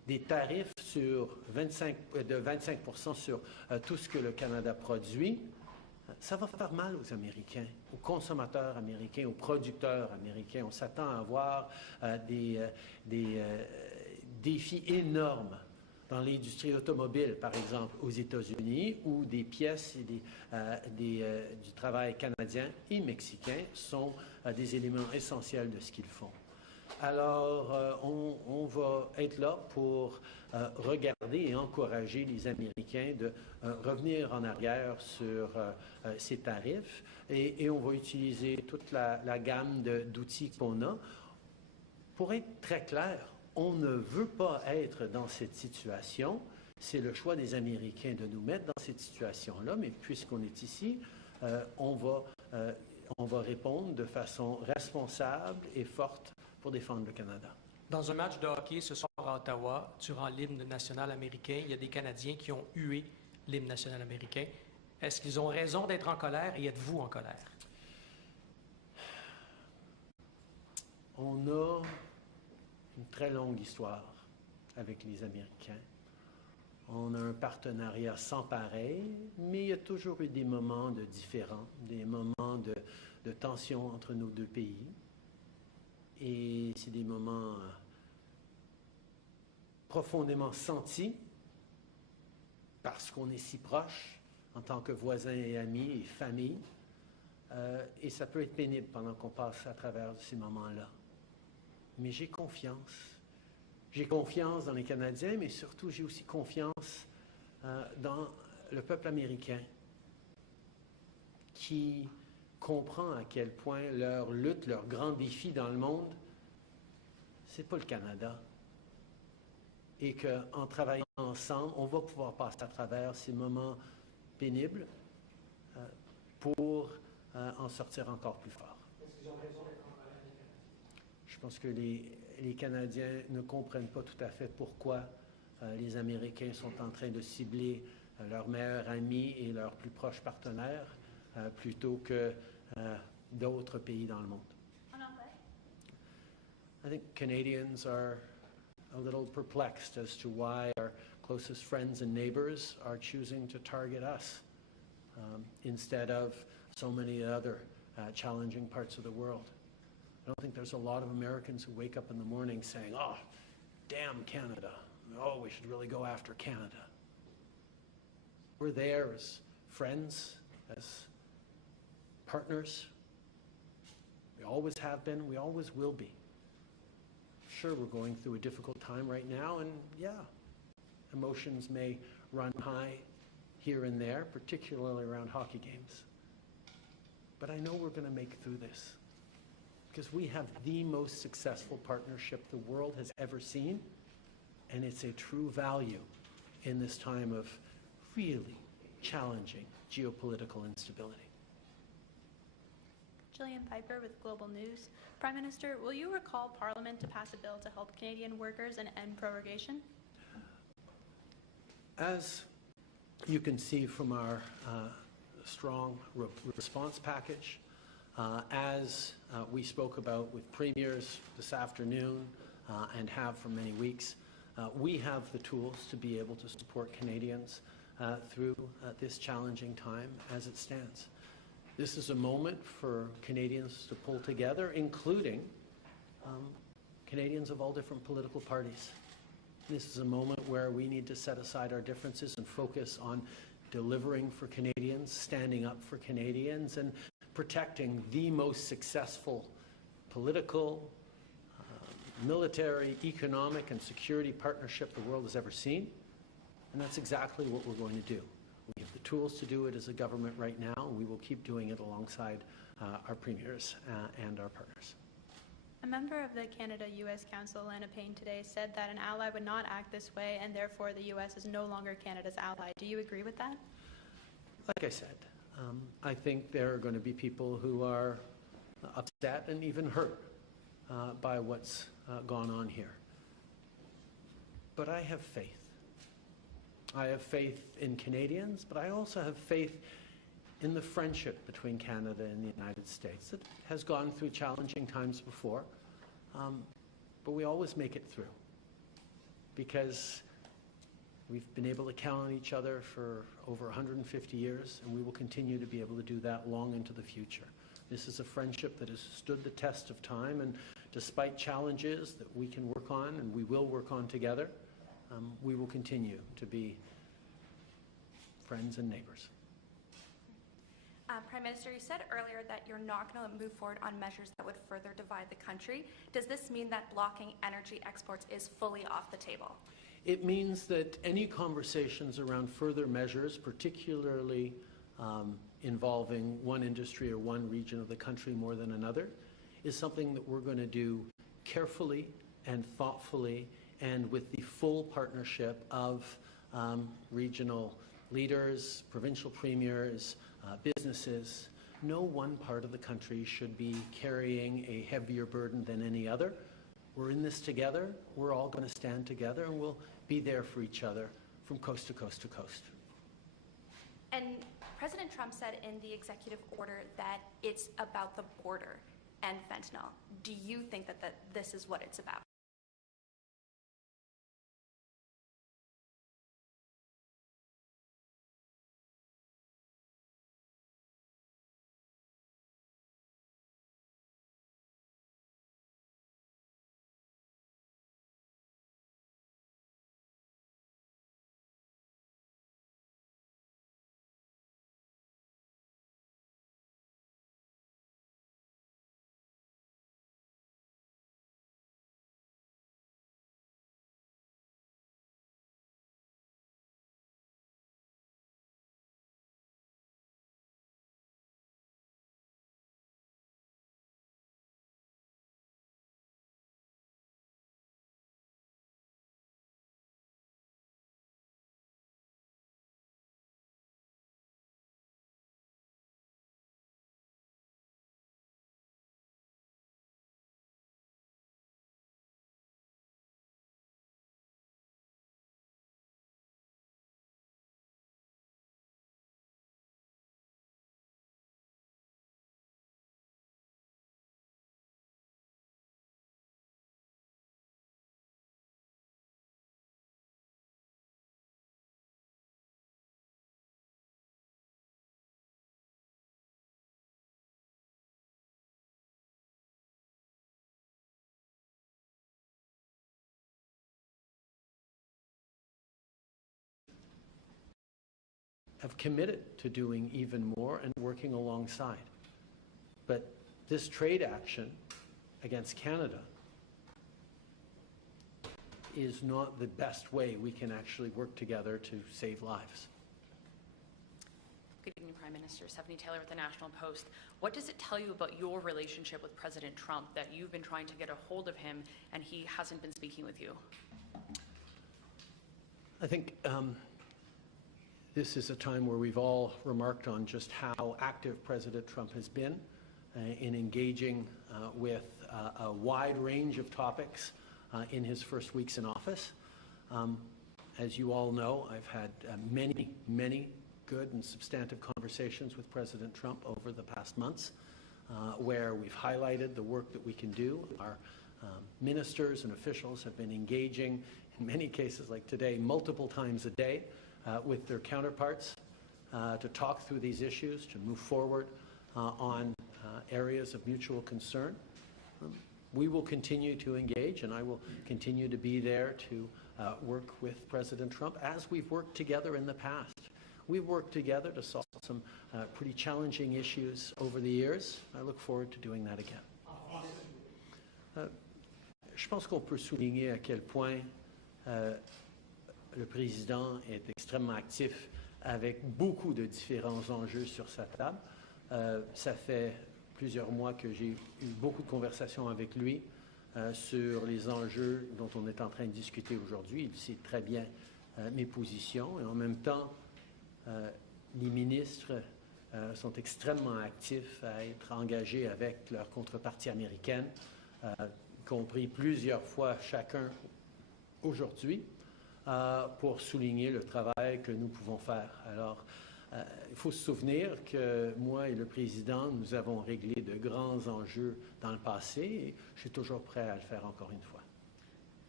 des tarifs de 25% sur tout ce que le Canada produit, ça va faire mal aux Américains, aux consommateurs américains, aux producteurs américains. On s'attend à avoir des défis énormes dans l'industrie automobile, par exemple, aux États-Unis, où des pièces et du travail canadien et mexicain sont des éléments essentiels de ce qu'ils font. Alors, on va être là pour regarder et encourager les Américains de revenir en arrière sur ces tarifs et on va utiliser toute la gamme d'outils qu'on a. Pour être très clair, on ne veut pas être dans cette situation. C'est le choix des Américains de nous mettre dans cette situation-là, mais puisqu'on est ici, on va répondre de façon responsable et forte pour défendre le Canada. Dans un match de hockey ce soir à Ottawa, durant l'hymne national américain, il y a des Canadiens qui ont hué l'hymne national américain. Est-ce qu'ils ont raison d'être en colère et êtes-vous en colère? On a une très longue histoire avec les Américains. On a un partenariat sans pareil, mais il y a toujours eu des moments de différends, des moments de tension entre nos deux pays. Et c'est des moments profondément sentis parce qu'on est si proches en tant que voisins et amis et famille. Et ça peut être pénible pendant qu'on passe à travers ces moments-là. Mais j'ai confiance. J'ai confiance dans les Canadiens, mais surtout j'ai aussi confiance dans le peuple américain qui comprend à quel point leur lutte, leur grand défi dans le monde, c'est pas le Canada. Et qu'en travaillant ensemble, on va pouvoir passer à travers ces moments pénibles pour en sortir encore plus fort. Est-ce qu'ils ont raison d'être en colère, les Canadiens? Je pense que les Canadiens ne comprennent pas tout à fait pourquoi les Américains sont en train de cibler leurs meilleurs amis et leurs plus proches partenaires plutôt que d'autres pays dans le monde. I think Canadians are a little perplexed as to why our closest friends and neighbors are choosing to target us instead of so many other challenging parts of the world. I don't think there's a lot of Americans who wake up in the morning saying, oh, damn Canada. Oh, we should really go after Canada. We're there as friends, as partners. We always have been, we always will be. Sure, we're going through a difficult time right now, and yeah, emotions may run high here and there, particularly around hockey games. But I know we're going to make it through this because we have the most successful partnership the world has ever seen, and it's a true value in this time of really challenging geopolitical instability. Jillian Piper with Global News. Prime Minister, will you recall Parliament to pass a bill to help Canadian workers and end prorogation? As you can see from our strong response package, as we spoke about with premiers this afternoon and have for many weeks, we have the tools to be able to support Canadians through this challenging time as it stands. This is a moment for Canadians to pull together, including Canadians of all different political parties. This is a moment where we need to set aside our differences and focus on delivering for Canadians, standing up for Canadians, and protecting the most successful political, military, economic, and security partnership the world has ever seen. And that's exactly what we're going to do. We have the tools to do it as a government right now, and we will keep doing it alongside our premiers and our partners. A member of the Canada-U.S. Council, Lana Payne, today said that an ally would not act this way, and therefore the U.S. is no longer Canada's ally. Do you agree with that? Like I said, I think there are going to be people who are upset and even hurt by what's gone on here. But I have faith. I have faith in Canadians, but I also have faith in the friendship between Canada and the United States that has gone through challenging times before, but we always make it through. because we've been able to count on each other for over 150 years, and we will continue to be able to do that long into the future. This is a friendship that has stood the test of time, and despite challenges that we can work on and we will work on together, we will continue to be friends and neighbors. Prime Minister, you said earlier that you're not going to move forward on measures that would further divide the country. Does this mean that blocking energy exports is fully off the table? It means that any conversations around further measures, particularly involving one industry or one region of the country more than another, is something that we're going to do carefully and thoughtfully and with the full partnership of regional leaders, provincial premiers, businesses. No one part of the country should be carrying a heavier burden than any other. We're in this together. We're all going to stand together, and we'll be there for each other from coast to coast to coast. And President Trump said in the executive order that it's about the border and fentanyl. Do you think that this is what it's about? Have committed to doing even more and working alongside. But this trade action against Canada is not the best way we can actually work together to save lives. Good evening, Prime Minister. Stephanie Taylor with the National Post. What does it tell you about your relationship with President Trump that you've been trying to get a hold of him and he hasn't been speaking with you? I think this is a time where we've all remarked on just how active President Trump has been in engaging with a wide range of topics in his first weeks in office. As you all know, I've had many good and substantive conversations with President Trump over the past months, where we've highlighted the work that we can do. Our ministers and officials have been engaging, in many cases like today, multiple times a day with their counterparts to talk through these issues, to move forward on areas of mutual concern. We will continue to engage, and I will continue to be there to work with President Trump as we've worked together in the past. We've worked together to solve some pretty challenging issues over the years. I look forward to doing that again. Je pense qu'on peut souligner à quel point le président est extrêmement actif avec beaucoup de différents enjeux sur sa table. Ça fait plusieurs mois que j'ai eu beaucoup de conversations avec lui sur les enjeux dont on est en train de discuter aujourd'hui. Il sait très bien mes positions et en même temps, les ministres sont extrêmement actifs à être engagés avec leur contrepartie américaine, y compris plusieurs fois chacun aujourd'hui, pour souligner le travail que nous pouvons faire. Alors, il faut se souvenir que moi et le président, nous avons réglé de grands enjeux dans le passé et je suis toujours prêt à le faire encore une fois.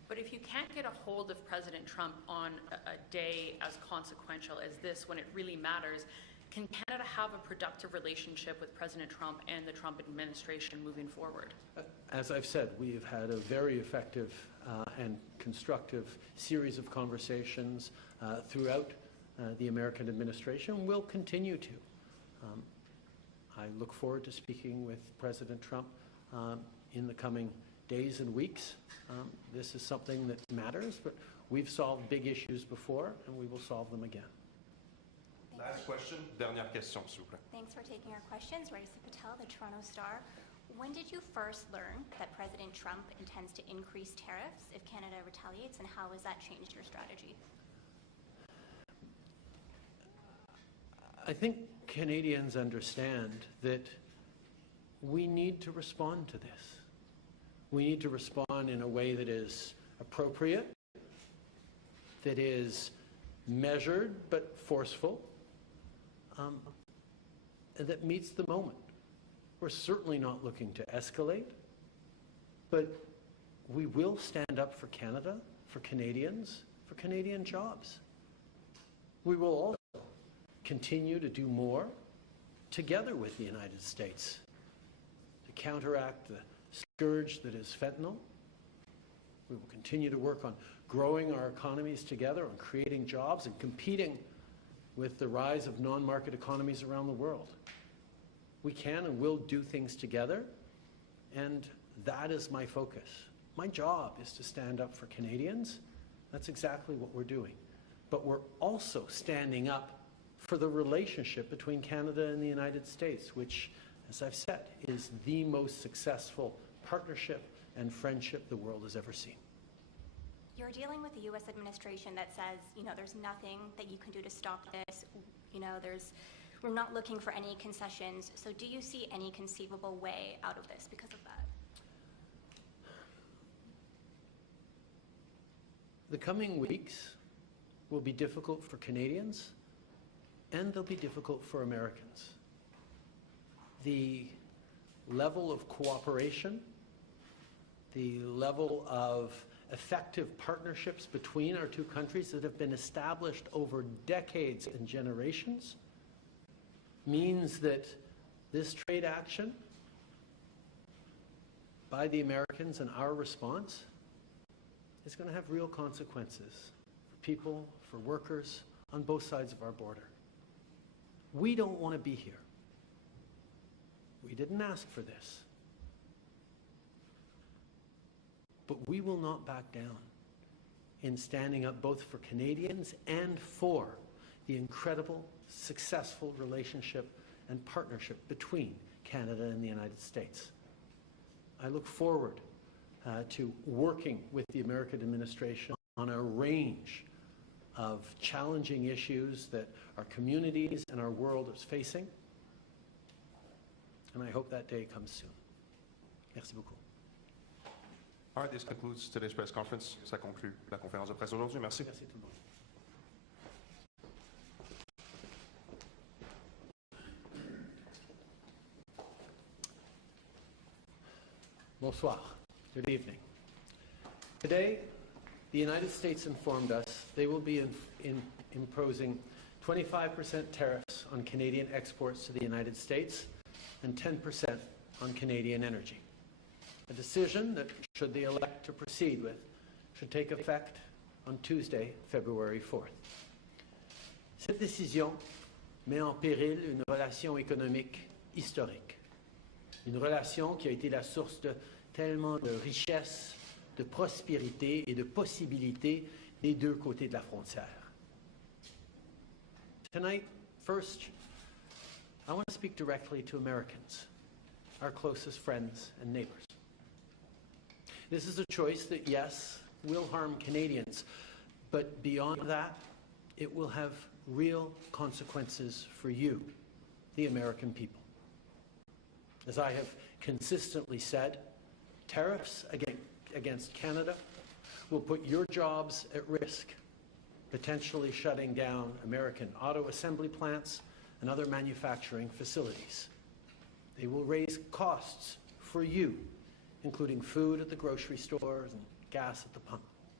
But if you can't get a hold of President Trump on a day as consequential as this, when it really matters, can Canada have a productive relationship with President Trump and the Trump administration moving forward? As I've said, we have had a very effective and constructive series of conversations throughout the American administration. We'll continue to. I look forward to speaking with President Trump in the coming days and weeks. This is something that matters, but we've solved big issues before, and we will solve them again. Last question, dernière question, s'il vous plaît. Thanks for taking our questions. Raisa Patel, the Toronto Star. When did you first learn that President Trump intends to increase tariffs if Canada retaliates, and how has that changed your strategy? I think Canadians understand that we need to respond to this. We need to respond in a way that is appropriate, that is measured but forceful, and that meets the moment. We're certainly not looking to escalate, but we will stand up for Canada, for Canadians, for Canadian jobs. We will also continue to do more together with the United States to counteract the scourge that is fentanyl. We will continue to work on growing our economies together, on creating jobs and competing with the rise of non-market economies around the world. We can and will do things together, and that is my focus. My job is to stand up for Canadians. That's exactly what we're doing. But we're also standing up for the relationship between Canada and the United States, which, as I've said, is the most successful partnership and friendship the world has ever seen. You're dealing with a U.S. administration that says, there's nothing that you can do to stop this. We're not looking for any concessions. So do you see any conceivable way out of this because of that? The coming weeks will be difficult for Canadians, and they'll be difficult for Americans. The level of cooperation, the level of effective partnerships between our two countries that have been established over decades and generations means that this trade action by the Americans and our response is going to have real consequences for people, for workers on both sides of our border. We don't want to be here. We didn't ask for this. But we will not back down in standing up both for Canadians and for the incredible, successful relationship and partnership between Canada and the United States. I look forward to working with the American administration on a range of challenging issues that our communities and our world is facing. And I hope that day comes soon. Merci beaucoup. All right, this concludes today's press conference. Ça conclut la conférence de presse d'aujourd'hui. Merci. Merci tout le monde. Bonsoir. Good evening. Today, the United States informed us they will be imposing 25% tariffs on Canadian exports to the United States and 10% on Canadian energy. A decision that, should they elect to proceed with, should take effect on Tuesday, February 4th. Cette décision met en péril une relation économique historique. Une relation qui a été la source de tellement de richesses, de prospérité et de possibilités des deux côtés de la frontière. Tonight, first, I want to speak directly to Americans, our closest friends and neighbors. This is a choice that, yes, will harm Canadians, but beyond that, it will have real consequences for you, the American people. As I have consistently said, tariffs against Canada will put your jobs at risk, potentially shutting down American auto assembly plants and other manufacturing facilities. They will raise costs for you, including food at the grocery stores and gas at the pump.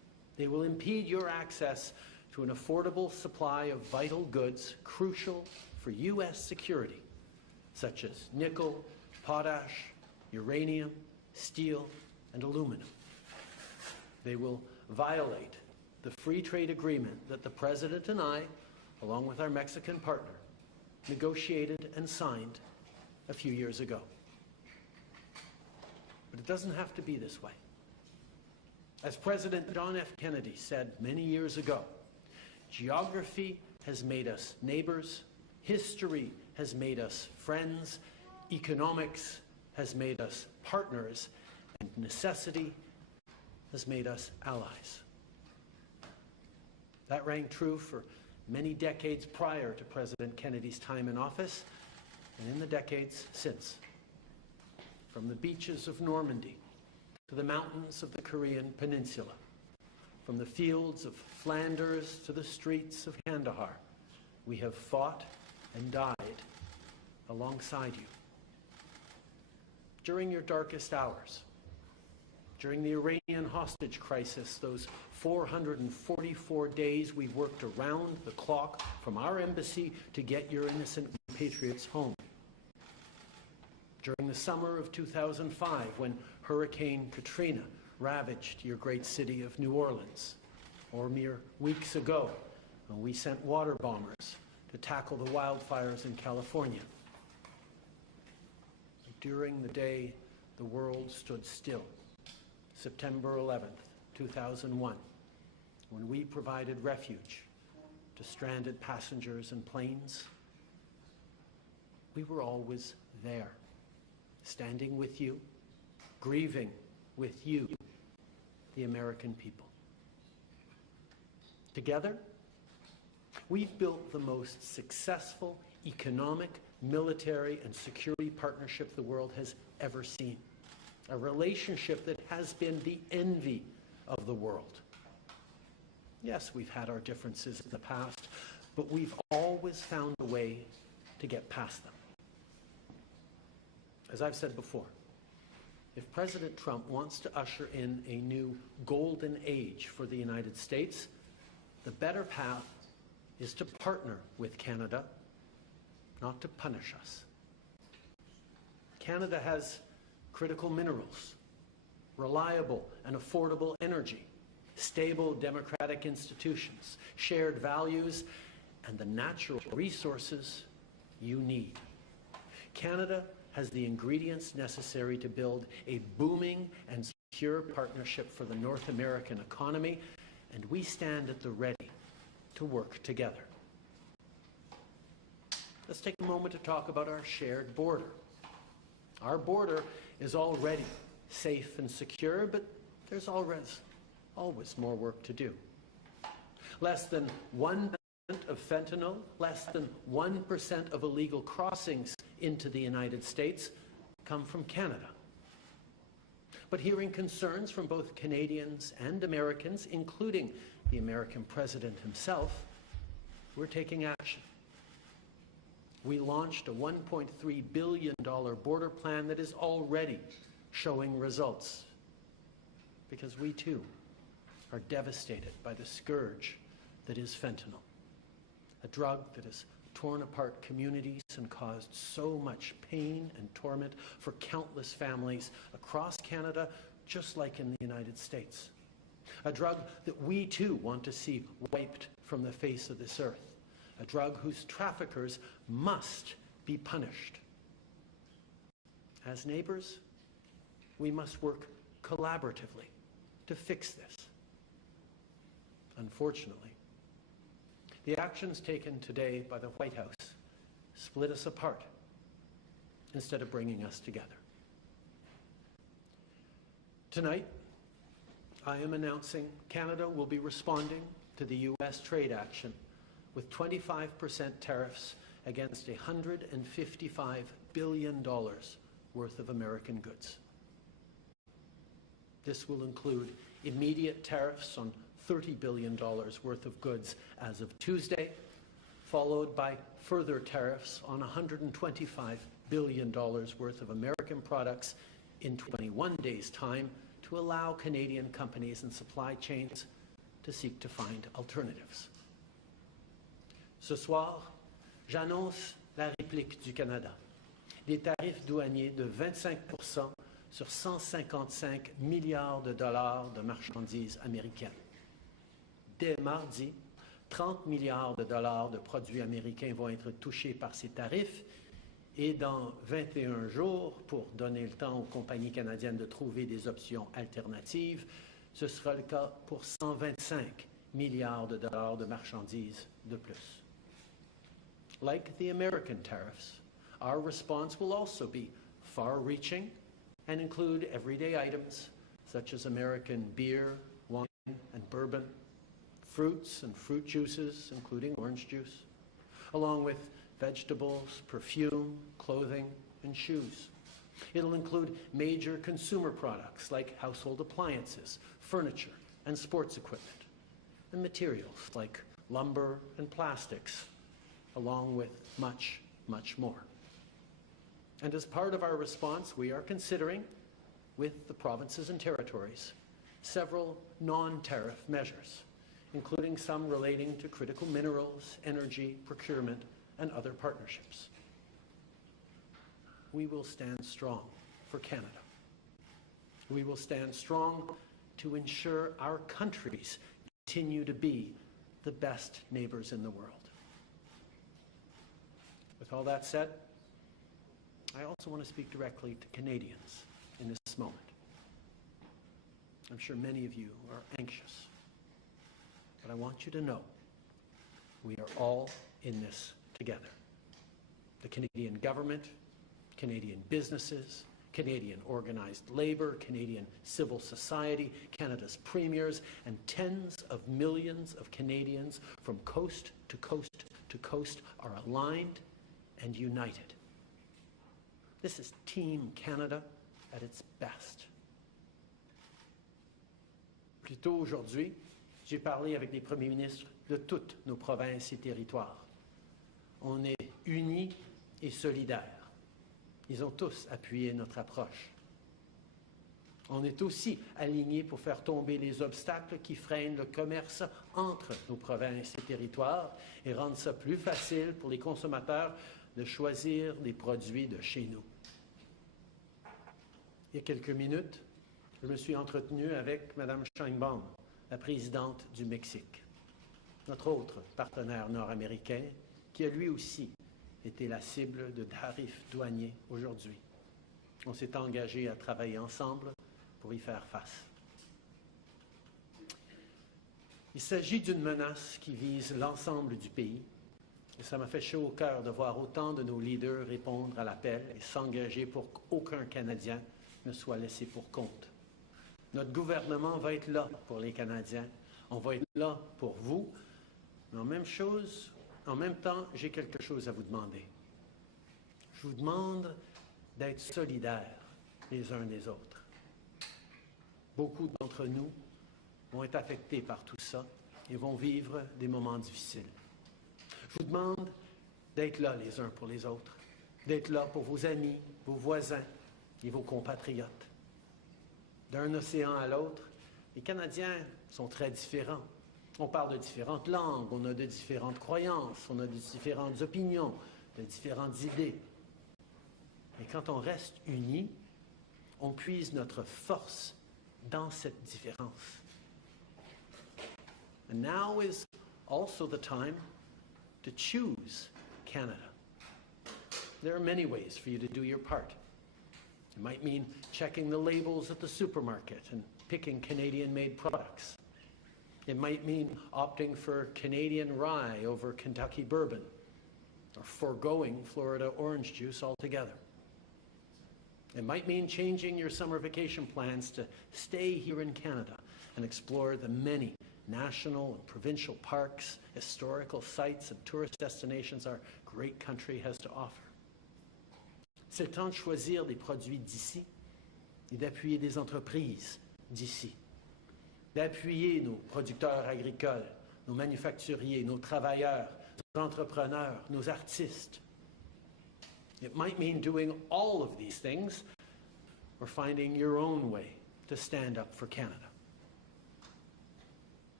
They will impede your access to an affordable supply of vital goods crucial for U.S. security, such as nickel, potash, uranium, steel, and aluminum. They will violate the free trade agreement that the President and I, along with our Mexican partner, negotiated and signed a few years ago. But it doesn't have to be this way. As President John F. Kennedy said many years ago, geography has made us neighbors, history has made us friends, economics has made us partners, and necessity has made us allies. That rang true for many decades prior to President Kennedy's time in office, and in the decades since. From the beaches of Normandy to the mountains of the Korean Peninsula, from the fields of Flanders to the streets of Kandahar, we have fought and died alongside you. During your darkest hours, during the Iranian hostage crisis, those 444 days we worked around the clock from our embassy to get your innocent patriots home. During the summer of 2005, when Hurricane Katrina ravaged your great city of New Orleans, or mere weeks ago, when we sent water bombers to tackle the wildfires in California. During the day the world stood still, September 11th, 2001, when we provided refuge to stranded passengers and planes, we were always there, standing with you, grieving with you, the American people. Together, we've built the most successful economic, military, and security partnership the world has ever seen. A relationship that has been the envy of the world. Yes, we've had our differences in the past, but we've always found a way to get past them. As I've said before, if President Trump wants to usher in a new golden age for the United States, the better path is to partner with Canada, not to punish us. Canada has critical minerals, reliable and affordable energy, stable democratic institutions, shared values, and the natural resources you need. Canada has the ingredients necessary to build a booming and secure partnership for the North American economy, and we stand at the ready to work together. Let's take a moment to talk about our shared border. Our border is already safe and secure, but there's always more work to do. Less than 1% of fentanyl, less than 1% of illegal crossings into the United States come from Canada. But hearing concerns from both Canadians and Americans, including the American president himself, we're taking action. We launched a $1.3 billion border plan that is already showing results, because we too are devastated by the scourge that is fentanyl, a drug that has torn apart communities and caused so much pain and torment for countless families across Canada, just like in the United States. A drug that we too want to see wiped from the face of this earth. A drug whose traffickers must be punished. As neighbors, we must work collaboratively to fix this. Unfortunately, the actions taken today by the White House split us apart instead of bringing us together. Tonight, I am announcing Canada will be responding to the U.S. trade action with 25% tariffs against $155 billion worth of American goods. This will include immediate tariffs on $30 billion worth of goods as of Tuesday, followed by further tariffs on $125 billion worth of American products in 21 days' time to allow Canadian companies and supply chains to seek to find alternatives. Ce soir, j'annonce la réplique du Canada. Des tarifs douaniers de 25% sur 155 milliards de dollars de marchandises américaines. Dès mardi, 30 milliards de dollars de produits américains vont être touchés par ces tarifs et dans 21 jours, pour donner le temps aux compagnies canadiennes de trouver des options alternatives, ce sera le cas pour 125 milliards de dollars de marchandises de plus. Like the American tariffs, our response will also be far-reaching and include everyday items such as American beer, wine, and bourbon, fruits and fruit juices, including orange juice, along with vegetables, perfume, clothing, and shoes. It'll include major consumer products like household appliances, furniture, and sports equipment, and materials like lumber and plastics, along with much, much more. And as part of our response, we are considering, with the provinces and territories, several non-tariff measures, including some relating to critical minerals, energy, procurement, and other partnerships. We will stand strong for Canada. We will stand strong to ensure our countries continue to be the best neighbors in the world. With all that said, I also want to speak directly to Canadians in this moment. I'm sure many of you are anxious, but I want you to know we are all in this together. The Canadian government, Canadian businesses, Canadian organized labor, Canadian civil society, Canada's premiers, and tens of millions of Canadians from coast to coast to coast are aligned and united. This is Team Canada at its best. Plus tôt aujourd'hui, j'ai parlé avec les premiers ministres de toutes nos provinces et territoires. On est unis et solidaires. Ils ont tous appuyé notre approche. On est aussi alignés pour faire tomber les obstacles qui freinent le commerce entre nos provinces et territoires et rendre ça plus facile pour les consommateurs de choisir des produits de chez nous. Il y a quelques minutes, je me suis entretenu avec Mme Sheinbaum, la présidente du Mexique, notre autre partenaire nord-américain, qui a lui aussi été la cible de tarifs douaniers aujourd'hui. On s'est engagé à travailler ensemble pour y faire face. Il s'agit d'une menace qui vise l'ensemble du pays, et ça m'a fait chaud au cœur de voir autant de nos leaders répondre à l'appel et s'engager pour qu'aucun Canadien ne soit laissé pour compte. Notre gouvernement va être là pour les Canadiens, on va être là pour vous, mais en même temps, j'ai quelque chose à vous demander. Je vous demande d'être solidaires les uns des autres. Beaucoup d'entre nous vont être affectés par tout ça et vont vivre des moments difficiles. Je vous demande d'être là les uns pour les autres, d'être là pour vos amis, vos voisins et vos compatriotes. D'un océan à l'autre, les Canadiens sont très différents. On parle de différentes langues, on a de différentes croyances, on a de différentes opinions, de différentes idées. Mais quand on reste unis, on puise notre force dans cette différence. And now is also the time to choose Canada. There are many ways for you to do your part. It might mean checking the labels at the supermarket and picking Canadian-made products. It might mean opting for Canadian rye over Kentucky bourbon, or foregoing Florida orange juice altogether. It might mean changing your summer vacation plans to stay here in Canada and explore the many national and provincial parks, historical sites, and tourist destinations our great country has to offer. C'est le temps de choisir des produits d'ici et d'appuyer des entreprises d'ici, d'appuyer nos producteurs agricoles, nos manufacturiers, nos travailleurs, nos entrepreneurs, nos artistes. It might mean doing all of these things or finding your own way to stand up for Canada.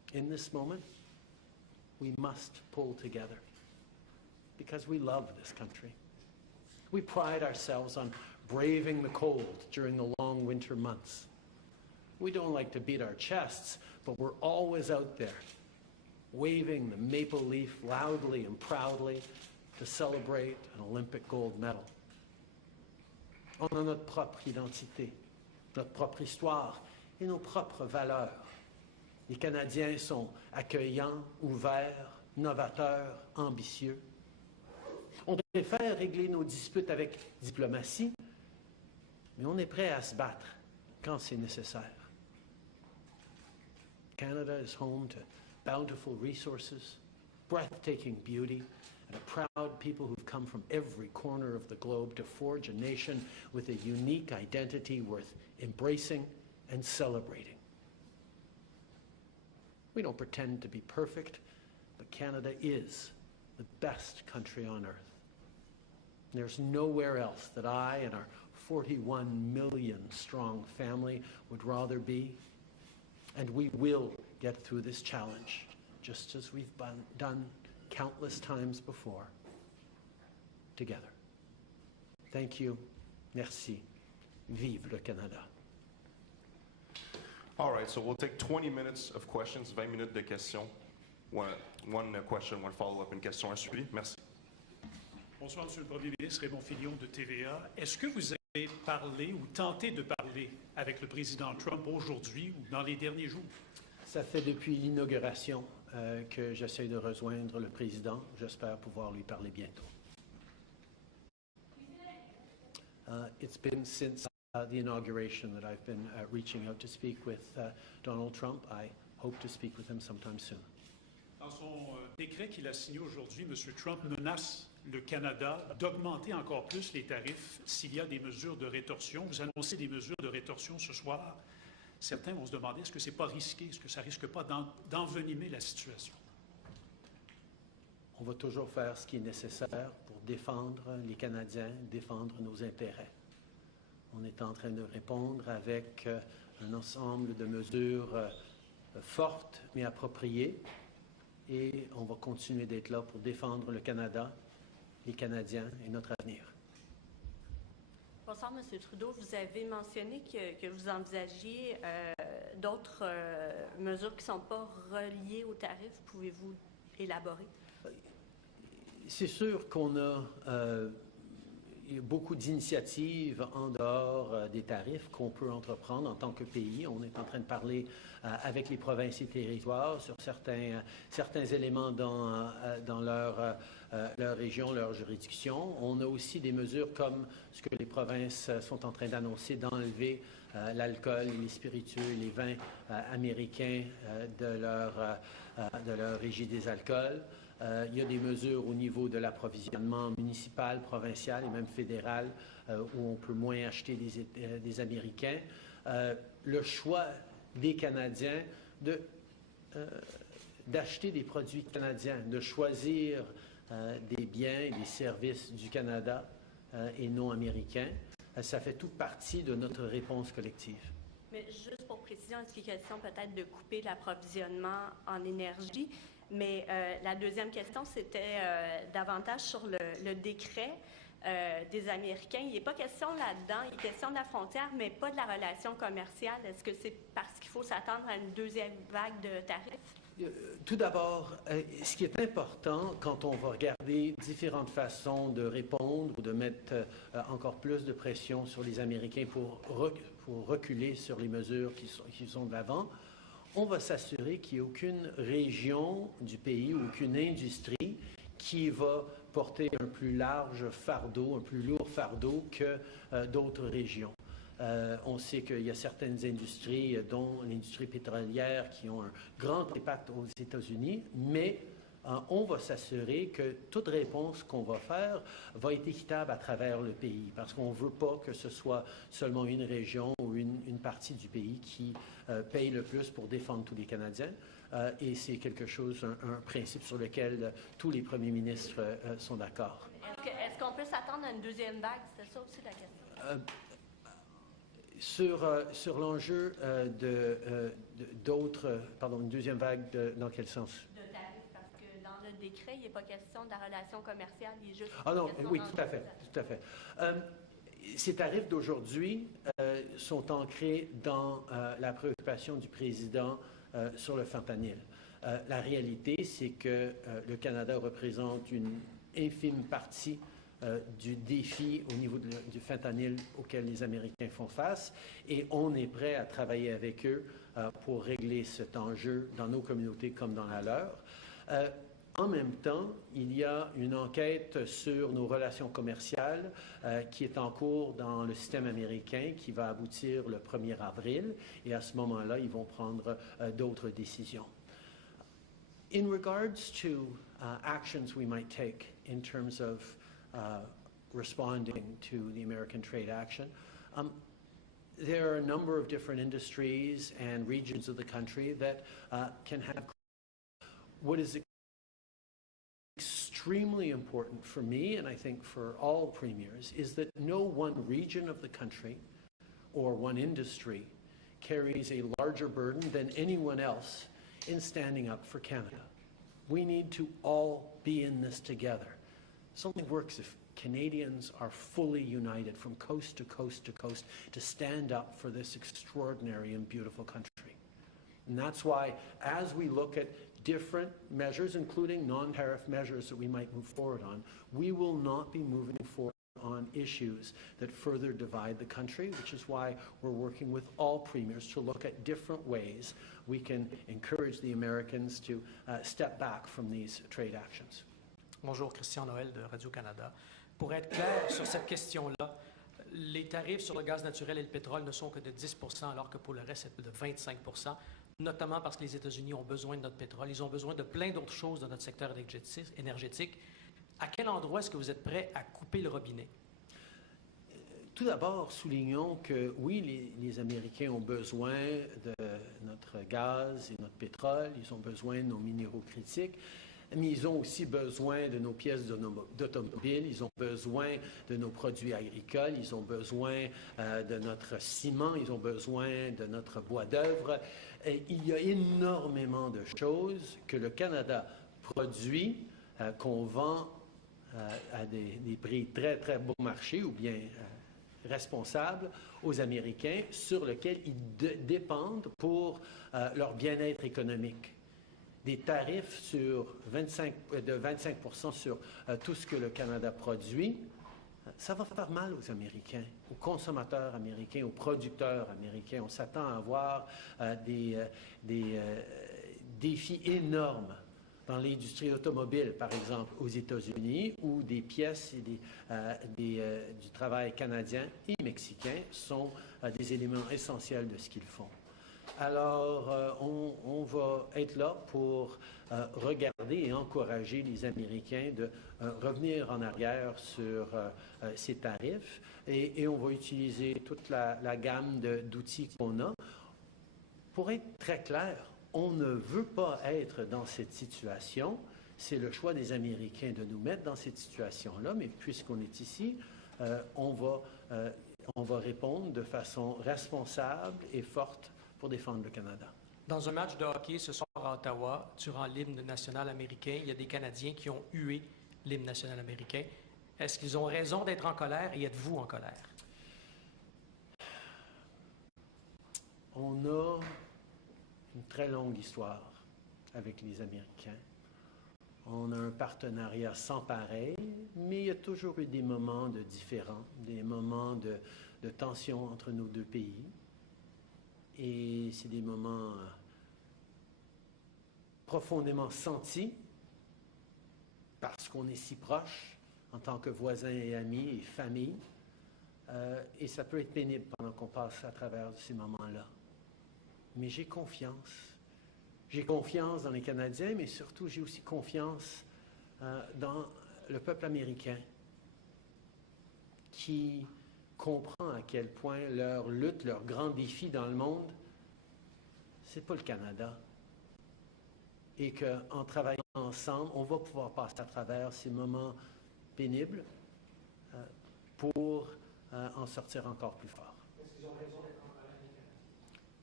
In this moment, we must pull together because we love this country. We pride ourselves on braving the cold during the long winter months. We don't like to beat our chests, but we're always out there, waving the maple leaf loudly and proudly to celebrate an Olympic gold medal. On a notre propre identité, notre propre histoire et nos propres valeurs. Les Canadiens sont accueillants, ouverts, novateurs, ambitieux. On préfère régler nos disputes avec diplomatie, mais on est prêt à se battre quand c'est nécessaire. Canada is home to bountiful resources, breathtaking beauty, and a proud people who've come from every corner of the globe to forge a nation with a unique identity worth embracing and celebrating. We don't pretend to be perfect, but Canada is the best country on earth. There's nowhere else that I and our 41 million strong family would rather be, and we will get through this challenge, just as we've done countless times before, together. Thank you. Merci. Vive le Canada. All right, so we'll take 20 minutes of questions, 20 minutes de questions. One question, one follow-up, une question à suivre. Merci. Bonsoir, Monsieur le Premier ministre, Raymond Filion de TVA. Est-ce que vous avez parlé ou tenté de parler avec le président Trump aujourd'hui ou dans les derniers jours? Ça fait depuis l'inauguration que j'essaie de rejoindre le président. J'espère pouvoir lui parler bientôt. It's been since the inauguration that I've been reaching out to speak with Donald Trump. I hope to speak with him sometime soon. Dans son décret qu'il a signé aujourd'hui, M. Trump menace le Canada d'augmenter encore plus les tarifs s'il y a des mesures de rétorsion. Vous annoncez des mesures de rétorsion ce soir. Certains vont se demander, est-ce que ce n'est pas risqué? Est-ce que ça ne risque pas d'envenimer la situation? On va toujours faire ce qui est nécessaire pour défendre les Canadiens, défendre nos intérêts. On est en train de répondre avec un ensemble de mesures fortes mais appropriées et on va continuer d'être là pour défendre le Canada, les Canadiens et notre avenir. Bonsoir, M. Trudeau. Vous avez mentionné que vous envisagiez d'autres mesures qui ne sont pas reliées aux tarifs. Pouvez-vous élaborer? C'est sûr qu'on a beaucoup d'initiatives en dehors des tarifs qu'on peut entreprendre en tant que pays. On est en train de parler avec les provinces et territoires sur certains éléments dans leur région, leur juridiction. On a aussi des mesures comme ce que les provinces sont en train d'annoncer, d'enlever l'alcool, les spiritueux, les vins américains de leur régie des alcools. Il y a des mesures au niveau de l'approvisionnement municipal, provincial et même fédéral où on peut moins acheter des Américains. Le choix des Canadiens d'acheter des produits canadiens, de choisir des biens et des services du Canada et non américains, ça fait toute partie de notre réponse collective. Mais juste pour précision, est-ce qu'il est question peut-être de couper l'approvisionnement en énergie? Mais la deuxième question, c'était davantage sur le décret des Américains. Il n'est pas question là-dedans, il est question de la frontière, mais pas de la relation commerciale. Est-ce que c'est parce qu'il faut s'attendre à une deuxième vague de tarifs? Tout d'abord, ce qui est important quand on va regarder différentes façons de répondre ou de mettre encore plus de pression sur les Américains pour reculer sur les mesures qui sont de l'avant, on va s'assurer qu'il n'y ait aucune région du pays ou aucune industrie qui va porter un plus large fardeau, un plus lourd fardeau que d'autres régions. On sait qu'il y a certaines industries, dont l'industrie pétrolière, qui ont un grand impact aux États-Unis, mais on va s'assurer que toute réponse qu'on va faire va être équitable à travers le pays, parce qu'on ne veut pas que ce soit seulement une région ou une partie du pays qui paye le plus pour défendre tous les Canadiens. Et c'est quelque chose, un principe sur lequel tous les premiers ministres sont d'accord. Est-ce qu'on peut s'attendre à une deuxième vague? C'était ça aussi la question. Sur l'enjeu pardon, une deuxième vague, dans quel sens? De tarifs, parce que dans le décret, il n'est pas question de la relation commerciale, il est juste Ah non, question oui, tout à fait. Ces tarifs d'aujourd'hui sont ancrés dans la préoccupation du président sur le fentanyl. La réalité, c'est que le Canada représente une infime partie du défi au niveau du fentanyl auquel les Américains font face, et on est prêt à travailler avec eux pour régler cet enjeu dans nos communautés comme dans la leur. En même temps, il y a une enquête sur nos relations commerciales qui est en cours dans le système américain, qui va aboutir le 1er avril, et à ce moment-là, ils vont prendre d'autres décisions. In regards to actions we might take in terms of responding to the American trade action, there are a number of different industries and regions of the country that can have what is extremely important for me, and I think for all premiers, is that no one region of the country or one industry carries a larger burden than anyone else in standing up for Canada. We need to all be in this together. This only works if Canadians are fully united from coast to coast to coast to stand up for this extraordinary and beautiful country. And that's why, as we look at different measures, including non-tariff measures that we might move forward on, we will not be moving forward on issues that further divide the country, which is why we're working with all premiers to look at different ways we can encourage the Americans to step back from these trade actions. Bonjour, Christian Noël de Radio-Canada. Pour être clair sur cette question-là, les tarifs sur le gaz naturel et le pétrole ne sont que de 10 % alors que pour le reste, c'est de 25 %, notamment parce que les États-Unis ont besoin de notre pétrole. Ils ont besoin de plein d'autres choses dans notre secteur énergétique. À quel endroit est-ce que vous êtes prêt à couper le robinet? Tout d'abord, soulignons que oui, les Américains ont besoin de notre gaz et notre pétrole, ils ont besoin de nos minéraux critiques, mais ils ont aussi besoin de nos pièces d'automobile, ils ont besoin de nos produits agricoles, ils ont besoin de notre ciment, ils ont besoin de notre bois d'œuvre. Il y a énormément de choses que le Canada produit, qu'on vend à des prix très, très bon marché ou bien responsables aux Américains, sur lesquels ils dépendent pour leur bien-être économique. Des tarifs de 25 % sur tout ce que le Canada produit, ça va faire mal aux Américains, aux consommateurs américains, aux producteurs américains. On s'attend à avoir des défis énormes dans l'industrie automobile, par exemple, aux États-Unis, où des pièces et du travail canadien et mexicain sont des éléments essentiels de ce qu'ils font. Alors, on va être là pour regarder et encourager les Américains de revenir en arrière sur ces tarifs, et on va utiliser toute la gamme d'outils qu'on a. Pour être très clair, on ne veut pas être dans cette situation. C'est le choix des Américains de nous mettre dans cette situation-là, mais puisqu'on est ici, on va répondre de façon responsable et forte pour défendre le Canada. Dans un match de hockey ce soir à Ottawa, durant l'hymne national américain, il y a des Canadiens qui ont hué l'hymne national américain. Est-ce qu'ils ont raison d'être en colère et êtes-vous en colère? On a une très longue histoire avec les Américains. On a un partenariat sans pareil, mais il y a toujours eu des moments de différends, des moments de tension entre nos deux pays. Et c'est des moments profondément sentis parce qu'on est si proches en tant que voisins et amis et famille. Et ça peut être pénible pendant qu'on passe à travers ces moments-là. Mais j'ai confiance. J'ai confiance dans les Canadiens, mais surtout j'ai aussi confiance dans le peuple américain qui comprend à quel point leur lutte, leur grand défi dans le monde, c'est pas le Canada. Et qu'en travaillant ensemble, on va pouvoir passer à travers ces moments pénibles pour en sortir encore plus fort. Est-ce qu'ils ont raison d'être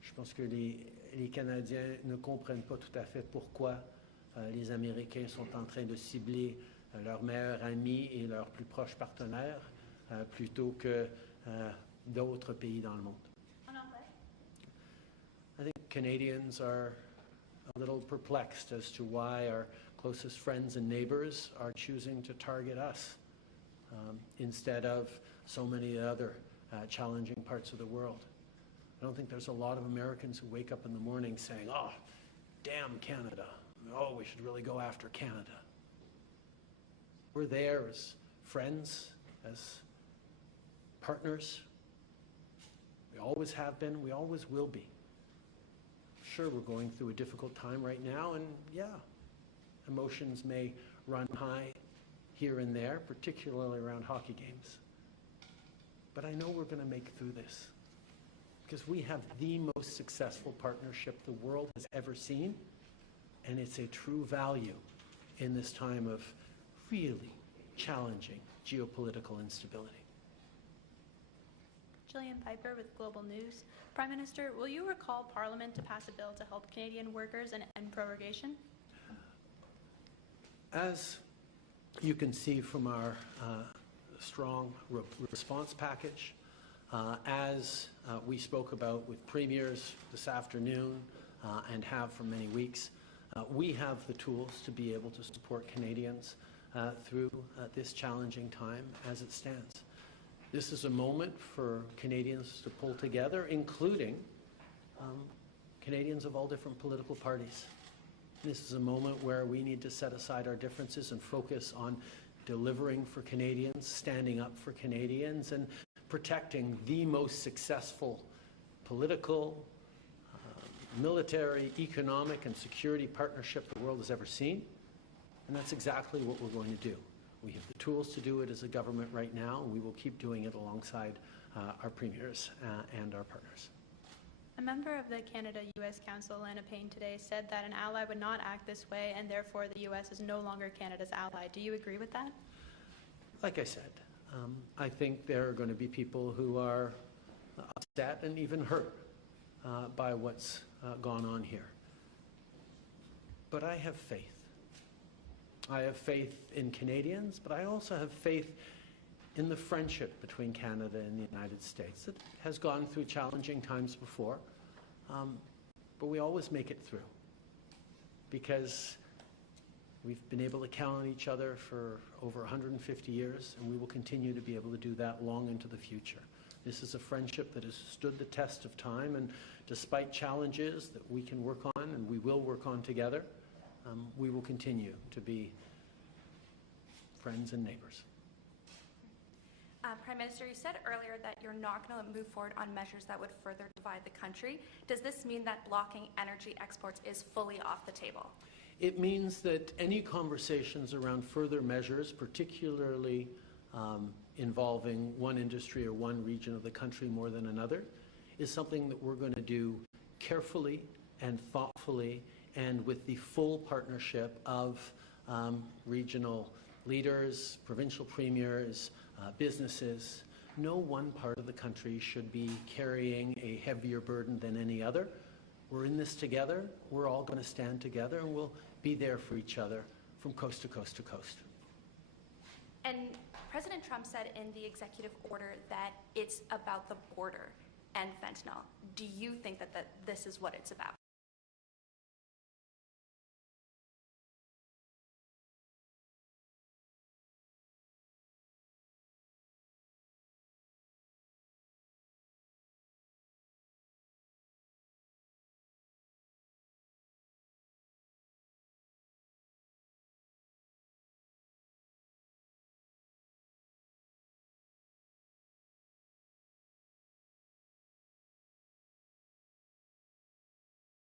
Je pense que les Canadiens ne comprennent pas tout à fait pourquoi les Américains sont en train de cibler leurs meilleurs amis et leurs plus proches partenaires plutôt que d'autres pays dans le monde. I think Canadians are a little perplexed as to why our closest friends and neighbors are choosing to target us instead of so many other challenging parts of the world. I don't think there's a lot of Americans who wake up in the morning saying, oh, damn Canada. Oh, we should really go after Canada. We're there as friends, as partners. We always have been, we always will be. Sure, we're going through a difficult time right now, and yeah, emotions may run high here and there, particularly around hockey games. But I know we're going to make it through this because we have the most successful partnership the world has ever seen, and it's a true value in this time of really challenging geopolitical instability. Gillian Piper with Global News. Prime Minister, will you recall Parliament to pass a bill to help Canadian workers and end prorogation? As you can see from our strong response package, as we spoke about with premiers this afternoon and have for many weeks, we have the tools to be able to support Canadians through this challenging time as it stands. This is a moment for Canadians to pull together, including Canadians of all different political parties. This is a moment where we need to set aside our differences and focus on delivering for Canadians, standing up for Canadians, and protecting the most successful political, military, economic, and security partnership the world has ever seen. And that's exactly what we're going to do. We have the tools to do it as a government right now, and we will keep doing it alongside our premiers and our partners. A member of the Canada-U.S. Council, Lana Payne, today said that an ally would not act this way, and therefore the U.S. is no longer Canada's ally. Do you agree with that? Like I said, I think there are going to be people who are upset and even hurt by what's gone on here. But I have faith. I have faith in Canadians, but I also have faith in the friendship between Canada and the United States. It has gone through challenging times before, but we always make it through because we've been able to count on each other for over 150 years, and we will continue to be able to do that long into the future. This is a friendship that has stood the test of time, and despite challenges that we can work on and we will work on together, we will continue to be friends and neighbors. Prime Minister, you said earlier that you're not going to move forward on measures that would further divide the country. Does this mean that blocking energy exports is fully off the table? It means that any conversations around further measures, particularly involving one industry or one region of the country more than another, is something that we're going to do carefully and thoughtfully and with the full partnership of regional leaders, provincial premiers, businesses. No one part of the country should be carrying a heavier burden than any other. We're in this together. We're all going to stand together, and we'll be there for each other from coast to coast to coast. And President Trump said in the executive order that it's about the border and fentanyl. Do you think that this is what it's about?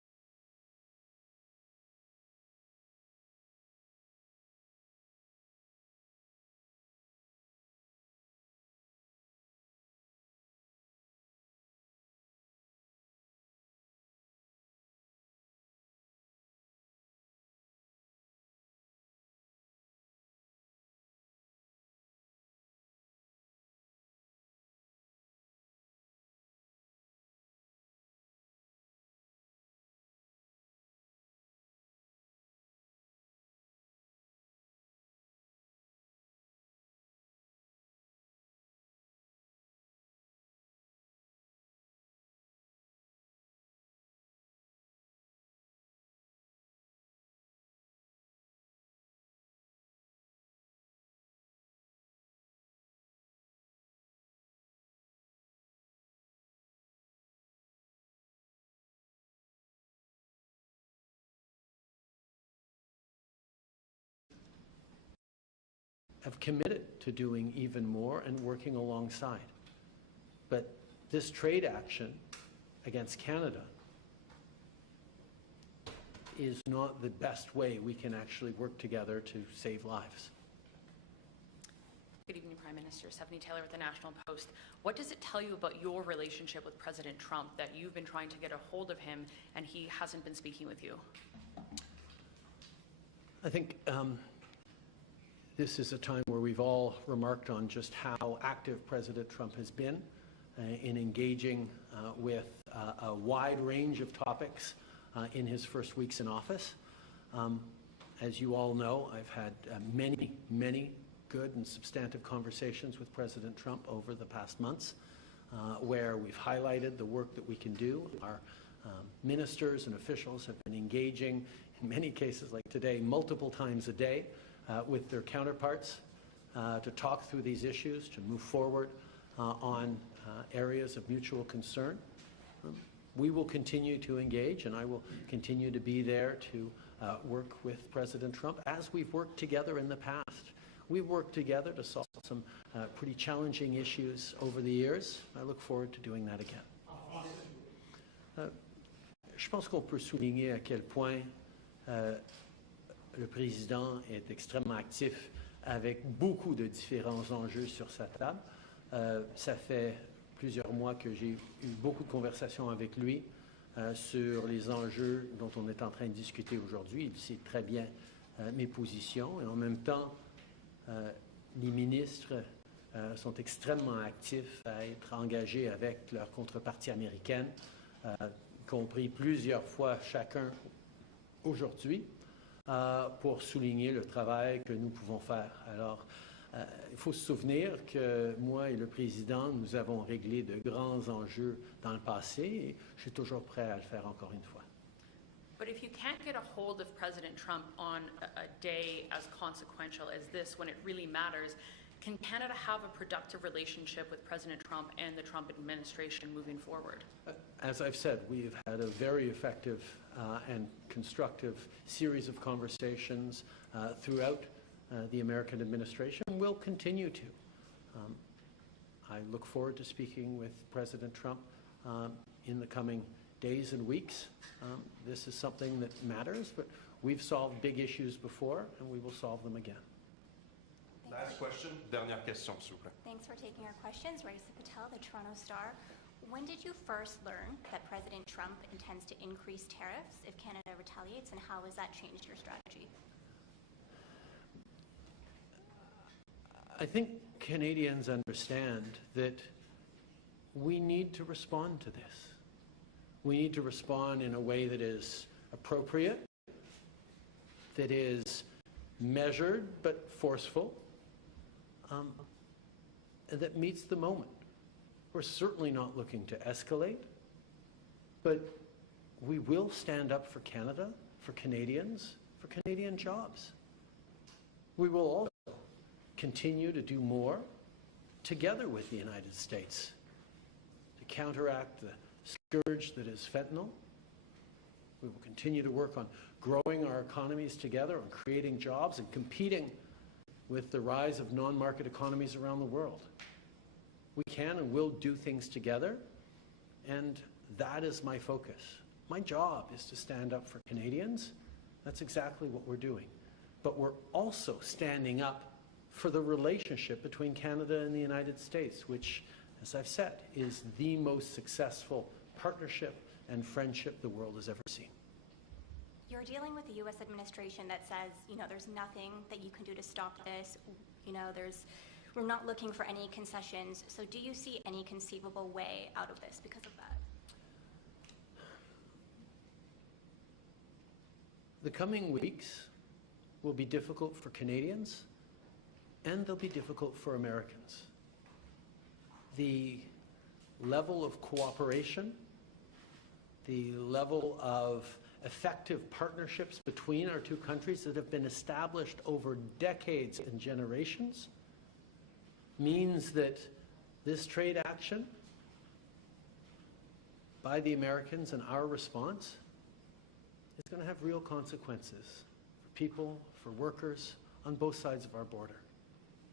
have committed to doing even more and working alongside. But this trade action against Canada is not the best way we can actually work together to save lives. Good evening, Prime Minister. Stephanie Taylor with the National Post. What does it tell you about your relationship with President Trump that you've been trying to get a hold of him and he hasn't been speaking with you? I think this is a time where we've all remarked on just how active President Trump has been in engaging with a wide range of topics in his first weeks in office. As you all know, I've had many good and substantive conversations with President Trump over the past months, where we've highlighted the work that we can do. Our ministers and officials have been engaging, in many cases like today, multiple times a day with their counterparts to talk through these issues, to move forward on areas of mutual concern. We will continue to engage, and I will continue to be there to work with President Trump, as we've worked together in the past. We've worked together to solve some pretty challenging issues over the years. I look forward to doing that again. Je pense qu'on peut souligner à quel point le président est extrêmement actif avec beaucoup de différents enjeux sur sa table. Ça fait plusieurs mois que j'ai eu beaucoup de conversations avec lui sur les enjeux dont on est en train de discuter aujourd'hui. Il sait très bien mes positions et en même temps, les ministres sont extrêmement actifs à être engagés avec leur contrepartie américaine, y compris plusieurs fois chacun aujourd'hui, pour souligner le travail que nous pouvons faire. Alors, il faut se souvenir que moi et le président, nous avons réglé de grands enjeux dans le passé et je suis toujours prêt à le faire encore une fois. But if you can't get a hold of President Trump on a day as consequential as this, when it really matters, can Canada have a productive relationship with President Trump and the Trump administration moving forward? As I've said, we've had a very effective and constructive series of conversations throughout the American administration. We'll continue to. I look forward to speaking with President Trump in the coming days and weeks. This is something that matters, but we've solved big issues before, and we will solve them again. Last question, dernière question, s'il vous plaît. Thanks for taking our questions. Raisa Patel, the Toronto Star. When did you first learn that President Trump intends to increase tariffs if Canada retaliates, and how has that changed your strategy? I think Canadians understand that we need to respond to this. We need to respond in a way that is appropriate, that is measured but forceful, and that meets the moment. We're certainly not looking to escalate, but we will stand up for Canada, for Canadians, for Canadian jobs. We will also continue to do more together with the United States to counteract the scourge that is fentanyl. We will continue to work on growing our economies together, on creating jobs and competing with the rise of non-market economies around the world. We can and will do things together, and that is my focus. My job is to stand up for Canadians. That's exactly what we're doing. But we're also standing up for the relationship between Canada and the United States, which, as I've said, is the most successful partnership and friendship the world has ever seen. You're dealing with the U.S. administration that says, there's nothing that you can do to stop this. We're not looking for any concessions. So do you see any conceivable way out of this because of that? The coming weeks will be difficult for Canadians, and they'll be difficult for Americans. The level of cooperation, the level of effective partnerships between our two countries that have been established over decades and generations means that this trade action by the Americans and our response is going to have real consequences for people, for workers on both sides of our border.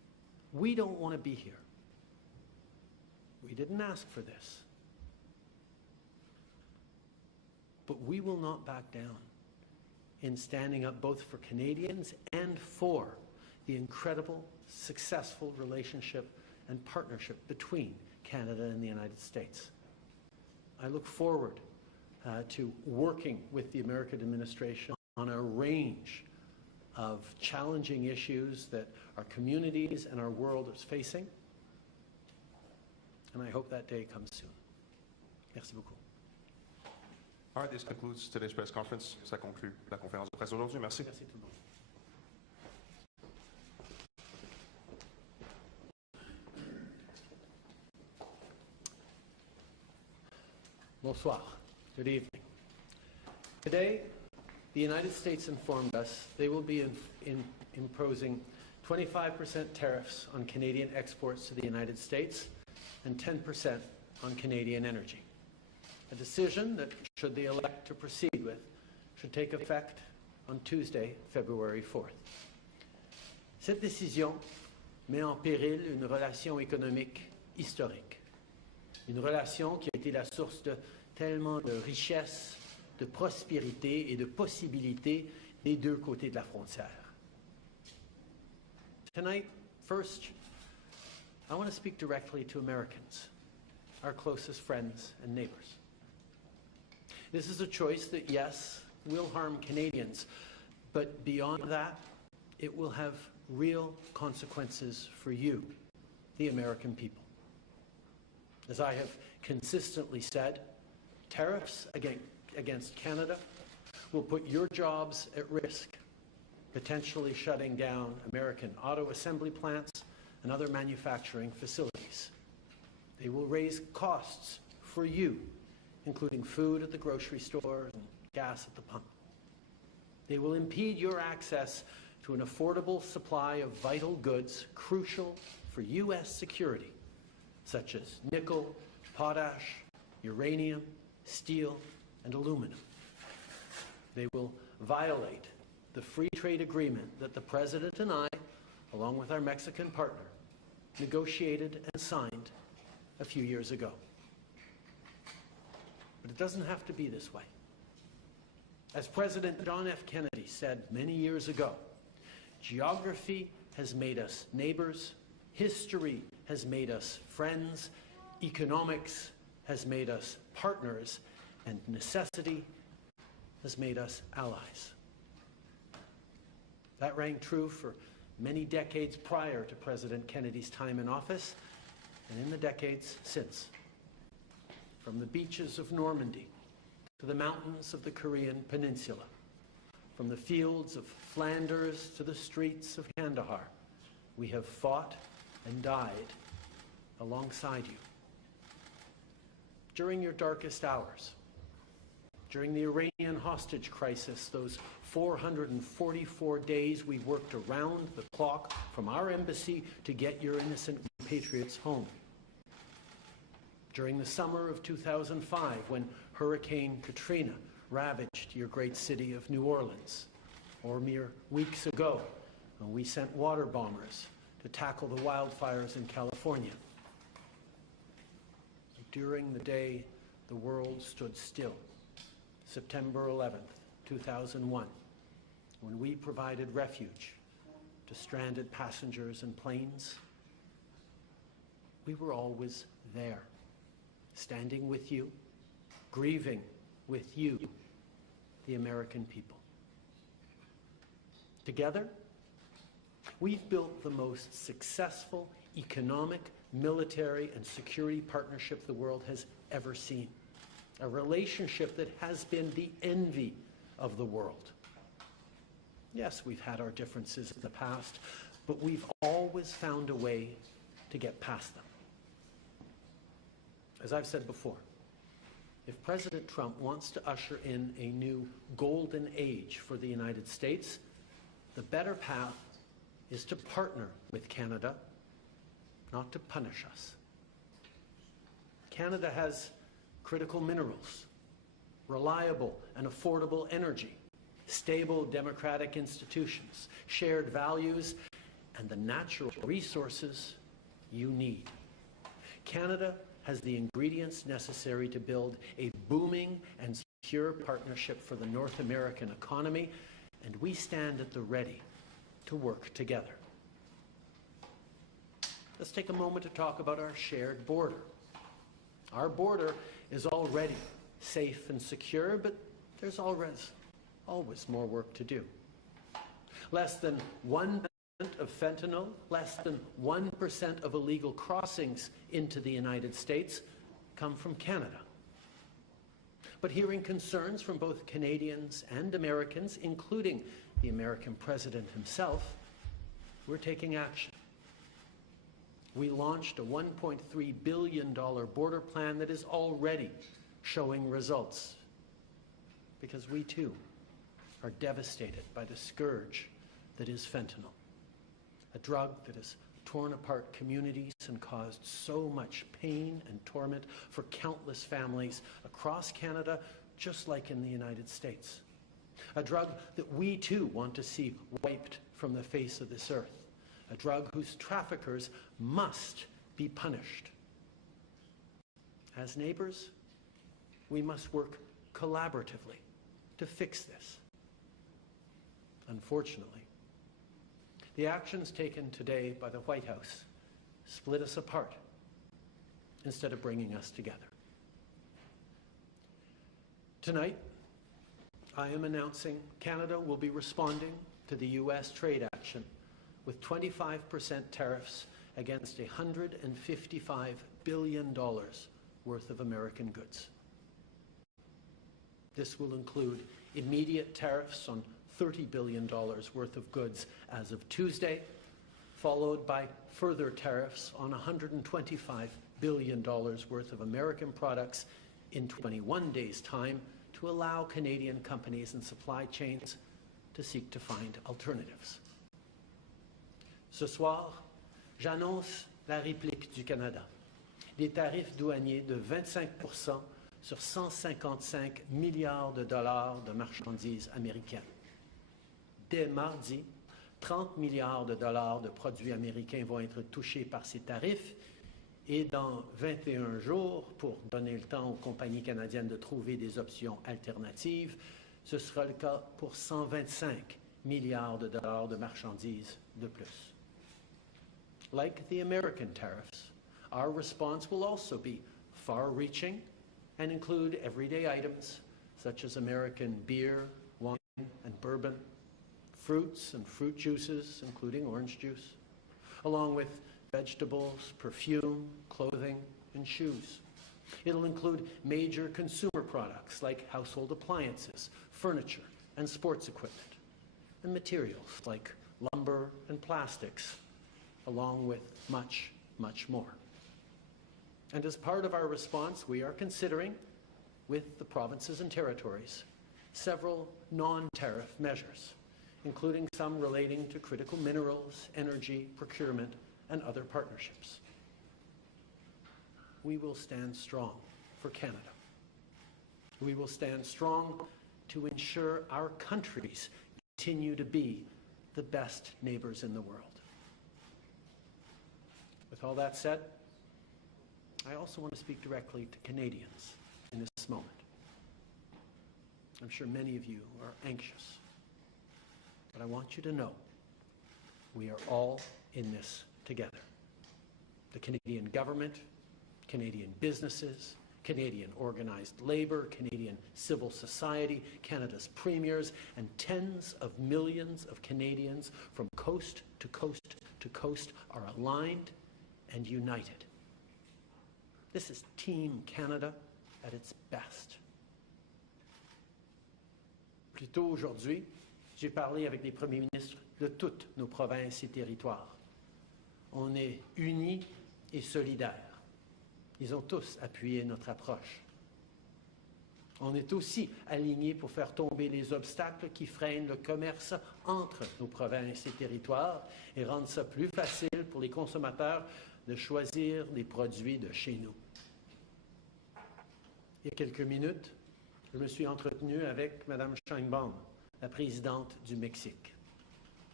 We don't want to be here. We didn't ask for this. But we will not back down in standing up both for Canadians and for the incredible, successful relationship and partnership between Canada and the United States. I look forward to working with the American administration on a range of challenging issues that our communities and our world is facing. And I hope that day comes soon. Merci beaucoup. All right, this concludes today's press conference. Ça conclut la conférence de presse aujourd'hui. Merci. Merci tout le monde. Bonsoir. Good evening. Today, the United States informed us they will be imposing 25% tariffs on Canadian exports to the United States and 10% on Canadian energy. A decision that, should they elect to proceed with, should take effect on Tuesday, February 4th. Cette décision met en péril une relation économique historique. Une relation qui a été la source de tellement de richesses, de prospérité et de possibilités des deux côtés de la frontière. Tonight, first, I want to speak directly to Americans, our closest friends and neighbors. This is a choice that, yes, will harm Canadians, but beyond that, it will have real consequences for you, the American people. As I have consistently said, tariffs against Canada will put your jobs at risk, potentially shutting down American auto assembly plants and other manufacturing facilities. They will raise costs for you, including food at the grocery store and gas at the pump. They will impede your access to an affordable supply of vital goods crucial for U.S. security, such as nickel, potash, uranium, steel, and aluminum. They will violate the free trade agreement that the President and I, along with our Mexican partner, negotiated and signed a few years ago. But it doesn't have to be this way. As President John F. Kennedy said many years ago, geography has made us neighbors, history has made us friends, economics has made us partners, and necessity has made us allies. That rang true for many decades prior to President Kennedy's time in office and in the decades since. From the beaches of Normandy to the mountains of the Korean Peninsula, from the fields of Flanders to the streets of Kandahar, we have fought and died alongside you. During your darkest hours, during the Iranian hostage crisis, those 444 days we worked around the clock from our embassy to get your innocent patriots home. During the summer of 2005, when Hurricane Katrina ravaged your great city of New Orleans, or mere weeks ago, when we sent water bombers to tackle the wildfires in California. During the day the world stood still, September 11th, 2001, when we provided refuge to stranded passengers and planes, we were always there, standing with you, grieving with you, the American people. Together, we've built the most successful economic, military, and security partnership the world has ever seen. A relationship that has been the envy of the world. Yes, we've had our differences in the past, but we've always found a way to get past them. As I've said before, if President Trump wants to usher in a new golden age for the United States, the better path is to partner with Canada, not to punish us. Canada has critical minerals, reliable and affordable energy, stable democratic institutions, shared values, and the natural resources you need. Canada has the ingredients necessary to build a booming and secure partnership for the North American economy, and we stand at the ready to work together. Let's take a moment to talk about our shared border. Our border is already safe and secure, but there's always more work to do. Less than 1% of fentanyl, less than 1% of illegal crossings into the United States come from Canada. But hearing concerns from both Canadians and Americans, including the American president himself, we're taking action. We launched a $1.3 billion border plan that is already showing results, because we too are devastated by the scourge that is fentanyl, a drug that has torn apart communities and caused so much pain and torment for countless families across Canada, just like in the United States. A drug that we too want to see wiped from the face of this earth. A drug whose traffickers must be punished. As neighbors, we must work collaboratively to fix this. Unfortunately, the actions taken today by the White House split us apart instead of bringing us together. Tonight, I am announcing Canada will be responding to the U.S. trade action with 25% tariffs against $155 billion worth of American goods. This will include immediate tariffs on $30 billion worth of goods as of Tuesday, followed by further tariffs on $125 billion worth of American products in 21 days' time to allow Canadian companies and supply chains to seek to find alternatives. Ce soir, j'annonce la réplique du Canada. Des tarifs douaniers de 25% sur 155 milliards de dollars de marchandises américaines. Dès mardi, 30 milliards de dollars de produits américains vont être touchés par ces tarifs et dans 21 jours, pour donner le temps aux compagnies canadiennes de trouver des options alternatives, ce sera le cas pour 125 milliards de dollars de marchandises de plus. Like the American tariffs, our response will also be far-reaching and include everyday items such as American beer, wine, and bourbon, fruits and fruit juices, including orange juice, along with vegetables, perfume, clothing, and shoes. It'll include major consumer products like household appliances, furniture, and sports equipment, and materials like lumber and plastics, along with much, much more. And as part of our response, we are considering, with the provinces and territories, several non-tariff measures, including some relating to critical minerals, energy, procurement, and other partnerships. We will stand strong for Canada. We will stand strong to ensure our countries continue to be the best neighbors in the world. With all that said, I also want to speak directly to Canadians in this moment. I'm sure many of you are anxious, but I want you to know we are all in this together. The Canadian government, Canadian businesses, Canadian organized labor, Canadian civil society, Canada's premiers, and tens of millions of Canadians from coast to coast to coast are aligned and united. This is Team Canada at its best. Plus tôt aujourd'hui, j'ai parlé avec les premiers ministres de toutes nos provinces et territoires. On est unis et solidaires. Ils ont tous appuyé notre approche. On est aussi alignés pour faire tomber les obstacles qui freinent le commerce entre nos provinces et territoires et rendre ça plus facile pour les consommateurs de choisir des produits de chez nous. Il y a quelques minutes, je me suis entretenu avec Mme Sheinbaum, la présidente du Mexique.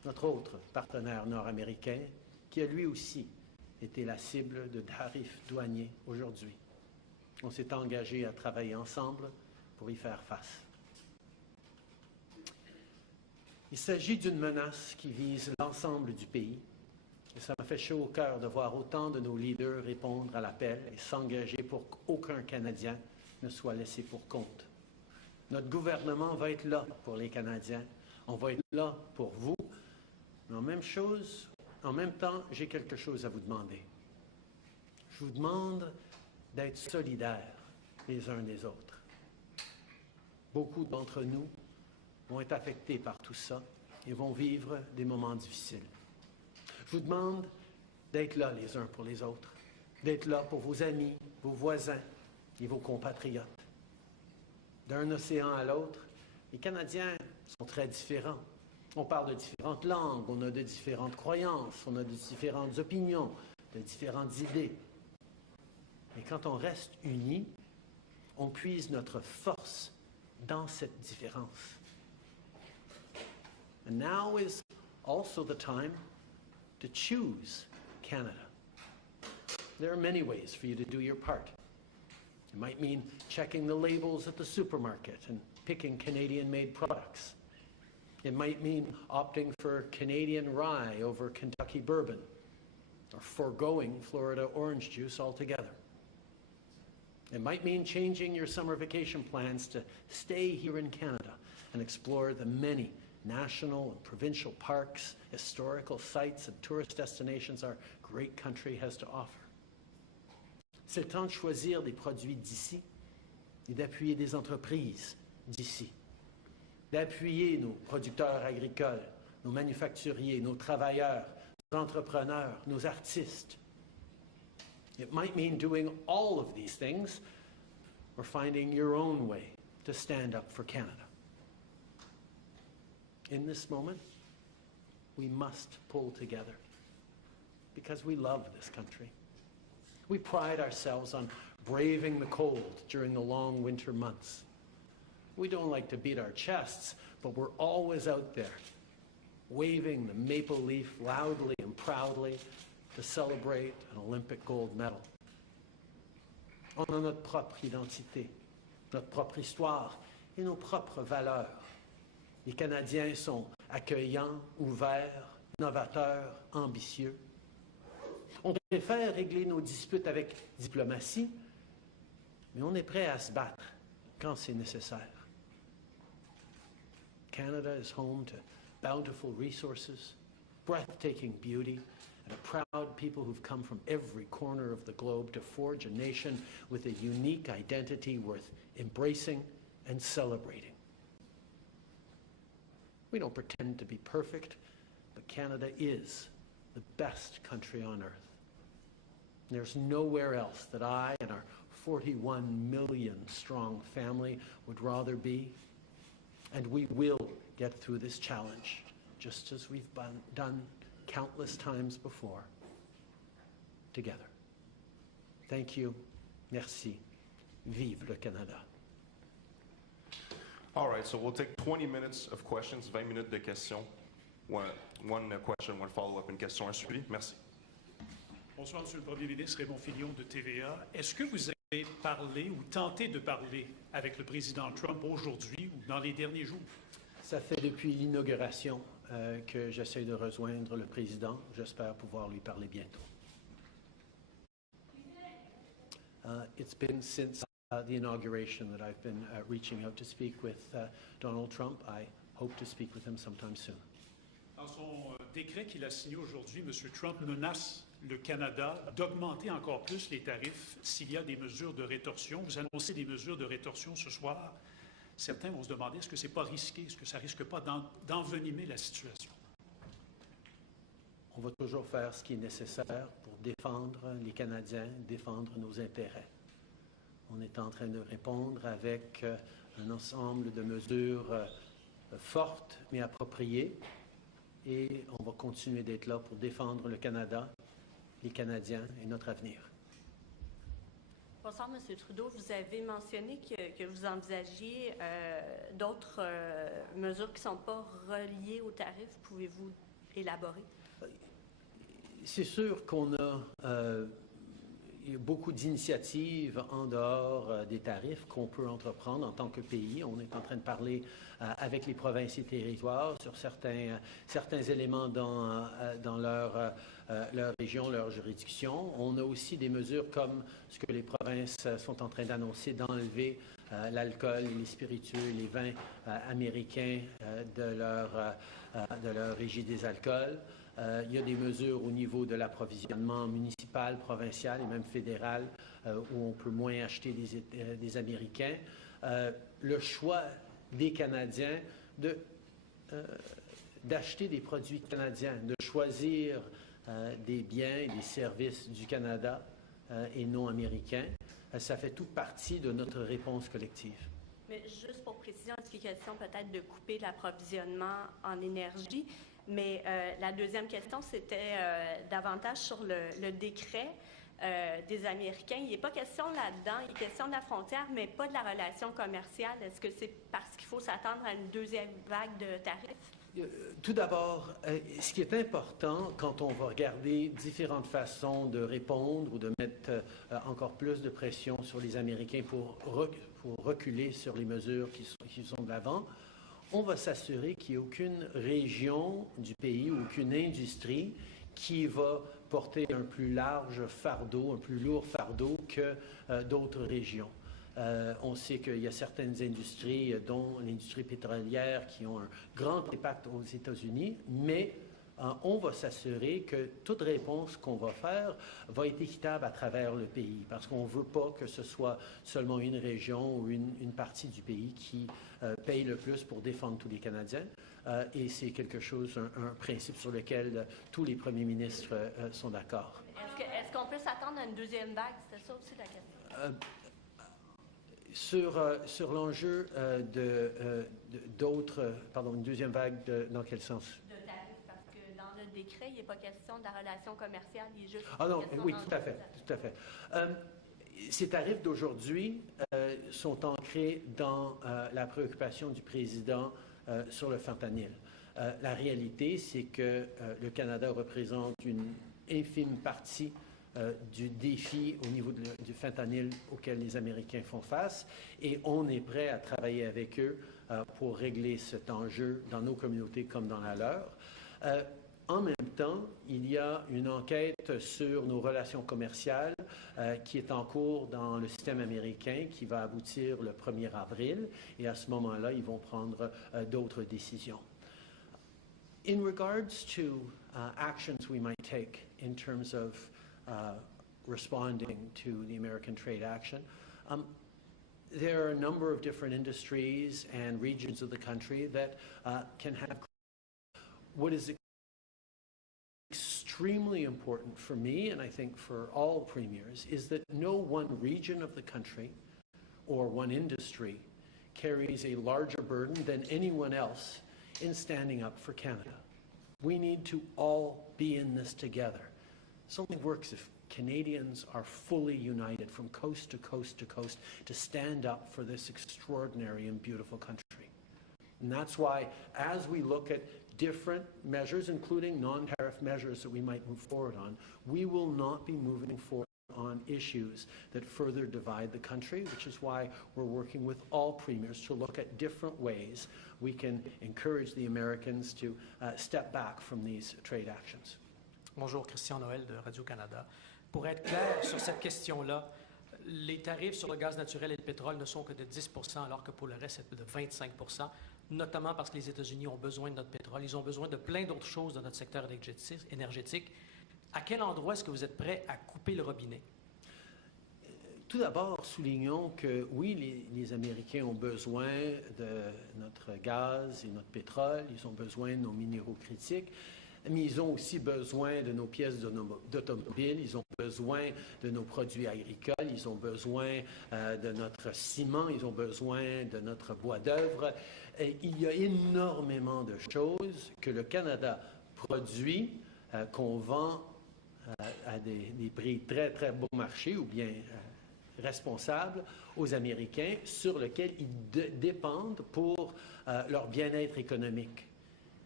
notre autre partenaire nord-américain, qui a lui aussi été la cible de tarifs douaniers aujourd'hui. On s'est engagé à travailler ensemble pour y faire face. Il s'agit d'une menace qui vise l'ensemble du pays, et ça m'a fait chaud au cœur de voir autant de nos leaders répondre à l'appel et s'engager pour qu'aucun Canadien ne soit laissé pour compte. Notre gouvernement va être là pour les Canadiens, on va être là pour vous, mais en même temps, j'ai quelque chose à vous demander. Je vous demande d'être solidaires les uns des autres. Beaucoup d'entre nous vont être affectés par tout ça et vont vivre des moments difficiles. Je vous demande d'être là les uns pour les autres, d'être là pour vos amis, vos voisins et vos compatriotes. D'un océan à l'autre, les Canadiens sont très différents. On parle de différentes langues, on a de différentes croyances, on a de différentes opinions, de différentes idées. Mais quand on reste unis, on puise notre force dans cette différence. And now is also the time to choose Canada. There are many ways for you to do your part. It might mean checking the labels at the supermarket and picking Canadian-made products. It might mean opting for Canadian rye over Kentucky bourbon, or foregoing Florida orange juice altogether. It might mean changing your summer vacation plans to stay here in Canada and explore the many national and provincial parks, historical sites, and tourist destinations our great country has to offer. C'est le temps de choisir des produits d'ici et d'appuyer des entreprises d'ici, d'appuyer nos producteurs agricoles, nos manufacturiers, nos travailleurs, nos entrepreneurs, nos artistes. It might mean doing all of these things or finding your own way to stand up for Canada. In this moment, we must pull together because we love this country. We pride ourselves on braving the cold during the long winter months. We don't like to beat our chests, but we're always out there, waving the maple leaf loudly and proudly to celebrate an Olympic gold medal. On a notre propre identité, notre propre histoire et nos propres valeurs. Les Canadiens sont accueillants, ouverts, novateurs, ambitieux. On préfère régler nos disputes avec diplomatie, mais on est prêt à se battre quand c'est nécessaire. Canada is home to bountiful resources, breathtaking beauty, and a proud people who've come from every corner of the globe to forge a nation with a unique identity worth embracing and celebrating. We don't pretend to be perfect, but Canada is the best country on earth. There's nowhere else that I and our 41 million strong family would rather be, and we will get through this challenge, just as we've done countless times before, together. Thank you. Merci. Vive le Canada. All right, so we'll take 20 minutes of questions, 20 minutes de questions. One question, one follow-up, une question à suivre. Merci. Bonsoir, Monsieur le Premier ministre, Raymond Filion de TVA. Est-ce que vous avez parlé ou tenté de parler avec le président Trump aujourd'hui ou dans les derniers jours? Ça fait depuis l'inauguration que j'essaie de rejoindre le président. J'espère pouvoir lui parler bientôt. It's been since the inauguration that I've been reaching out to speak with Donald Trump. I hope to speak with him sometime soon. Dans son décret qu'il a signé aujourd'hui, M. Trump menace le Canada d'augmenter encore plus les tarifs s'il y a des mesures de rétorsion. Vous annoncez des mesures de rétorsion ce soir. Certains vont se demander, est-ce que ce n'est pas risqué? Est-ce que ça ne risque pas d'envenimer la situation? On va toujours faire ce qui est nécessaire pour défendre les Canadiens, défendre nos intérêts. On est en train de répondre avec un ensemble de mesures fortes mais appropriées et on va continuer d'être là pour défendre le Canada, les Canadiens et notre avenir. Bonsoir, M. Trudeau. Vous avez mentionné que vous envisagiez d'autres mesures qui ne sont pas reliées aux tarifs. Pouvez-vous élaborer? C'est sûr qu'on a il y a beaucoup d'initiatives en dehors des tarifs qu'on peut entreprendre en tant que pays. On est en train de parler avec les provinces et territoires sur certains éléments dans leur région, leur juridiction. On a aussi des mesures comme ce que les provinces sont en train d'annoncer, d'enlever l'alcool, les spiritueux, les vins américains de leur régie des alcools. Il y a des mesures au niveau de l'approvisionnement municipal, provincial et même fédéral où on peut moins acheter des Américains. Le choix des Canadiens d'acheter des produits canadiens, de choisir des biens et des services du Canada et non américains, ça fait toute partie de notre réponse collective. Mais juste pour précision, est-ce qu'il est question peut-être de couper l'approvisionnement en énergie? Mais la deuxième question, c'était davantage sur le décret des Américains. Il n'est pas question là-dedans, il est question de la frontière, mais pas de la relation commerciale. Est-ce que c'est parce qu'il faut s'attendre à une deuxième vague de tarifs? Tout d'abord, ce qui est important quand on va regarder différentes façons de répondre ou de mettre encore plus de pression sur les Américains pour reculer sur les mesures qui sont de l'avant, on va s'assurer qu'il n'y a aucune région du pays ou aucune industrie qui va porter un plus large fardeau, un plus lourd fardeau que d'autres régions. On sait qu'il y a certaines industries, dont l'industrie pétrolière, qui ont un grand impact aux États-Unis, mais on va s'assurer que toute réponse qu'on va faire va être équitable à travers le pays, parce qu'on ne veut pas que ce soit seulement une région ou une partie du pays qui paye le plus pour défendre tous les Canadiens. Et c'est quelque chose, un principe sur lequel tous les premiers ministres sont d'accord. Est-ce qu'on peut s'attendre à une deuxième vague? C'était ça aussi la question. Sur l'enjeu une deuxième vague, dans quel sens? De tarifs, parce que dans le décret, il n'est pas question de la relation commerciale, il est juste... Ah non, oui, tout à fait. Ces tarifs d'aujourd'hui sont ancrés dans la préoccupation du président sur le fentanyl. La réalité, c'est que le Canada représente une infime partie du défi au niveau du fentanyl auquel les Américains font face, et on est prêt à travailler avec eux pour régler cet enjeu dans nos communautés comme dans la leur. En même temps, il y a une enquête sur nos relations commerciales qui est en cours dans le système américain, qui va aboutir le 1er avril, et à ce moment-là, ils vont prendre d'autres décisions. In regards to actions we might take in terms of responding to the American trade action, there are a number of different industries and regions of the country that can have. What is extremely important for me, and I think for all premiers, is that no one region of the country or one industry carries a larger burden than anyone else in standing up for Canada. We need to all be in this together. It only works if Canadians are fully united from coast to coast to coast to stand up for this extraordinary and beautiful country. And that's why, as we look at different measures, including non-tariff measures that we might move forward on, we will not be moving forward on issues that further divide the country, which is why we're working with all premiers to look at different ways we can encourage the Americans to step back from these trade actions. Bonjour, Christian Noël de Radio-Canada. Pour être clair sur cette question-là, les tarifs sur le gaz naturel et le pétrole ne sont que de 10 % alors que pour le reste, c'est de 25 %, notamment parce que les États-Unis ont besoin de notre pétrole. Ils ont besoin de plein d'autres choses dans notre secteur énergétique. À quel endroit est-ce que vous êtes prêt à couper le robinet? Tout d'abord, soulignons que oui, les Américains ont besoin de notre gaz et notre pétrole, ils ont besoin de nos minéraux critiques, mais ils ont aussi besoin de nos pièces d'automobile, ils ont besoin de nos produits agricoles, ils ont besoin de notre ciment, ils ont besoin de notre bois d'œuvre. Il y a énormément de choses que le Canada produit, qu'on vend à des prix très, très bon marché ou bien responsables aux Américains, sur lesquels ils dépendent pour leur bien-être économique.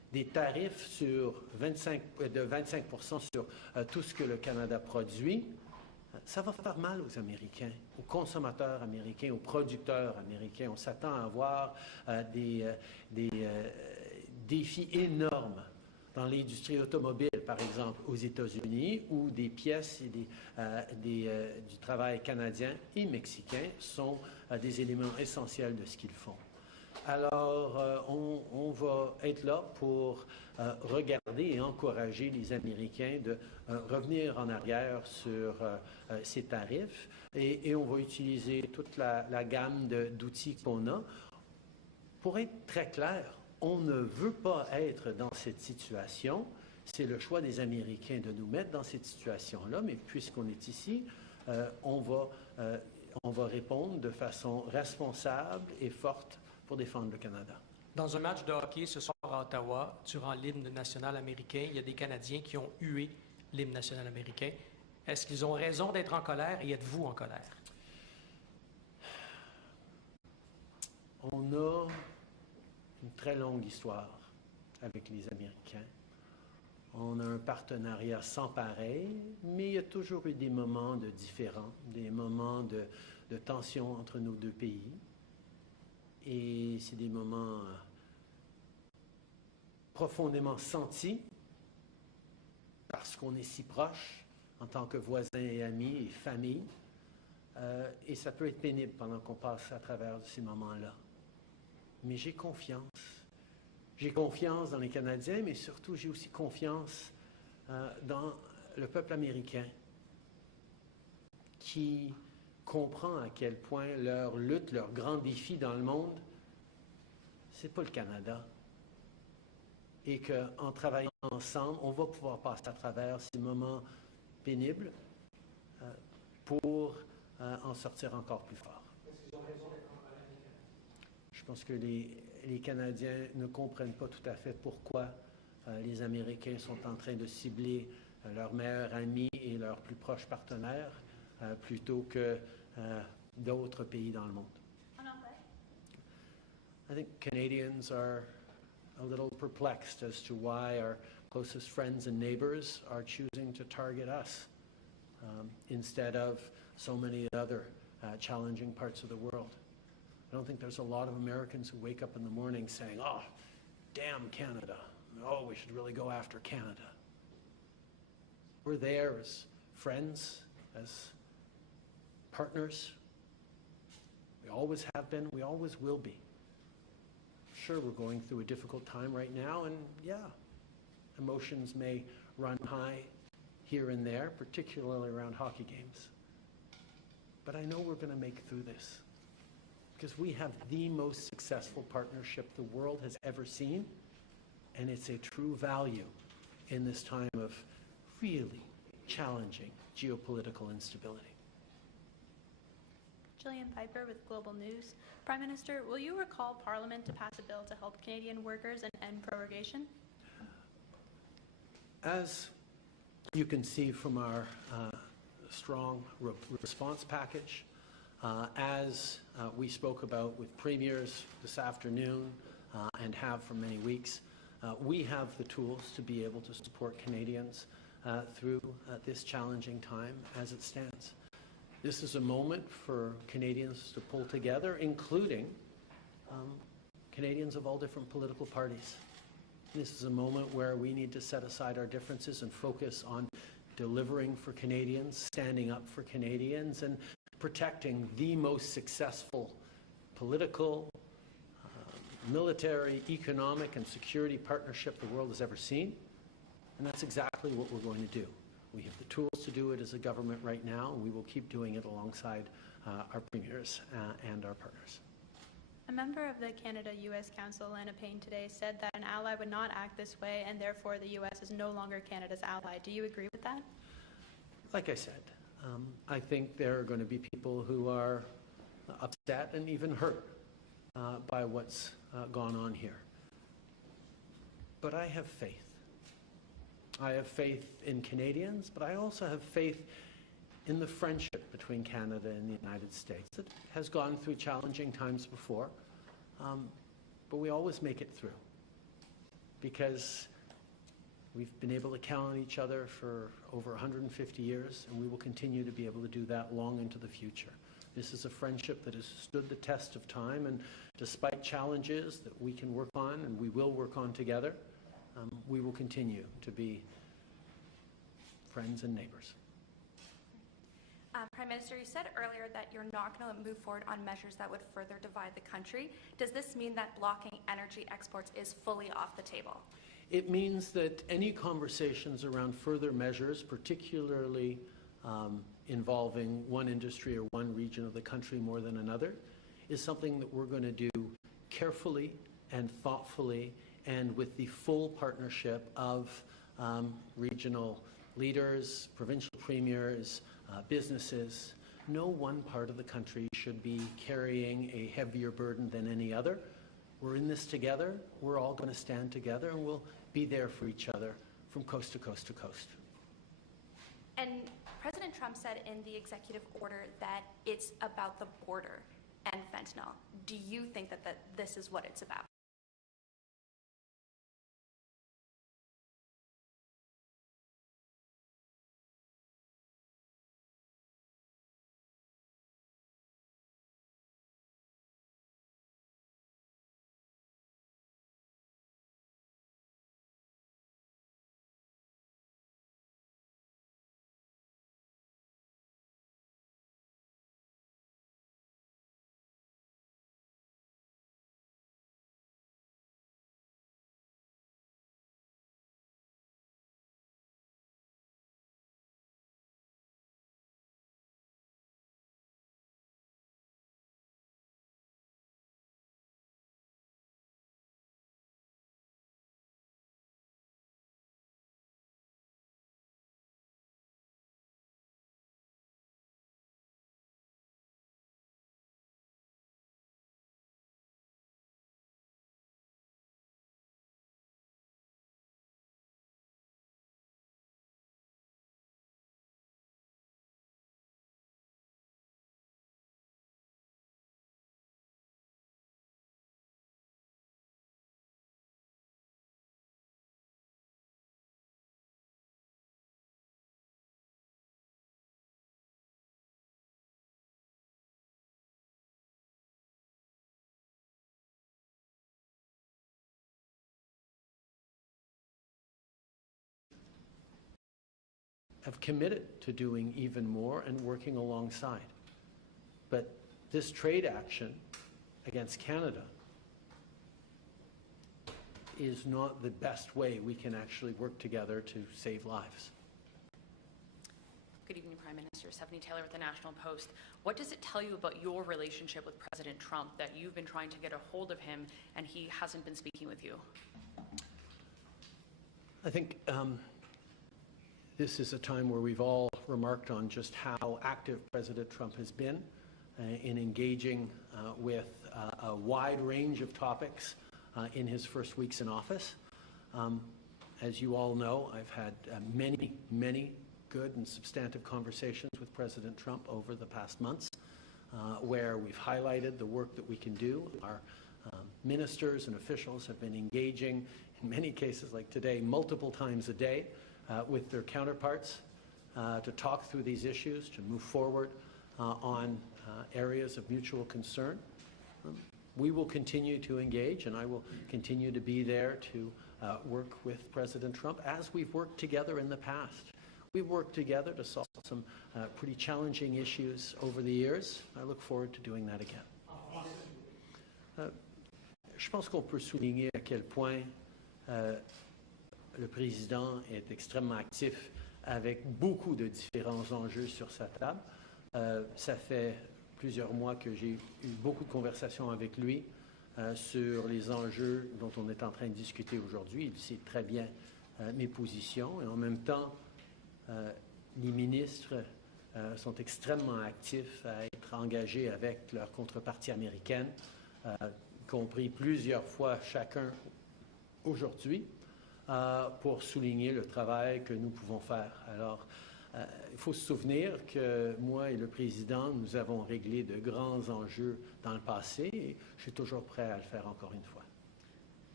des tarifs de 25% sur tout ce que le Canada produit, ça va faire mal aux Américains, aux consommateurs américains, aux producteurs américains. On s'attend à avoir des défis énormes dans l'industrie automobile, par exemple, aux États-Unis, où des pièces et du travail canadien et mexicain sont des éléments essentiels de ce qu'ils font. Alors, on va être là pour regarder et encourager les Américains de revenir en arrière sur ces tarifs et on va utiliser toute la gamme d'outils qu'on a. Pour être très clair, on ne veut pas être dans cette situation. C'est le choix des Américains de nous mettre dans cette situation-là, mais puisqu'on est ici, on va répondre de façon responsable et forte pour défendre le Canada. Dans un match de hockey ce soir à Ottawa, durant l'hymne national américain, il y a des Canadiens qui ont hué l'hymne national américain. Est-ce qu'ils ont raison d'être en colère et êtes-vous en colère? On a une très longue histoire avec les Américains. On a un partenariat sans pareil, mais il y a toujours eu des moments de différends, des moments de tension entre nos deux pays. Et c'est des moments profondément sentis parce qu'on est si proches en tant que voisins et amis et famille. Et ça peut être pénible pendant qu'on passe à travers ces moments-là. Mais j'ai confiance. J'ai confiance dans les Canadiens, mais surtout j'ai aussi confiance dans le peuple américain qui comprend à quel point leur lutte, leur grand défi dans le monde, c'est pas le Canada. Et qu'en travaillant ensemble, on va pouvoir passer à travers ces moments pénibles pour en sortir encore plus fort. Est-ce qu'ils ont raison d'être en colère? Je pense que les Canadiens ne comprennent pas tout à fait pourquoi les Américains sont en train de cibler leurs meilleurs amis et leurs plus proches partenaires plutôt que d'autres pays dans le monde. I think Canadians are a little perplexed as to why our closest friends and neighbors are choosing to target us instead of so many other challenging parts of the world. I don't think there's a lot of Americans who wake up in the morning saying, oh, damn Canada. Oh, we should really go after Canada. We're there as friends, as partners. We always have been, we always will be. Sure, we're going through a difficult time right now, and yeah, emotions may run high here and there, particularly around hockey games. But I know we're going to make it through this because we have the most successful partnership the world has ever seen, and it's a true value in this time of really challenging geopolitical instability. Gillian Piper with Global News. Prime Minister, will you recall Parliament to pass a bill to help Canadian workers and end prorogation? As you can see from our strong response package, as we spoke about with premiers this afternoon and have for many weeks, we have the tools to be able to support Canadians through this challenging time as it stands. This is a moment for Canadians to pull together, including Canadians of all different political parties. This is a moment where we need to set aside our differences and focus on delivering for Canadians, standing up for Canadians, and protecting the most successful political, military, economic, and security partnership the world has ever seen. And that's exactly what we're going to do. We have the tools to do it as a government right now, and we will keep doing it alongside our premiers and our partners. A member of the Canada-U.S. Council, Lana Payne, today said that an ally would not act this way, and therefore the U.S. is no longer Canada's ally. Do you agree with that? Like I said, I think there are going to be people who are upset and even hurt by what's gone on here. But I have faith. I have faith in Canadians, but I also have faith in the friendship between Canada and the United States. It has gone through challenging times before, but we always make it through. because we've been able to count on each other for over 150 years, and we will continue to be able to do that long into the future. This is a friendship that has stood the test of time, and despite challenges that we can work on and we will work on together, we will continue to be friends and neighbors. Prime Minister, you said earlier that you're not going to move forward on measures that would further divide the country. Does this mean that blocking energy exports is fully off the table? It means that any conversations around further measures, particularly involving one industry or one region of the country more than another, is something that we're going to do carefully and thoughtfully and with the full partnership of regional leaders, provincial premiers, businesses. No one part of the country should be carrying a heavier burden than any other. We're in this together. We're all going to stand together, and we'll be there for each other from coast to coast to coast. And President Trump said in the executive order that it's about the border and fentanyl. Do you think that this is what it's about? Have committed to doing even more and working alongside. But this trade action against Canada is not the best way we can actually work together to save lives. Good evening, Prime Minister. Stephanie Taylor with the National Post. What does it tell you about your relationship with President Trump that you've been trying to get a hold of him and he hasn't been speaking with you? I think this is a time where we've all remarked on just how active President Trump has been in engaging with a wide range of topics in his first weeks in office. As you all know, I've had many good and substantive conversations with President Trump over the past months, where we've highlighted the work that we can do. Our ministers and officials have been engaging, in many cases like today, multiple times a day with their counterparts to talk through these issues, to move forward on areas of mutual concern. We will continue to engage, and I will continue to be there to work with President Trump as we've worked together in the past. We've worked together to solve some pretty challenging issues over the years. I look forward to doing that again. Je pense qu'on peut souligner à quel point le président est extrêmement actif avec beaucoup de différents enjeux sur sa table. Ça fait plusieurs mois que j'ai eu beaucoup de conversations avec lui sur les enjeux dont on est en train de discuter aujourd'hui. Il sait très bien mes positions et en même temps, les ministres sont extrêmement actifs à être engagés avec leur contrepartie américaine, y compris plusieurs fois chacun aujourd'hui, pour souligner le travail que nous pouvons faire. Alors, il faut se souvenir que moi et le président, nous avons réglé de grands enjeux dans le passé et je suis toujours prêt à le faire encore une fois.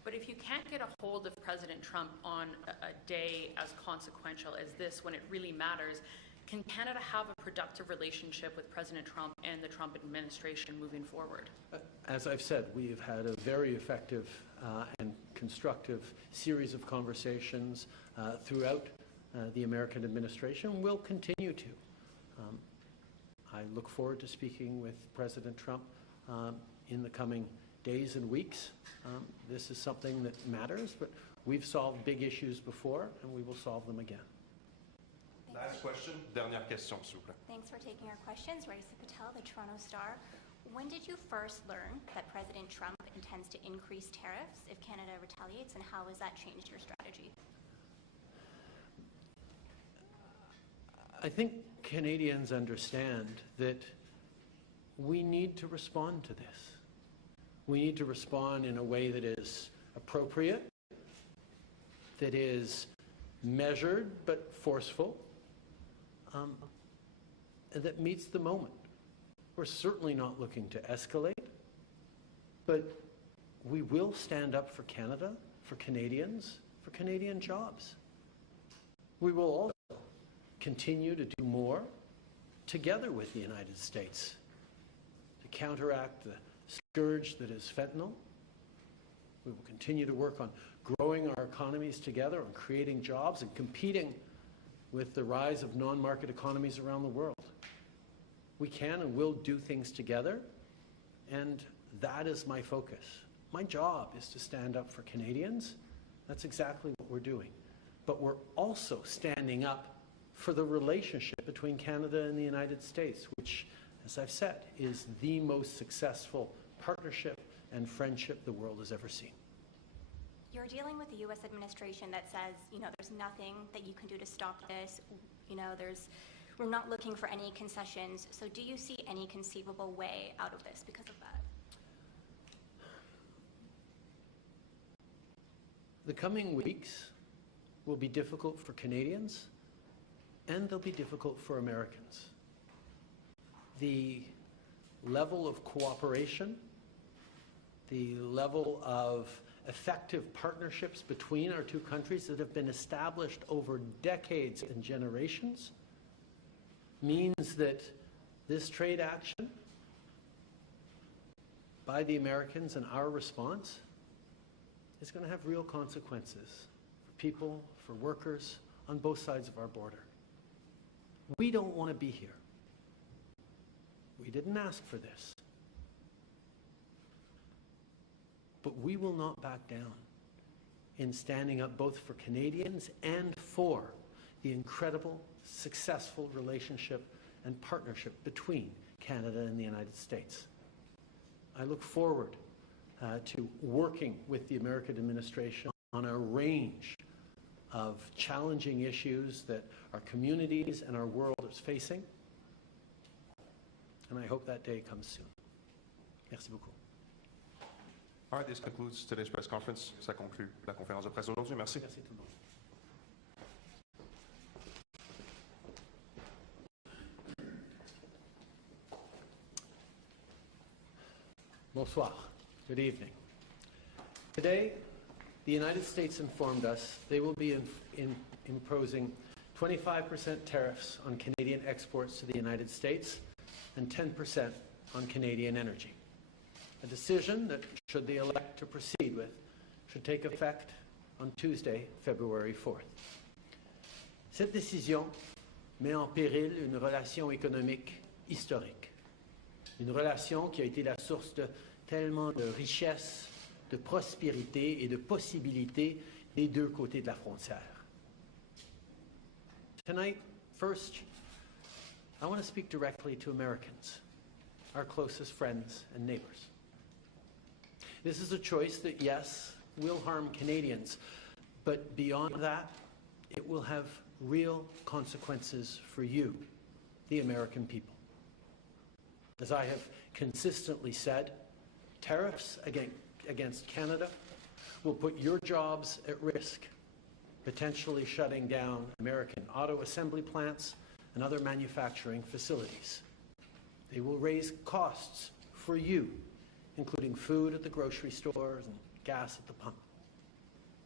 But if you can't get a hold of President Trump on a day as consequential as this, when it really matters, can Canada have a productive relationship with President Trump and the Trump administration moving forward? As I've said, we've had a very effective and constructive series of conversations throughout the American administration. We'll continue to. I look forward to speaking with President Trump in the coming days and weeks. This is something that matters, but we've solved big issues before, and we will solve them again. Last question, dernière question, s'il vous plaît. Thanks for taking our questions. Raisa Patel, the Toronto Star. When did you first learn that President Trump intends to increase tariffs if Canada retaliates, and how has that changed your strategy? I think Canadians understand that we need to respond to this. We need to respond in a way that is appropriate, that is measured but forceful, and that meets the moment. We're certainly not looking to escalate, but we will stand up for Canada, for Canadians, for Canadian jobs. We will also continue to do more together with the United States to counteract the scourge that is fentanyl. We will continue to work on growing our economies together, on creating jobs and competing with the rise of non-market economies around the world. We can and will do things together, and that is my focus. My job is to stand up for Canadians. That's exactly what we're doing. But we're also standing up for the relationship between Canada and the United States, which, as I've said, is the most successful partnership and friendship the world has ever seen. You're dealing with a U.S. administration that says, there's nothing that you can do to stop this. We're not looking for any concessions. So do you see any conceivable way out of this because of that? The coming weeks will be difficult for Canadians, and they'll be difficult for Americans. The level of cooperation, the level of effective partnerships between our two countries that have been established over decades and generations means that this trade action by the Americans and our response is going to have real consequences for people, for workers on both sides of our border. We don't want to be here. We didn't ask for this. But we will not back down in standing up both for Canadians and for the incredible, successful relationship and partnership between Canada and the United States. I look forward to working with the American administration on a range of challenging issues that our communities and our world is facing. And I hope that day comes soon. Merci beaucoup. All right, this concludes today's press conference. Ça conclut la conférence de presse d'aujourd'hui. Merci. Merci tout le monde. Bonsoir. Good evening. Today, the United States informed us they will be imposing 25% tariffs on Canadian exports to the United States and 10% on Canadian energy. A decision that, should they elect to proceed with, should take effect on Tuesday, February 4th. Cette décision met en péril une relation économique historique. Une relation qui a été la source de tellement de richesses, de prospérité et de possibilités des deux côtés de la frontière. Tonight, first, I want to speak directly to Americans, our closest friends and neighbors. This is a choice that, yes, will harm Canadians, but beyond that, it will have real consequences for you, the American people. As I have consistently said, tariffs against Canada will put your jobs at risk, potentially shutting down American auto assembly plants and other manufacturing facilities. They will raise costs for you, including food at the grocery stores and gas at the pump.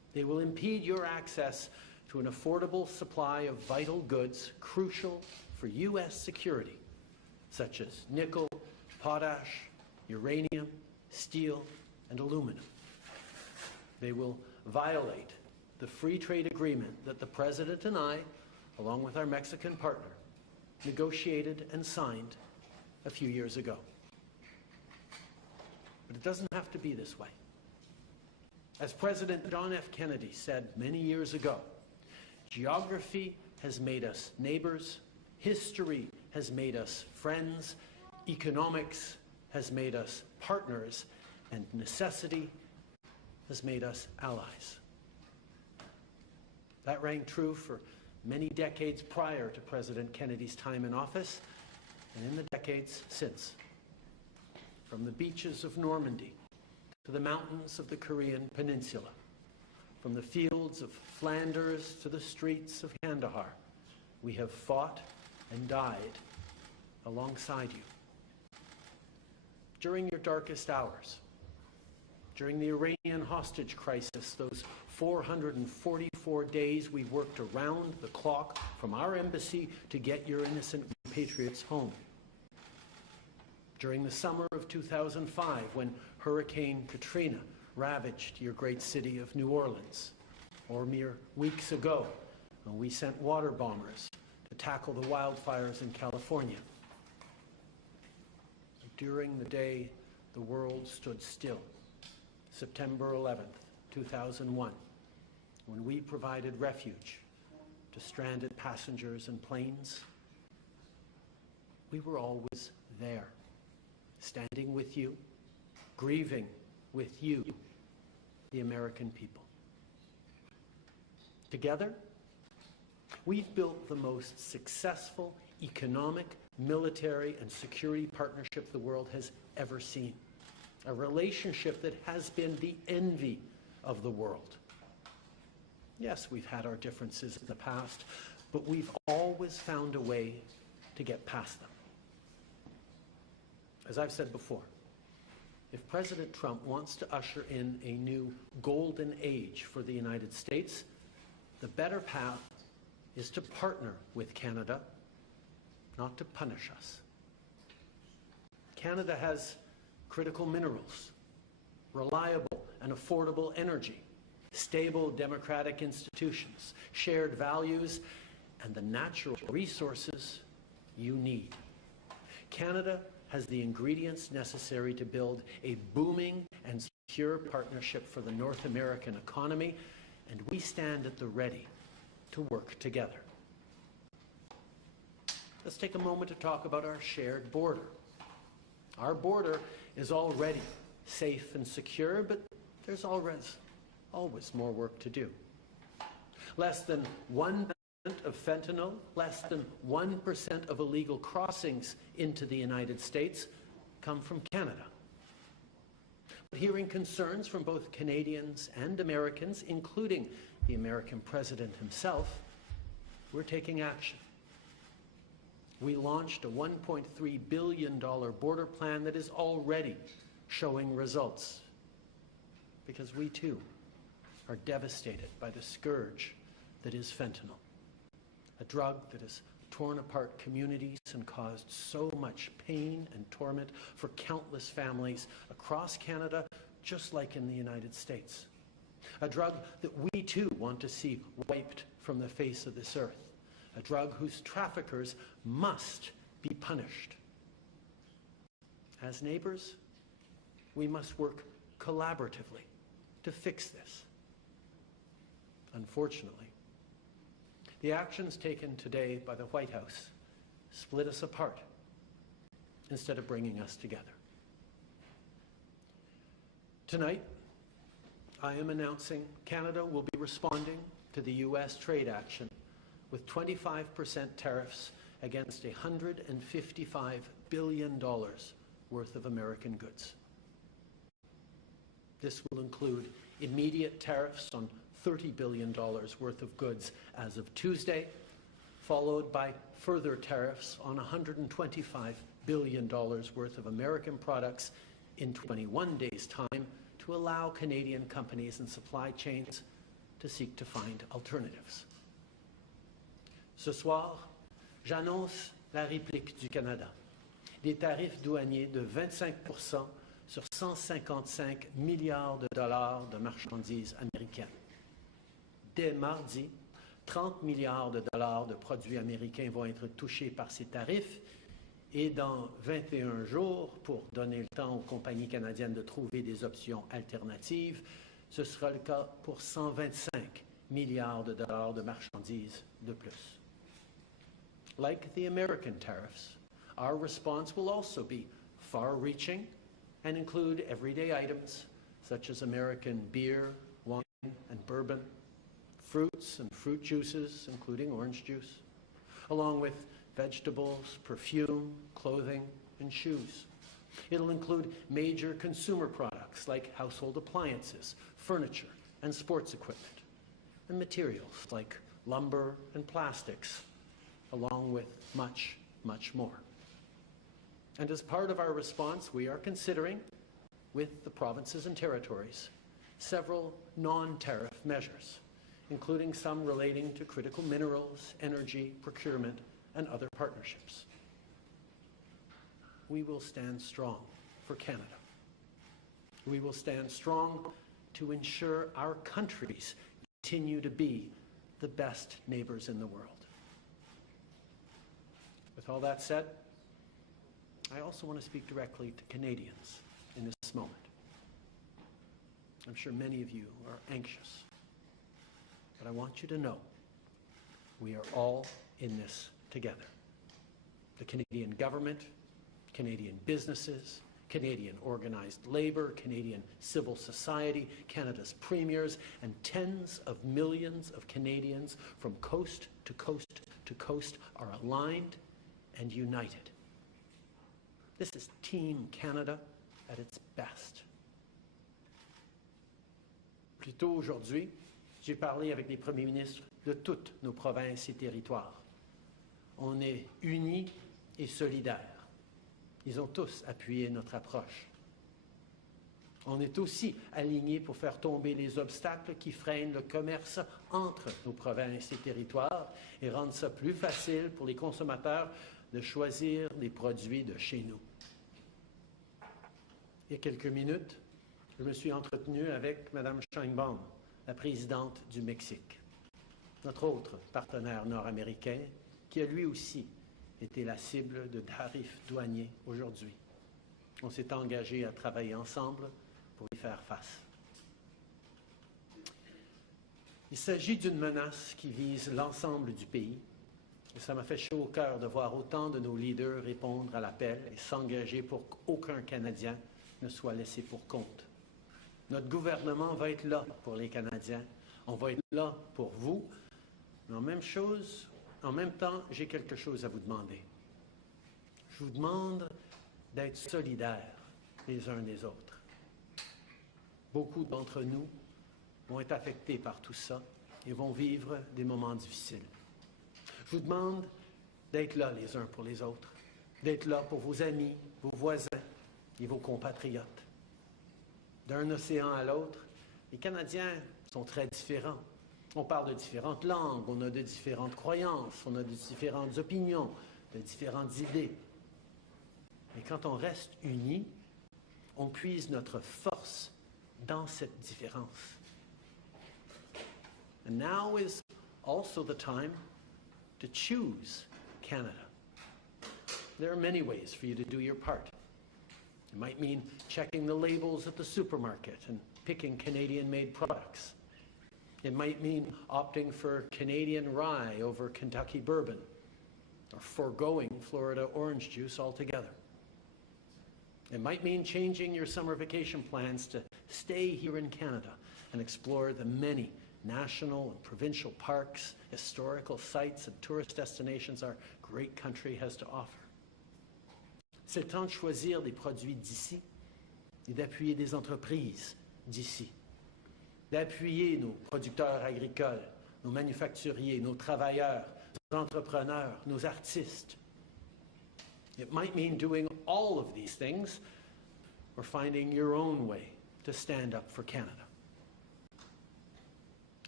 They will impede your access to an affordable supply of vital goods crucial for U.S. security, such as nickel, potash, uranium, steel, and aluminum. They will violate the free trade agreement that the President and I, along with our Mexican partner, negotiated and signed a few years ago. But it doesn't have to be this way. As President John F. Kennedy said many years ago, geography has made us neighbors, history has made us friends, economics has made us partners, and necessity has made us allies. That rang true for many decades prior to President Kennedy's time in office, and in the decades since. From the beaches of Normandy to the mountains of the Korean Peninsula, from the fields of Flanders to the streets of Kandahar, we have fought and died alongside you. During your darkest hours, during the Iranian hostage crisis, those 444 days we worked around the clock from our embassy to get your innocent patriots home. During the summer of 2005, when Hurricane Katrina ravaged your great city of New Orleans, or mere weeks ago, when we sent water bombers to tackle the wildfires in California. During the day the world stood still, September 11th, 2001, when we provided refuge to stranded passengers and planes, we were always there, standing with you, grieving with you, the American people. Together, we've built the most successful economic, military, and security partnership the world has ever seen. A relationship that has been the envy of the world. Yes, we've had our differences in the past, but we've always found a way to get past them. As I've said before, if President Trump wants to usher in a new golden age for the United States, the better path is to partner with Canada, not to punish us. Canada has critical minerals, reliable and affordable energy, stable democratic institutions, shared values, and the natural resources you need. Canada has the ingredients necessary to build a booming and secure partnership for the North American economy, and we stand at the ready to work together. Let's take a moment to talk about our shared border. Our border is already safe and secure, but there's always more work to do. Less than 1% of fentanyl, less than 1% of illegal crossings into the United States come from Canada. But hearing concerns from both Canadians and Americans, including the American president himself, we're taking action. We launched a $1.3 billion border plan that is already showing results, because we too are devastated by the scourge that is fentanyl, a drug that has torn apart communities and caused so much pain and torment for countless families across Canada, just like in the United States. A drug that we too want to see wiped from the face of this earth. A drug whose traffickers must be punished. As neighbors, we must work collaboratively to fix this. Unfortunately, the actions taken today by the White House split us apart instead of bringing us together. Tonight, I am announcing Canada will be responding to the U.S. trade action with 25% tariffs against $155 billion worth of American goods. This will include immediate tariffs on $30 billion worth of goods as of Tuesday, followed by further tariffs on $125 billion worth of American products in 21 days' time to allow Canadian companies and supply chains to seek to find alternatives. Ce soir, j'annonce la réplique du Canada. Des tarifs douaniers de 25% sur 155 milliards de dollars de marchandises américaines. Dès mardi, 30 milliards de dollars de produits américains vont être touchés par ces tarifs et dans 21 jours, pour donner le temps aux compagnies canadiennes de trouver des options alternatives, ce sera le cas pour 125 milliards de dollars de marchandises de plus. Like the American tariffs, our response will also be far-reaching and include everyday items such as American beer, wine, and bourbon, fruits and fruit juices, including orange juice, along with vegetables, perfume, clothing, and shoes. It'll include major consumer products like household appliances, furniture, and sports equipment, and materials like lumber and plastics, along with much, much more. And as part of our response, we are considering, with the provinces and territories, several non-tariff measures, including some relating to critical minerals, energy, procurement, and other partnerships. We will stand strong for Canada. We will stand strong to ensure our countries continue to be the best neighbors in the world. With all that said, I also want to speak directly to Canadians in this moment. I'm sure many of you are anxious, but I want you to know we are all in this together. The Canadian government, Canadian businesses, Canadian organized labor, Canadian civil society, Canada's premiers, and tens of millions of Canadians from coast to coast to coast are aligned and united. This is Team Canada at its best. Plus tôt aujourd'hui, j'ai parlé avec les premiers ministres de toutes nos provinces et territoires. On est unis et solidaires. Ils ont tous appuyé notre approche. On est aussi alignés pour faire tomber les obstacles qui freinent le commerce entre nos provinces et territoires et rendre ça plus facile pour les consommateurs de choisir des produits de chez nous. Il y a quelques minutes, je me suis entretenu avec Mme Sheinbaum, la présidente du Mexique, notre autre partenaire nord-américain, qui a lui aussi été la cible de tarifs douaniers aujourd'hui. On s'est engagé à travailler ensemble pour y faire face. Il s'agit d'une menace qui vise l'ensemble du pays. Et ça m'a fait chaud au cœur de voir autant de nos leaders répondre à l'appel et s'engager pour qu'aucun Canadien ne soit laissé pour compte. Notre gouvernement va être là pour les Canadiens. On va être là pour vous. Mais en même temps, j'ai quelque chose à vous demander. Je vous demande d'être solidaires les uns des autres. Beaucoup d'entre nous vont être affectés par tout ça et vont vivre des moments difficiles. Je vous demande d'être là les uns pour les autres, d'être là pour vos amis, vos voisins et vos compatriotes. D'un océan à l'autre, les Canadiens sont très différents. On parle de différentes langues, on a de différentes croyances, on a de différentes opinions, de différentes idées. Mais quand on reste unis, on puise notre force dans cette différence. And now is also the time to choose Canada. There are many ways for you to do your part. It might mean checking the labels at the supermarket and picking Canadian-made products. It might mean opting for Canadian rye over Kentucky bourbon, or foregoing Florida orange juice altogether. It might mean changing your summer vacation plans to stay here in Canada and explore the many national and provincial parks, historical sites, and tourist destinations our great country has to offer. C'est le temps de choisir des produits d'ici et d'appuyer des entreprises d'ici, d'appuyer nos producteurs agricoles, nos manufacturiers, nos travailleurs, nos entrepreneurs, nos artistes. It might mean doing all of these things or finding your own way to stand up for Canada.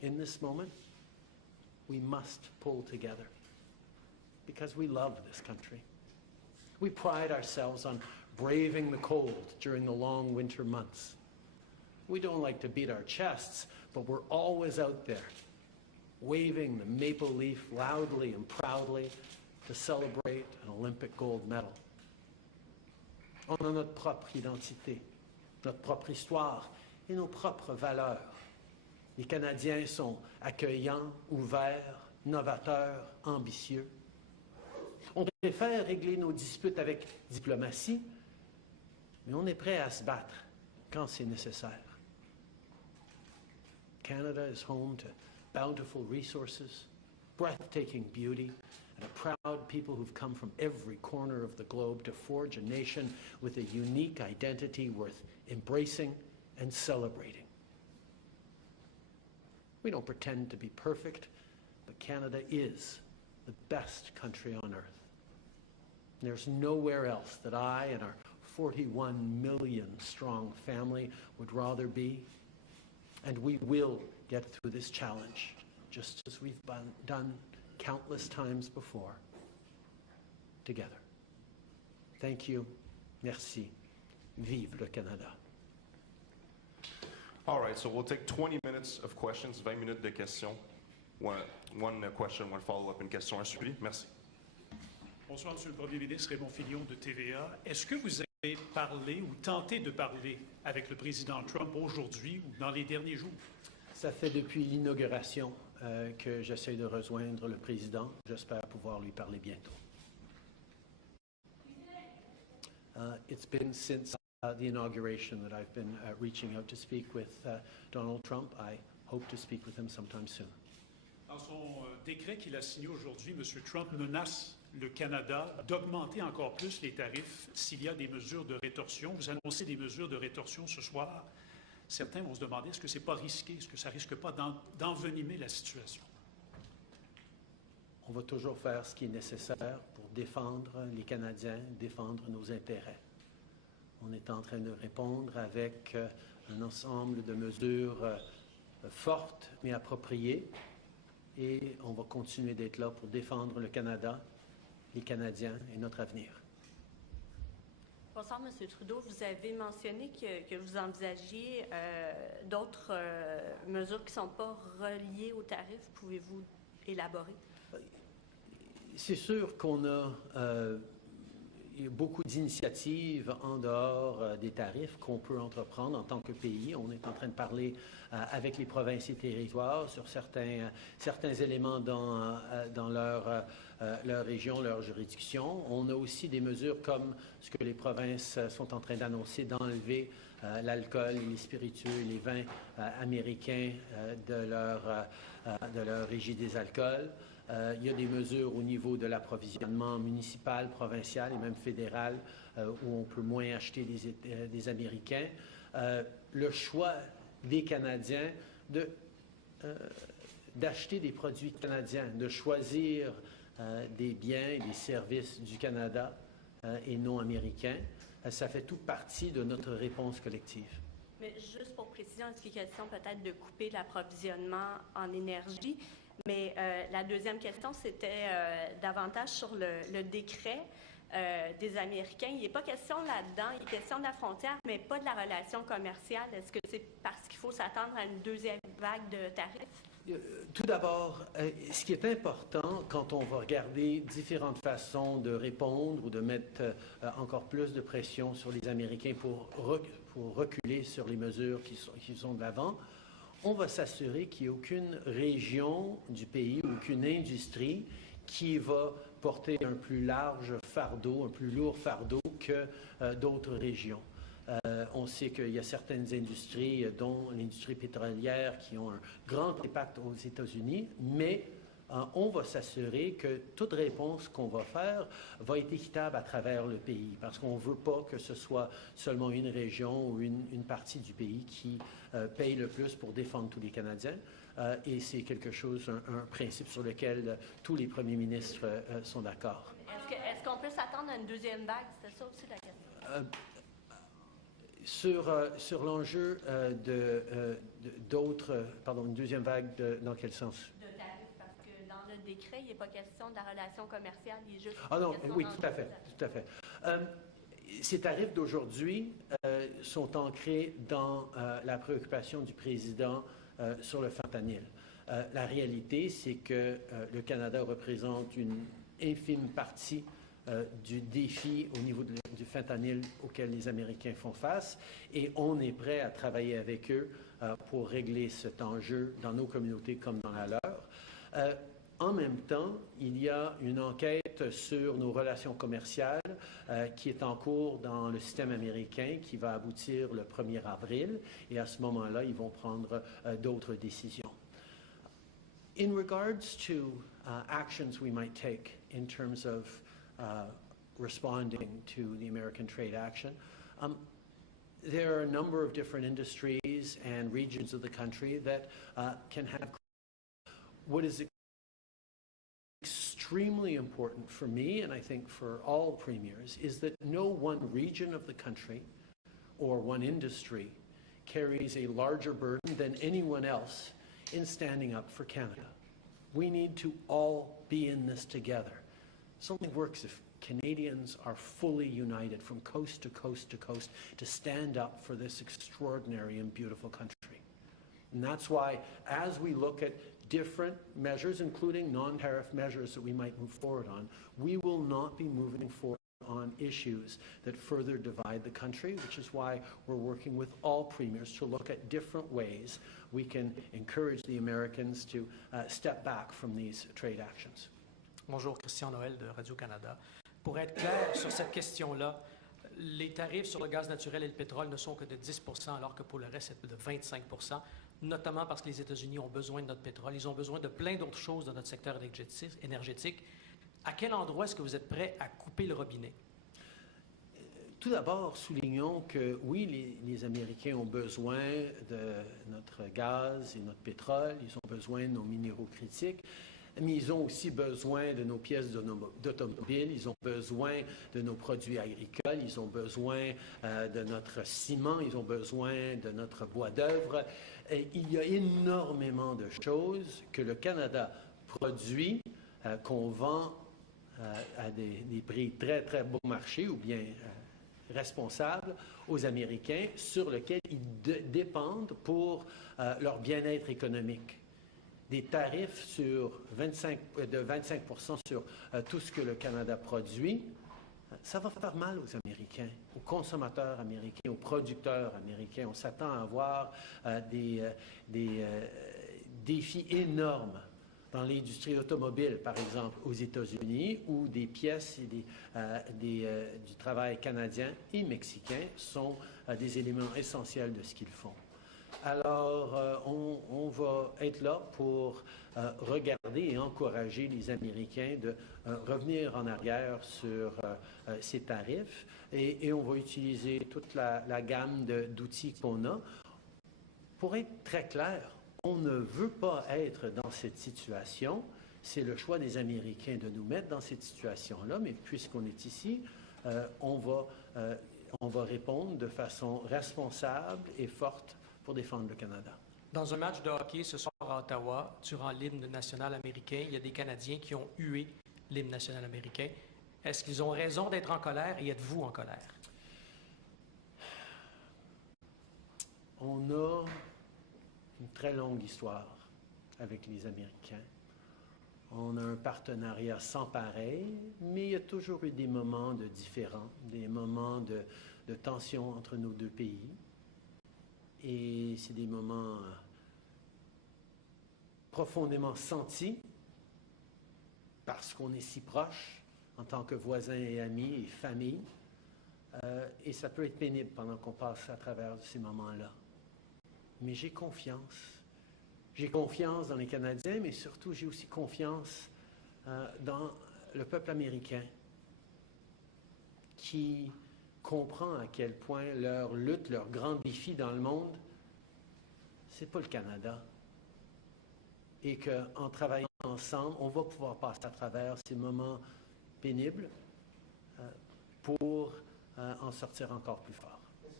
In this moment, we must pull together because we love this country. We pride ourselves on braving the cold during the long winter months. We don't like to beat our chests, but we're always out there, waving the maple leaf loudly and proudly to celebrate an Olympic gold medal. On a notre propre identité, notre propre histoire et nos propres valeurs. Les Canadiens sont accueillants, ouverts, novateurs, ambitieux. On préfère régler nos disputes avec diplomatie, mais on est prêt à se battre quand c'est nécessaire. Canada is home to bountiful resources, breathtaking beauty, and a proud people who've come from every corner of the globe to forge a nation with a unique identity worth embracing and celebrating. We don't pretend to be perfect, but Canada is the best country on earth. There's nowhere else that I and our 41 million strong family would rather be, and we will get through this challenge, just as we've done countless times before, together. Thank you. Merci. Vive le Canada. All right, so we'll take 20 minutes of questions, 20 minutes de questions. One question, one follow-up, une question à suivre. Merci. Bonsoir, Monsieur le Premier ministre, Raymond Filion de TVA. Est-ce que vous avez parlé ou tenté de parler avec le président Trump aujourd'hui ou dans les derniers jours? Ça fait depuis l'inauguration que j'essaie de rejoindre le président. J'espère pouvoir lui parler bientôt. It's been since the inauguration that I've been reaching out to speak with Donald Trump. I hope to speak with him sometime soon. Dans son décret qu'il a signé aujourd'hui, M. Trump menace le Canada d'augmenter encore plus les tarifs s'il y a des mesures de rétorsion. Vous annoncez des mesures de rétorsion ce soir. Certains vont se demander, est-ce que ce n'est pas risqué? Est-ce que ça ne risque pas d'envenimer la situation? On va toujours faire ce qui est nécessaire pour défendre les Canadiens, défendre nos intérêts. On est en train de répondre avec un ensemble de mesures fortes mais appropriées et on va continuer d'être là pour défendre le Canada, les Canadiens et notre avenir. Bonsoir, M. Trudeau. Vous avez mentionné que vous envisagiez d'autres mesures qui ne sont pas reliées aux tarifs. Pouvez-vous élaborer? C'est sûr qu'on a beaucoup d'initiatives en dehors des tarifs qu'on peut entreprendre en tant que pays. On est en train de parler avec les provinces et territoires sur certains éléments dans leur région, leur juridiction. On a aussi des mesures comme ce que les provinces sont en train d'annoncer, d'enlever l'alcool, les spiritueux, les vins américains de leur régie des alcools. Il y a des mesures au niveau de l'approvisionnement municipal, provincial et même fédéral où on peut moins acheter des Américains. Le choix des Canadiens d'acheter des produits canadiens, de choisir des biens et des services du Canada et non américains, ça fait toute partie de notre réponse collective. Mais juste pour préciser, est-ce qu'il est question peut-être de couper l'approvisionnement en énergie? Mais la deuxième question, c'était davantage sur le décret des Américains. Il n'est pas question là-dedans, il est question de la frontière, mais pas de la relation commerciale. Est-ce que c'est parce qu'il faut s'attendre à une deuxième vague de tarifs? Tout d'abord, ce qui est important quand on va regarder différentes façons de répondre ou de mettre encore plus de pression sur les Américains pour reculer sur les mesures qui sont de l'avant, on va s'assurer qu'il n'y ait aucune région du pays, aucune industrie qui va porter un plus large fardeau, un plus lourd fardeau que d'autres régions. On sait qu'il y a certaines industries, dont l'industrie pétrolière, qui ont un grand impact aux États-Unis, mais on va s'assurer que toute réponse qu'on va faire va être équitable à travers le pays, parce qu'on ne veut pas que ce soit seulement une région ou une partie du pays qui paye le plus pour défendre tous les Canadiens. Et c'est quelque chose, un principe sur lequel tous les premiers ministres sont d'accord. Est-ce qu'on peut s'attendre à une deuxième vague? C'était ça aussi la question. Sur l'enjeu pardon, une deuxième vague, dans quel sens? De tarifs, parce que dans le décret, il n'est pas question de la relation commerciale, il est juste Ah non, question oui, tout à fait. Ces tarifs d'aujourd'hui sont ancrés dans la préoccupation du président sur le fentanyl. La réalité, c'est que le Canada représente une infime partie du défi au niveau du fentanyl auquel les Américains font face, et on est prêt à travailler avec eux pour régler cet enjeu dans nos communautés comme dans la leur. En même temps, il y a une enquête sur nos relations commerciales qui est en cours dans le système américain, qui va aboutir le 1er avril, et à ce moment-là, ils vont prendre d'autres décisions. In regards to actions we might take in terms of responding to the American trade action, there are a number of different industries and regions of the country that can have what is extremely important for me, and I think for all premiers, is that no one region of the country or one industry carries a larger burden than anyone else in standing up for Canada. We need to all be in this together. It only works if Canadians are fully united from coast to coast to coast to stand up for this extraordinary and beautiful country. And that's why, as we look at different measures, including non-tariff measures that we might move forward on, we will not be moving forward on issues that further divide the country, which is why we're working with all premiers to look at different ways we can encourage the Americans to step back from these trade actions. Bonjour, Christian Noël de Radio-Canada. Pour être clair sur cette question-là, les tarifs sur le gaz naturel et le pétrole ne sont que de 10 % alors que pour le reste, c'est de 25 %, notamment parce que les États-Unis ont besoin de notre pétrole. Ils ont besoin de plein d'autres choses dans notre secteur énergétique. À quel endroit est-ce que vous êtes prêt à couper le robinet? Tout d'abord, soulignons que oui, les Américains ont besoin de notre gaz et notre pétrole, ils ont besoin de nos minéraux critiques, mais ils ont aussi besoin de nos pièces d'automobile, ils ont besoin de nos produits agricoles, ils ont besoin de notre ciment, ils ont besoin de notre bois d'œuvre. Il y a énormément de choses que le Canada produit, qu'on vend à des prix très, très bon marché ou bien responsables aux Américains, sur lesquels ils dépendent pour leur bien-être économique. Des tarifs de 25 % sur tout ce que le Canada produit, ça va faire mal aux Américains, aux consommateurs américains, aux producteurs américains. On s'attend à avoir des défis énormes dans l'industrie automobile, par exemple, aux États-Unis, où des pièces et du travail canadien et mexicain sont des éléments essentiels de ce qu'ils font. Alors, on va être là pour regarder et encourager les Américains de revenir en arrière sur ces tarifs, et on va utiliser toute la gamme d'outils qu'on a. Pour être très clair, on ne veut pas être dans cette situation. C'est le choix des Américains de nous mettre dans cette situation-là, mais puisqu'on est ici, on va répondre de façon responsable et forte pour défendre le Canada. Dans un match de hockey ce soir à Ottawa, durant l'hymne national américain, il y a des Canadiens qui ont hué l'hymne national américain. Est-ce qu'ils ont raison d'être en colère et êtes-vous en colère? On a une très longue histoire avec les Américains. On a un partenariat sans pareil, mais il y a toujours eu des moments de différends, des moments de tension entre nos deux pays. Et c'est des moments profondément sentis parce qu'on est si proches en tant que voisins et amis et famille. Et ça peut être pénible pendant qu'on passe à travers ces moments-là. Mais j'ai confiance. J'ai confiance dans les Canadiens, mais surtout j'ai aussi confiance dans le peuple américain qui comprend à quel point leur lutte, leur grand défi dans le monde, c'est pas le Canada. Et qu'en travaillant ensemble, on va pouvoir passer à travers ces moments pénibles pour en sortir encore plus fort.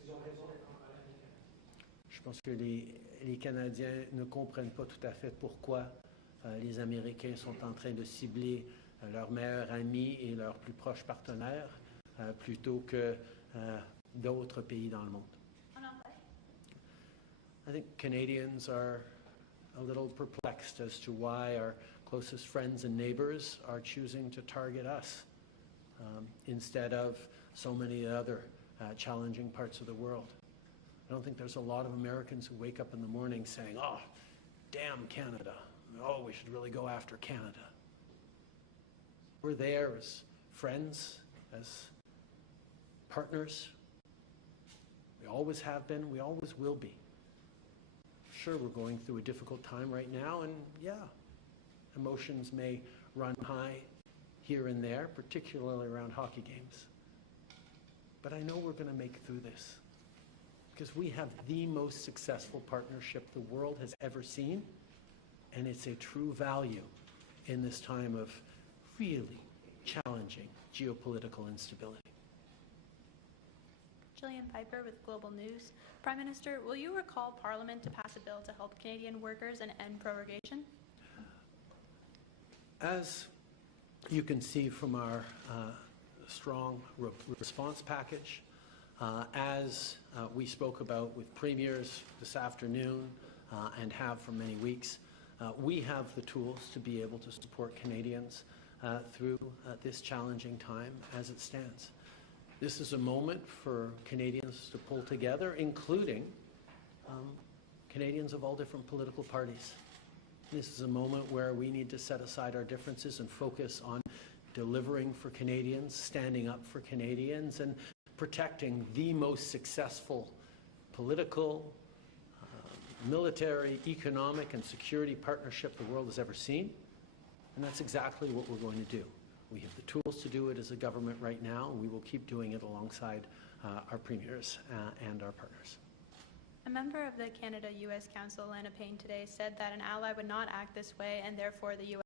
Je pense que les Canadiens ne comprennent pas tout à fait pourquoi les Américains sont en train de cibler leurs meilleurs amis et leurs plus proches partenaires plutôt que d'autres pays dans le monde. I think Canadians are a little perplexed as to why our closest friends and neighbors are choosing to target us instead of so many other challenging parts of the world. I don't think there's a lot of Americans who wake up in the morning saying, oh, damn Canada. Oh, we should really go after Canada. We're there as friends, as partners. We always have been, we always will be. Sure, we're going through a difficult time right now, and yeah, emotions may run high here and there, particularly around hockey games. But I know we're going to make it through this because we have the most successful partnership the world has ever seen, and it's a true value in this time of really challenging geopolitical instability. Gillian Piper with Global News. Prime Minister, will you recall Parliament to pass a bill to help Canadian workers and end prorogation? As you can see from our strong response package, as we spoke about with premiers this afternoon and have for many weeks, we have the tools to be able to support Canadians through this challenging time as it stands. This is a moment for Canadians to pull together, including Canadians of all different political parties. This is a moment where we need to set aside our differences and focus on delivering for Canadians, standing up for Canadians, and protecting the most successful political, military, economic, and security partnership the world has ever seen. And that's exactly what we're going to do. We have the tools to do it as a government right now, and we will keep doing it alongside our premiers and our partners. A member of the Canada-U.S. Council, Lana Payne, today said that an ally would not act this way, and therefore the U.S.